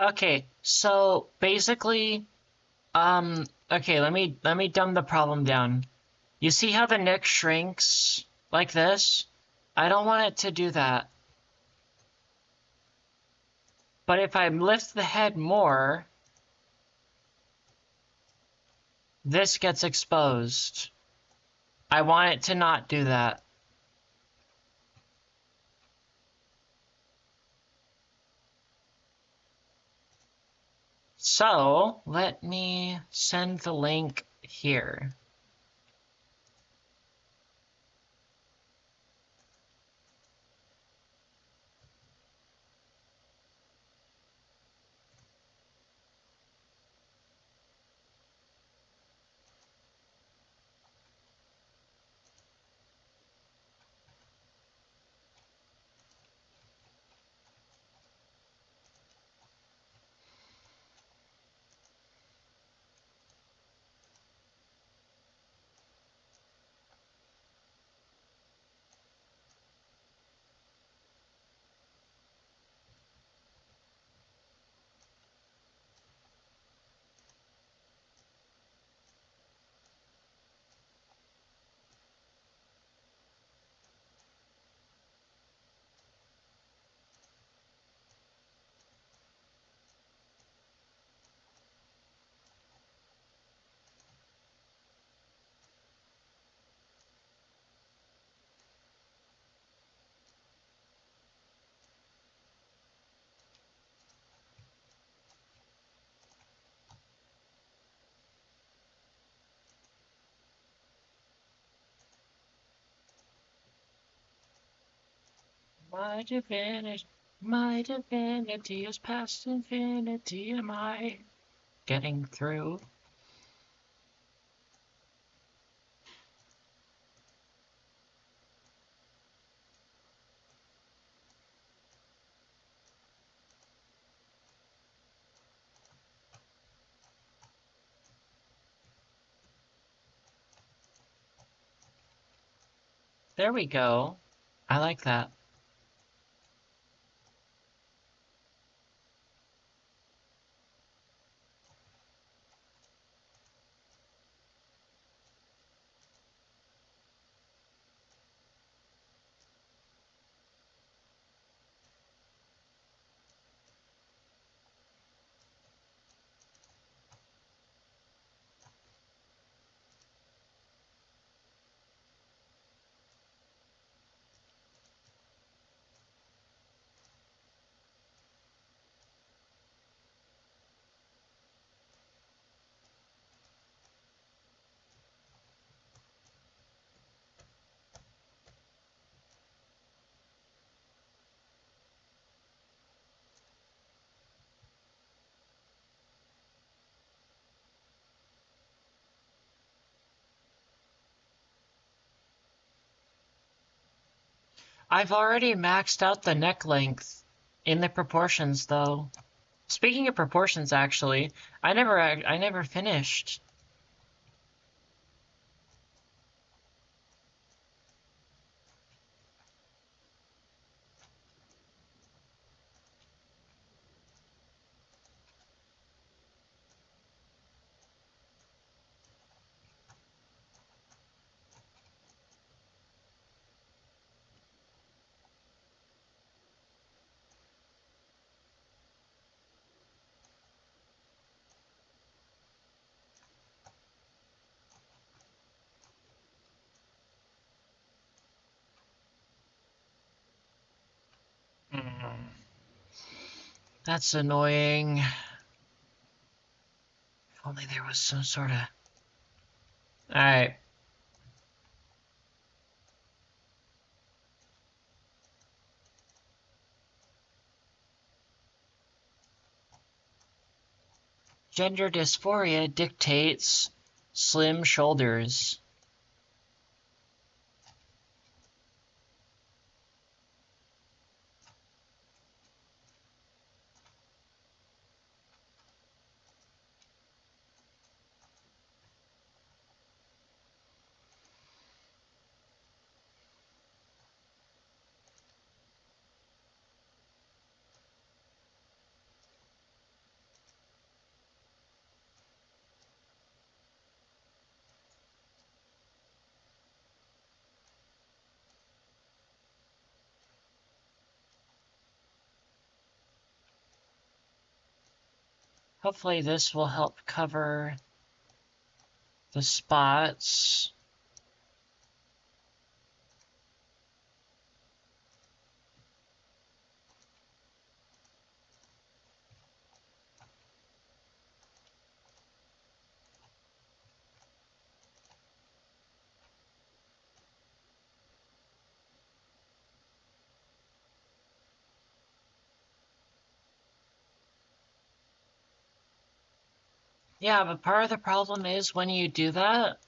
Okay, so basically, okay, let me dumb the problem down. You see how the neck shrinks like this? I don't want it to do that. But if I lift the head more, this gets exposed. I want it to not do that. So let me send the link here. My divinity is past infinity. Am I getting through? There we go. I like that. I've already maxed out the neck length in the proportions, though. Speaking of proportions, actually, I never finished. Hmm, that's annoying. If only there was some sort of Alright. Gender dysphoria dictates slim shoulders. Hopefully this will help cover the spots. Yeah, but part of the problem is when you do that,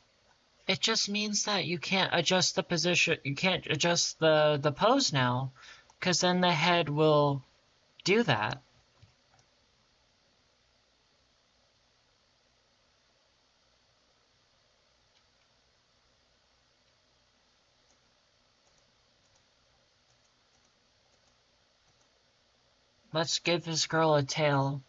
it just means that you can't adjust the position, you can't adjust the pose now, because then the head will do that. Let's give this girl a tail.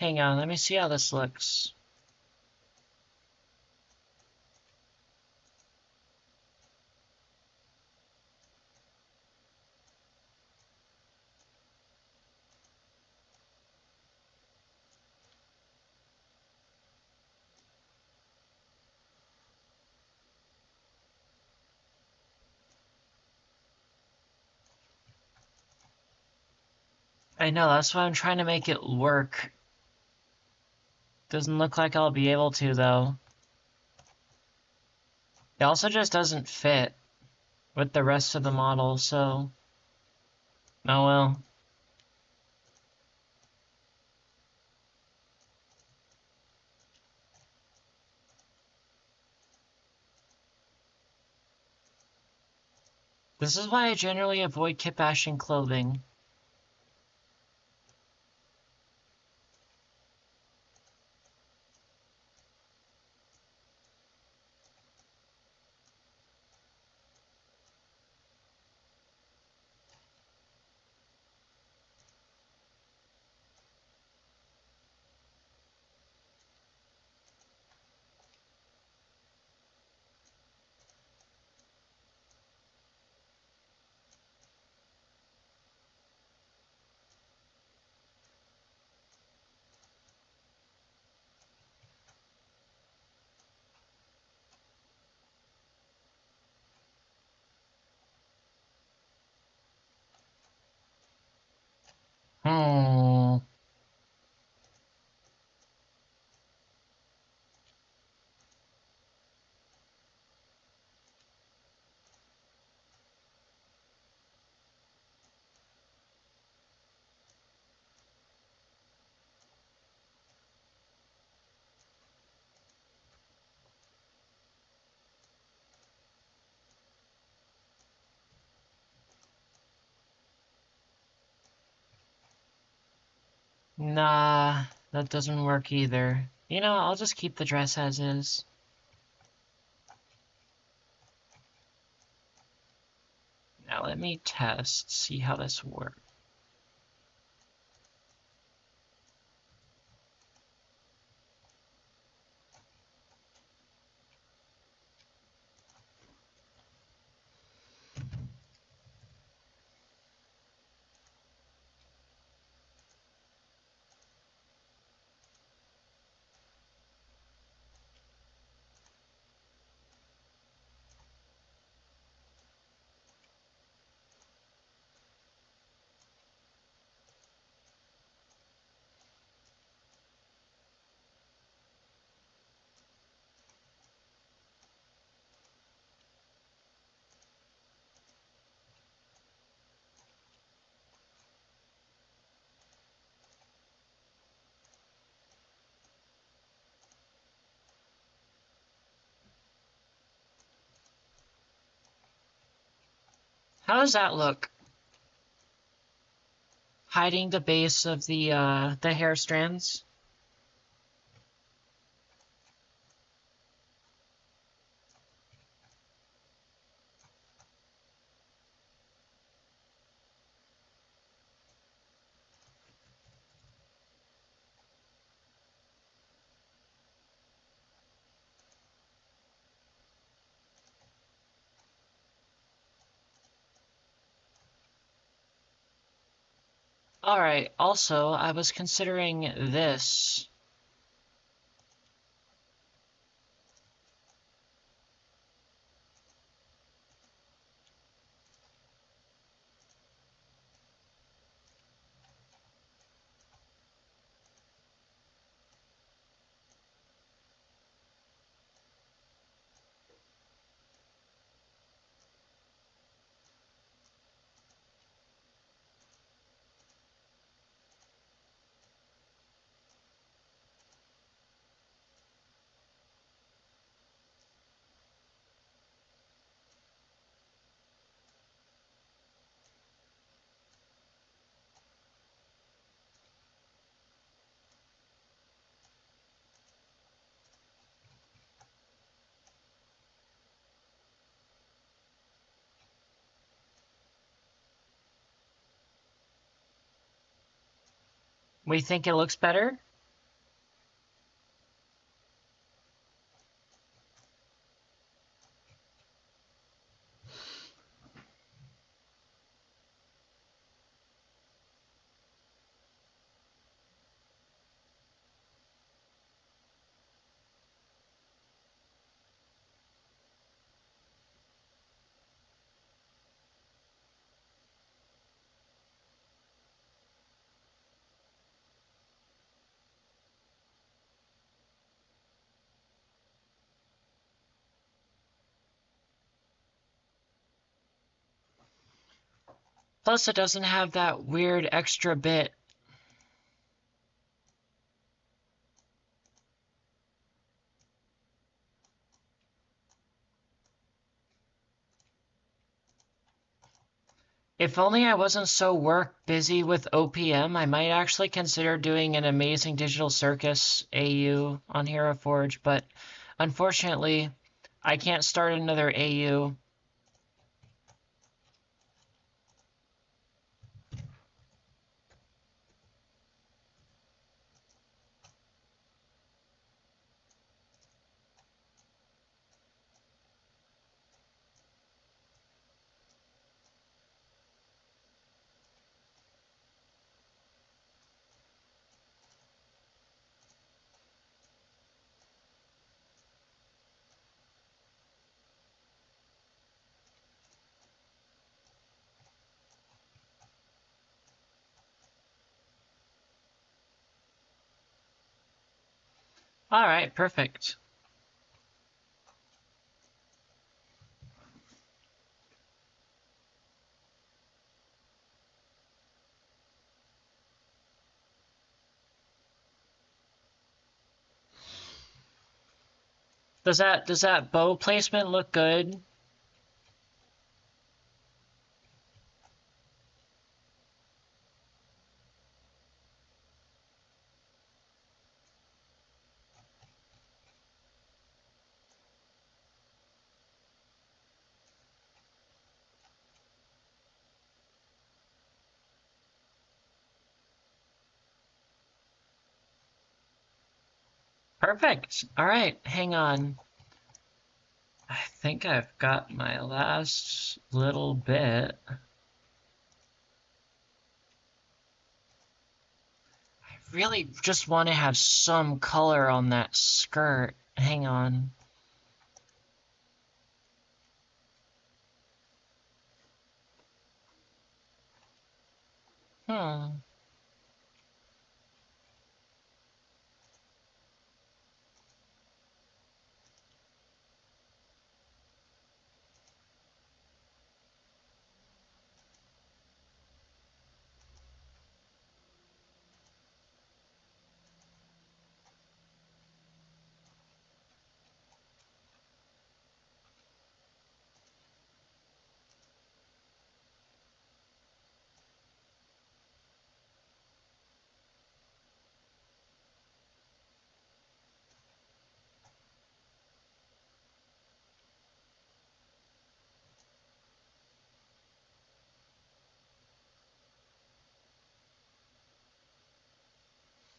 Hang on, let me see how this looks. I know, that's why I'm trying to make it work. Doesn't look like I'll be able to, though. It also just doesn't fit with the rest of the model, so... Oh well. This is why I generally avoid kit bashing clothing. Hmm. Nah, that doesn't work either. You know, I'll just keep the dress as is. Now let me test, see how this works. How does that look? Hiding the base of the hair strands? Alright, also, I was considering this. We think it looks better? Plus, it doesn't have that weird extra bit. If only I wasn't so work busy with OPM, I might actually consider doing an Amazing Digital Circus AU on Heroforge, but unfortunately, I can't start another AU. All right, perfect. Does that bow placement look good? Perfect. All right, hang on. I think I've got my last little bit. I really just want to have some color on that skirt. Hang on. Hmm.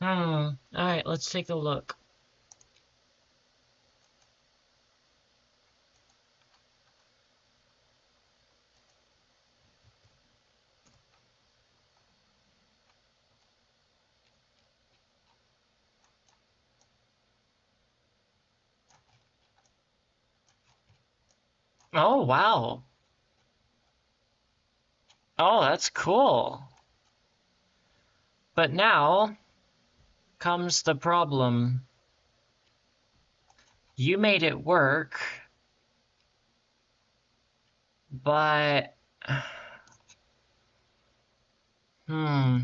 All right, let's take a look. Oh, wow. Oh, that's cool. But now comes the problem. You made it work, but hmm.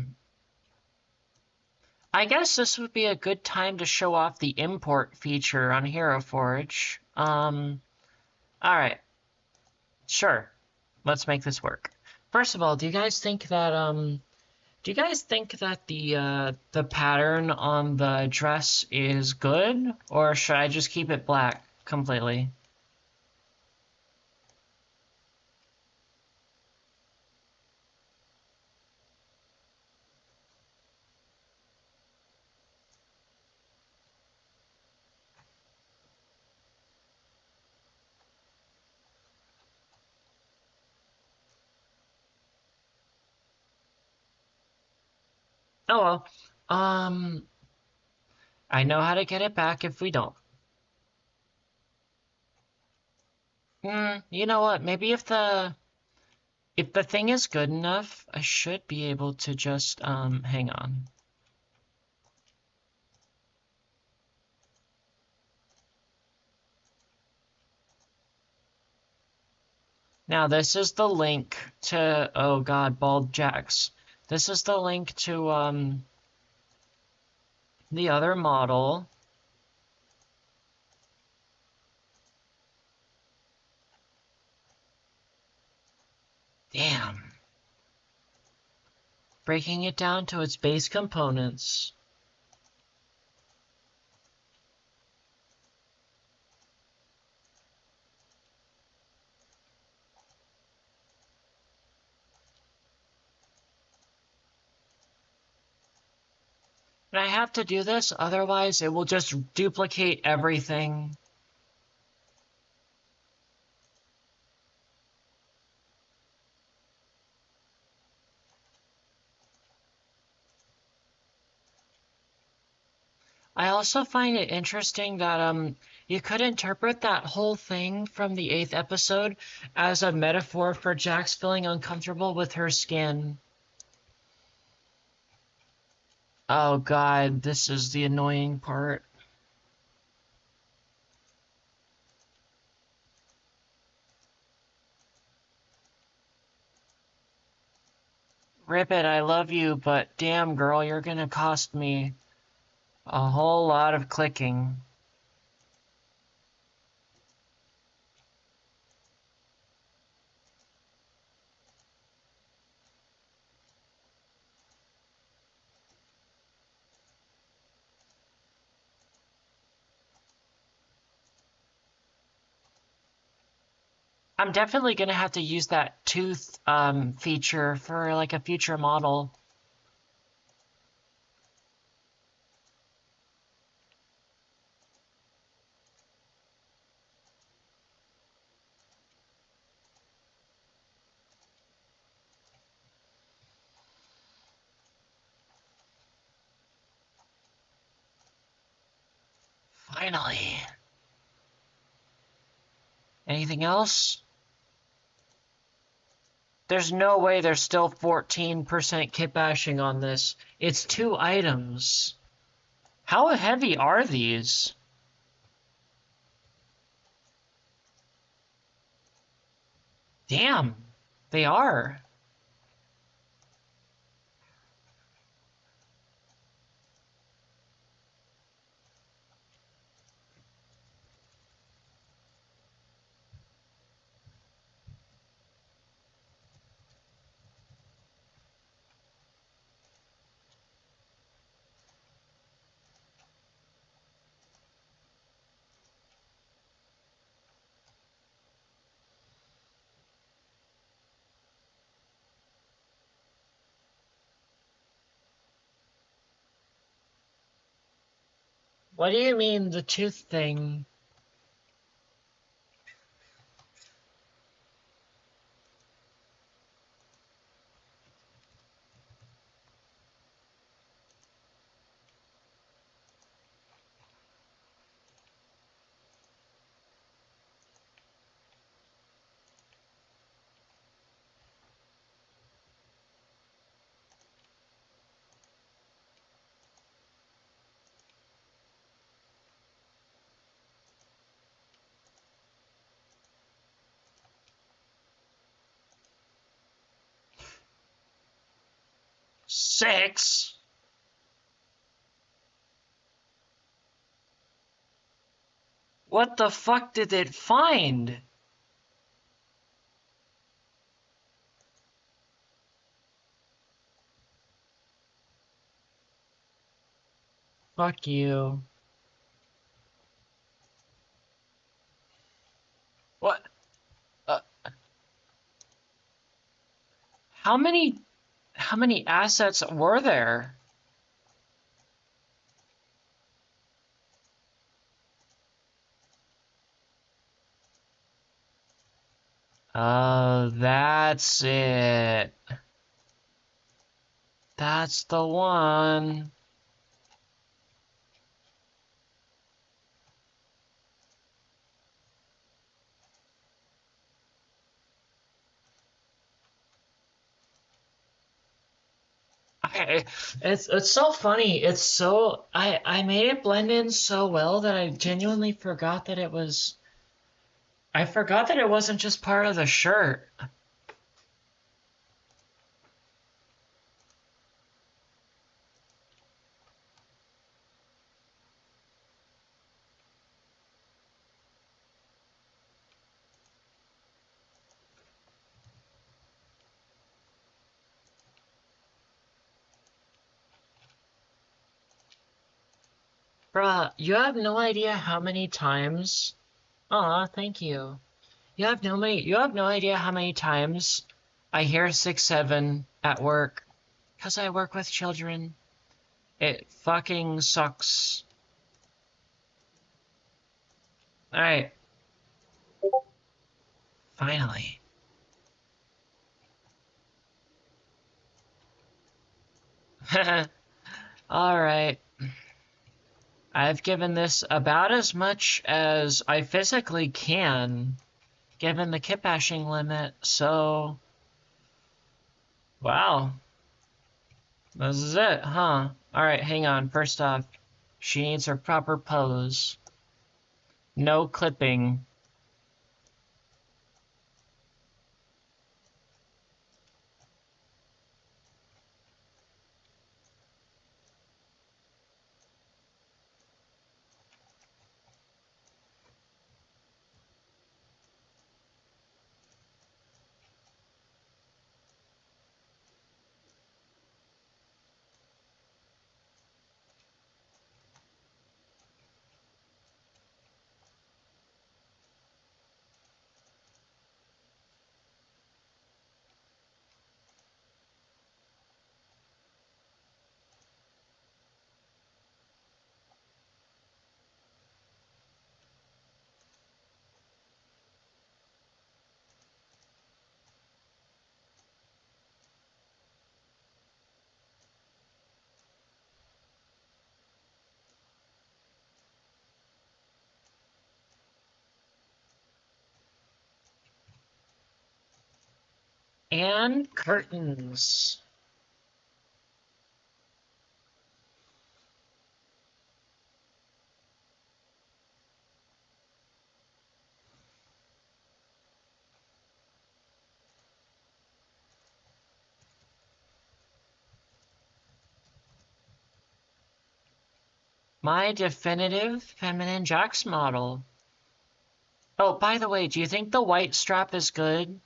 I guess this would be a good time to show off the import feature on Heroforge. All right, sure. Let's make this work. First of all, do you guys think that the pattern on the dress is good, or should I just keep it black completely? Oh well. Um, I know how to get it back if we don't. You know what? Maybe if the thing is good enough, I should be able to just hang on. Now this is the link to, oh God, Bald Jacks. This is the link to the other model. Damn. Breaking it down to its base components. And I have to do this, otherwise it will just duplicate everything. I also find it interesting that you could interpret that whole thing from the 8th episode as a metaphor for Jax feeling uncomfortable with her skin. Oh God, this is the annoying part. Ribbit, I love you, but damn girl, you're gonna cost me a whole lot of clicking. I'm definitely gonna have to use that tooth feature for like a future model. Finally. Anything else? There's no way there's still 14% kit bashing on this. It's 2 items. How heavy are these? Damn, they are. What do you mean the tooth thing? Six? What the fuck did it find? Fuck you. What? Uh, how many assets were there? Oh, that's it. That's the one. I, it's so funny. It's so I made it blend in so well that I genuinely forgot that it was. I forgot that it wasn't just part of the shirt. Bruh, you have no idea how many times. Aw, thank you. You have no idea how many times I hear 6-7 at work. 'Cause I work with children. It fucking sucks. Alright, finally. Alright. I've given this about as much as I physically can, given the kit bashing limit, so... Wow. This is it, huh? Alright, hang on. First off, she needs her proper pose. No clipping. And curtains. My definitive feminine Jax model. Oh, by the way, do you think the white strap is good?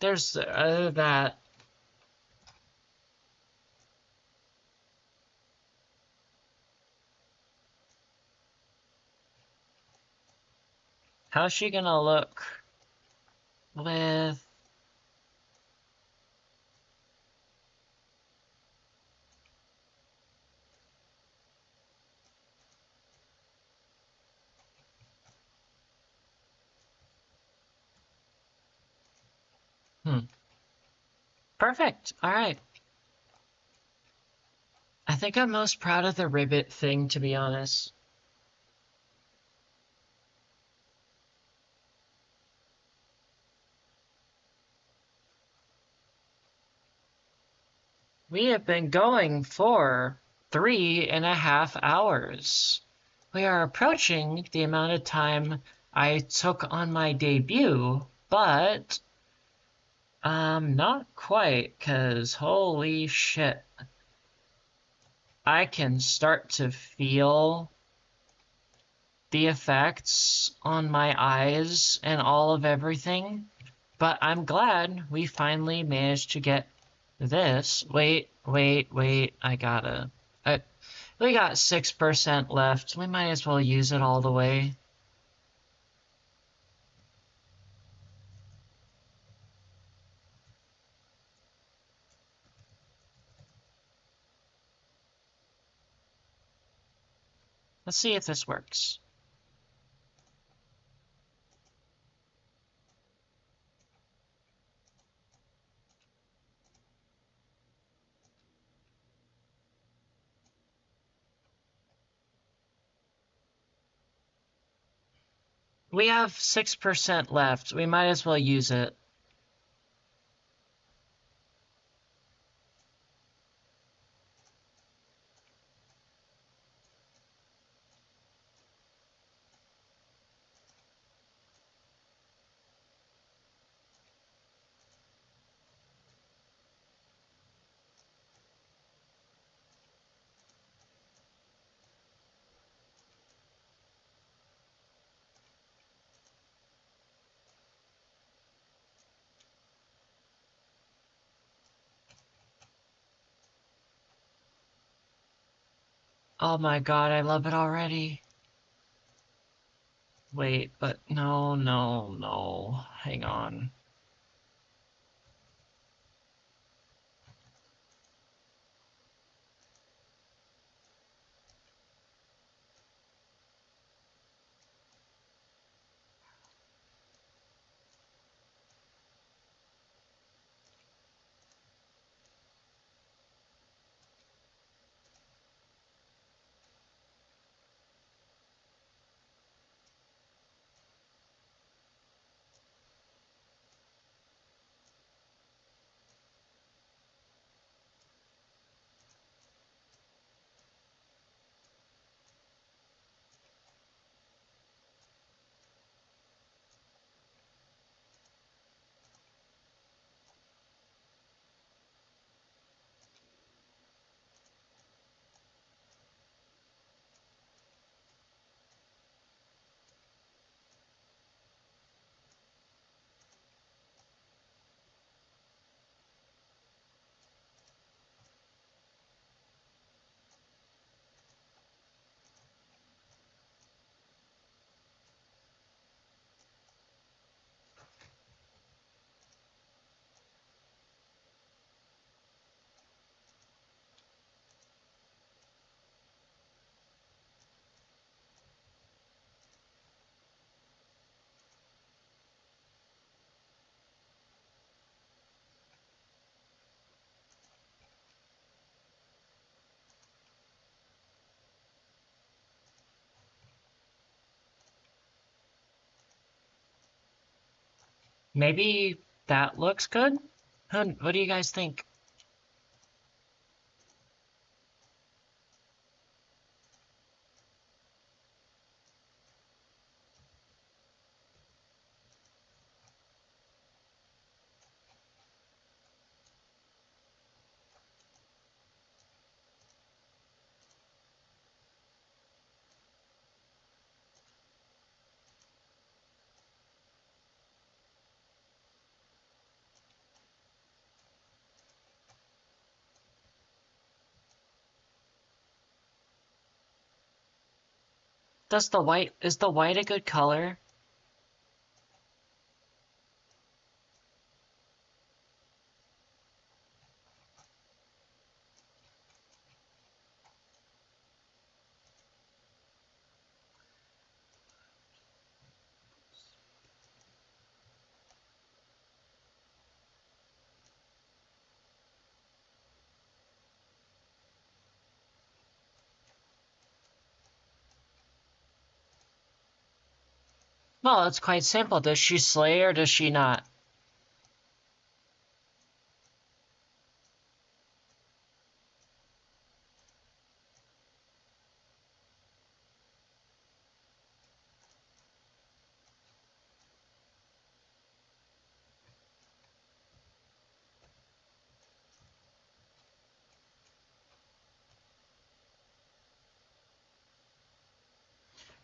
There's that. How's she gonna look with... Perfect. All right. I think I'm most proud of the ribbit thing, to be honest. We have been going for 3.5 hours. We are approaching the amount of time I took on my debut, but not quite, because holy shit. I can start to feel the effects on my eyes and all of everything, but I'm glad we finally managed to get this. Wait, I gotta... we got 6% left. We might as well use it all the way. Let's see if this works. We have 6% left. We might as well use it. Oh my god, I love it already. Wait, but no. Hang on. Maybe that looks good? What do you guys think? Is the white a good color? Well, it's quite simple. Does she slay or does she not?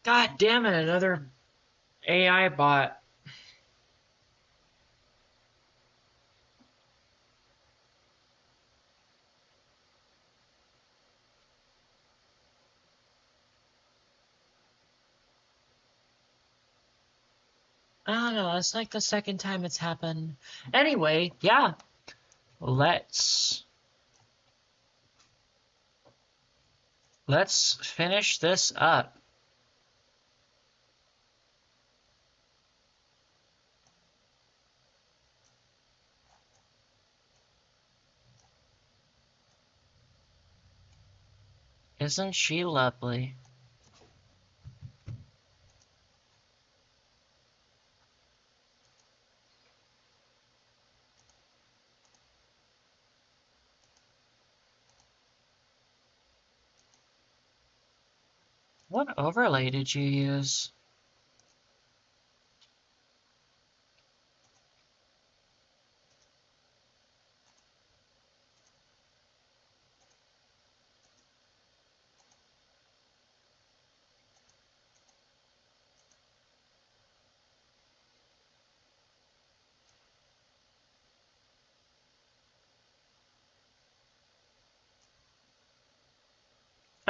God damn it, another AI bot. I don't know, it's like the second time it's happened. Anyway, yeah, let's let's finish this up. Isn't she lovely? What overlay did you use?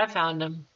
I found him.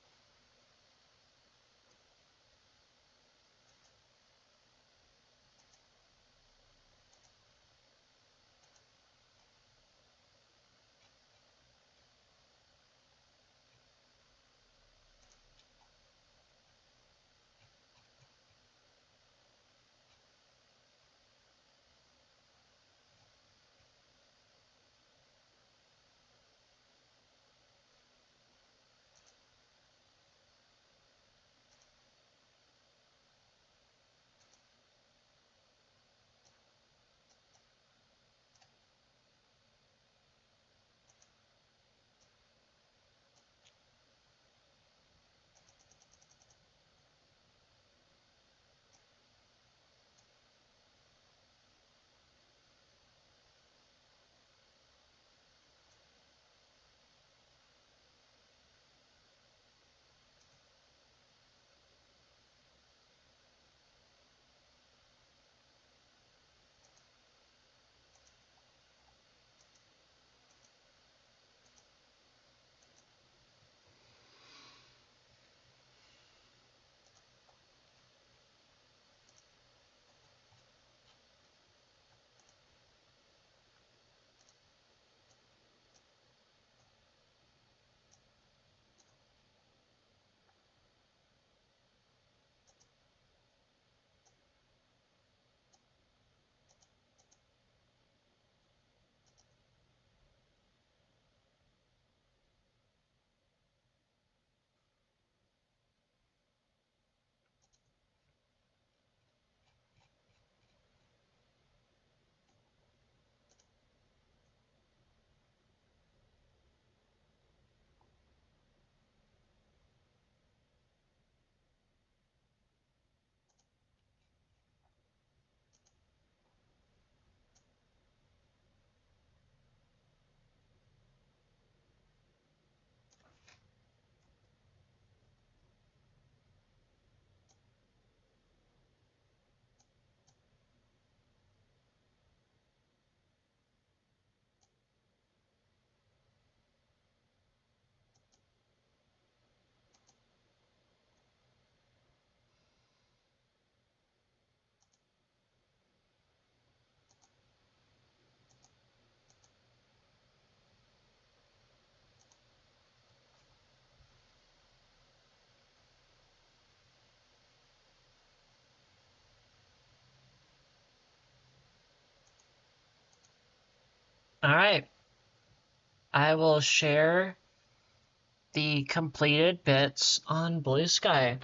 All right. I will share the completed bits on Blue Sky.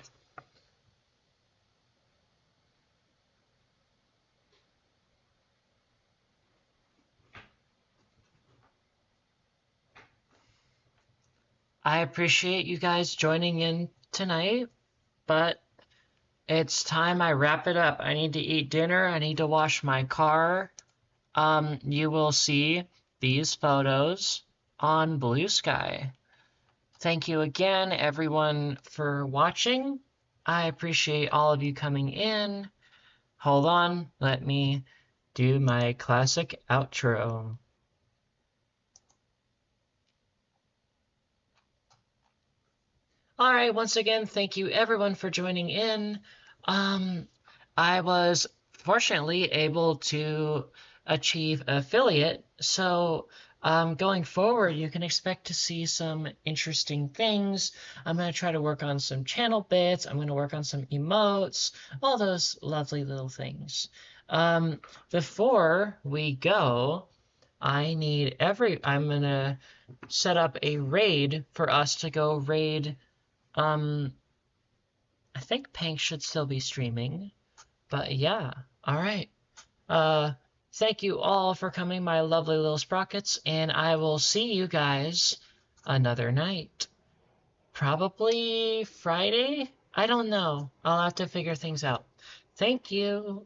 I appreciate you guys joining in tonight, but it's time I wrap it up. I need to eat dinner. I need to wash my car. You will see these photos on Blue Sky. Thank you again, everyone, for watching. I appreciate all of you coming in. Hold on, let me do my classic outro. All right, once again, thank you everyone for joining in. Um, I was fortunately able to achieve affiliate, so going forward, you can expect to see some interesting things. I'm going to try to work on some channel bits. I'm going to work on some emotes, all those lovely little things. Before we go, I'm going to set up a raid for us to go raid um, I think Pink should still be streaming, but yeah. All right. Uh, Thank you all for coming, my lovely little sprockets, and I will see you guys another night. Probably Friday? I don't know. I'll have to figure things out. Thank you.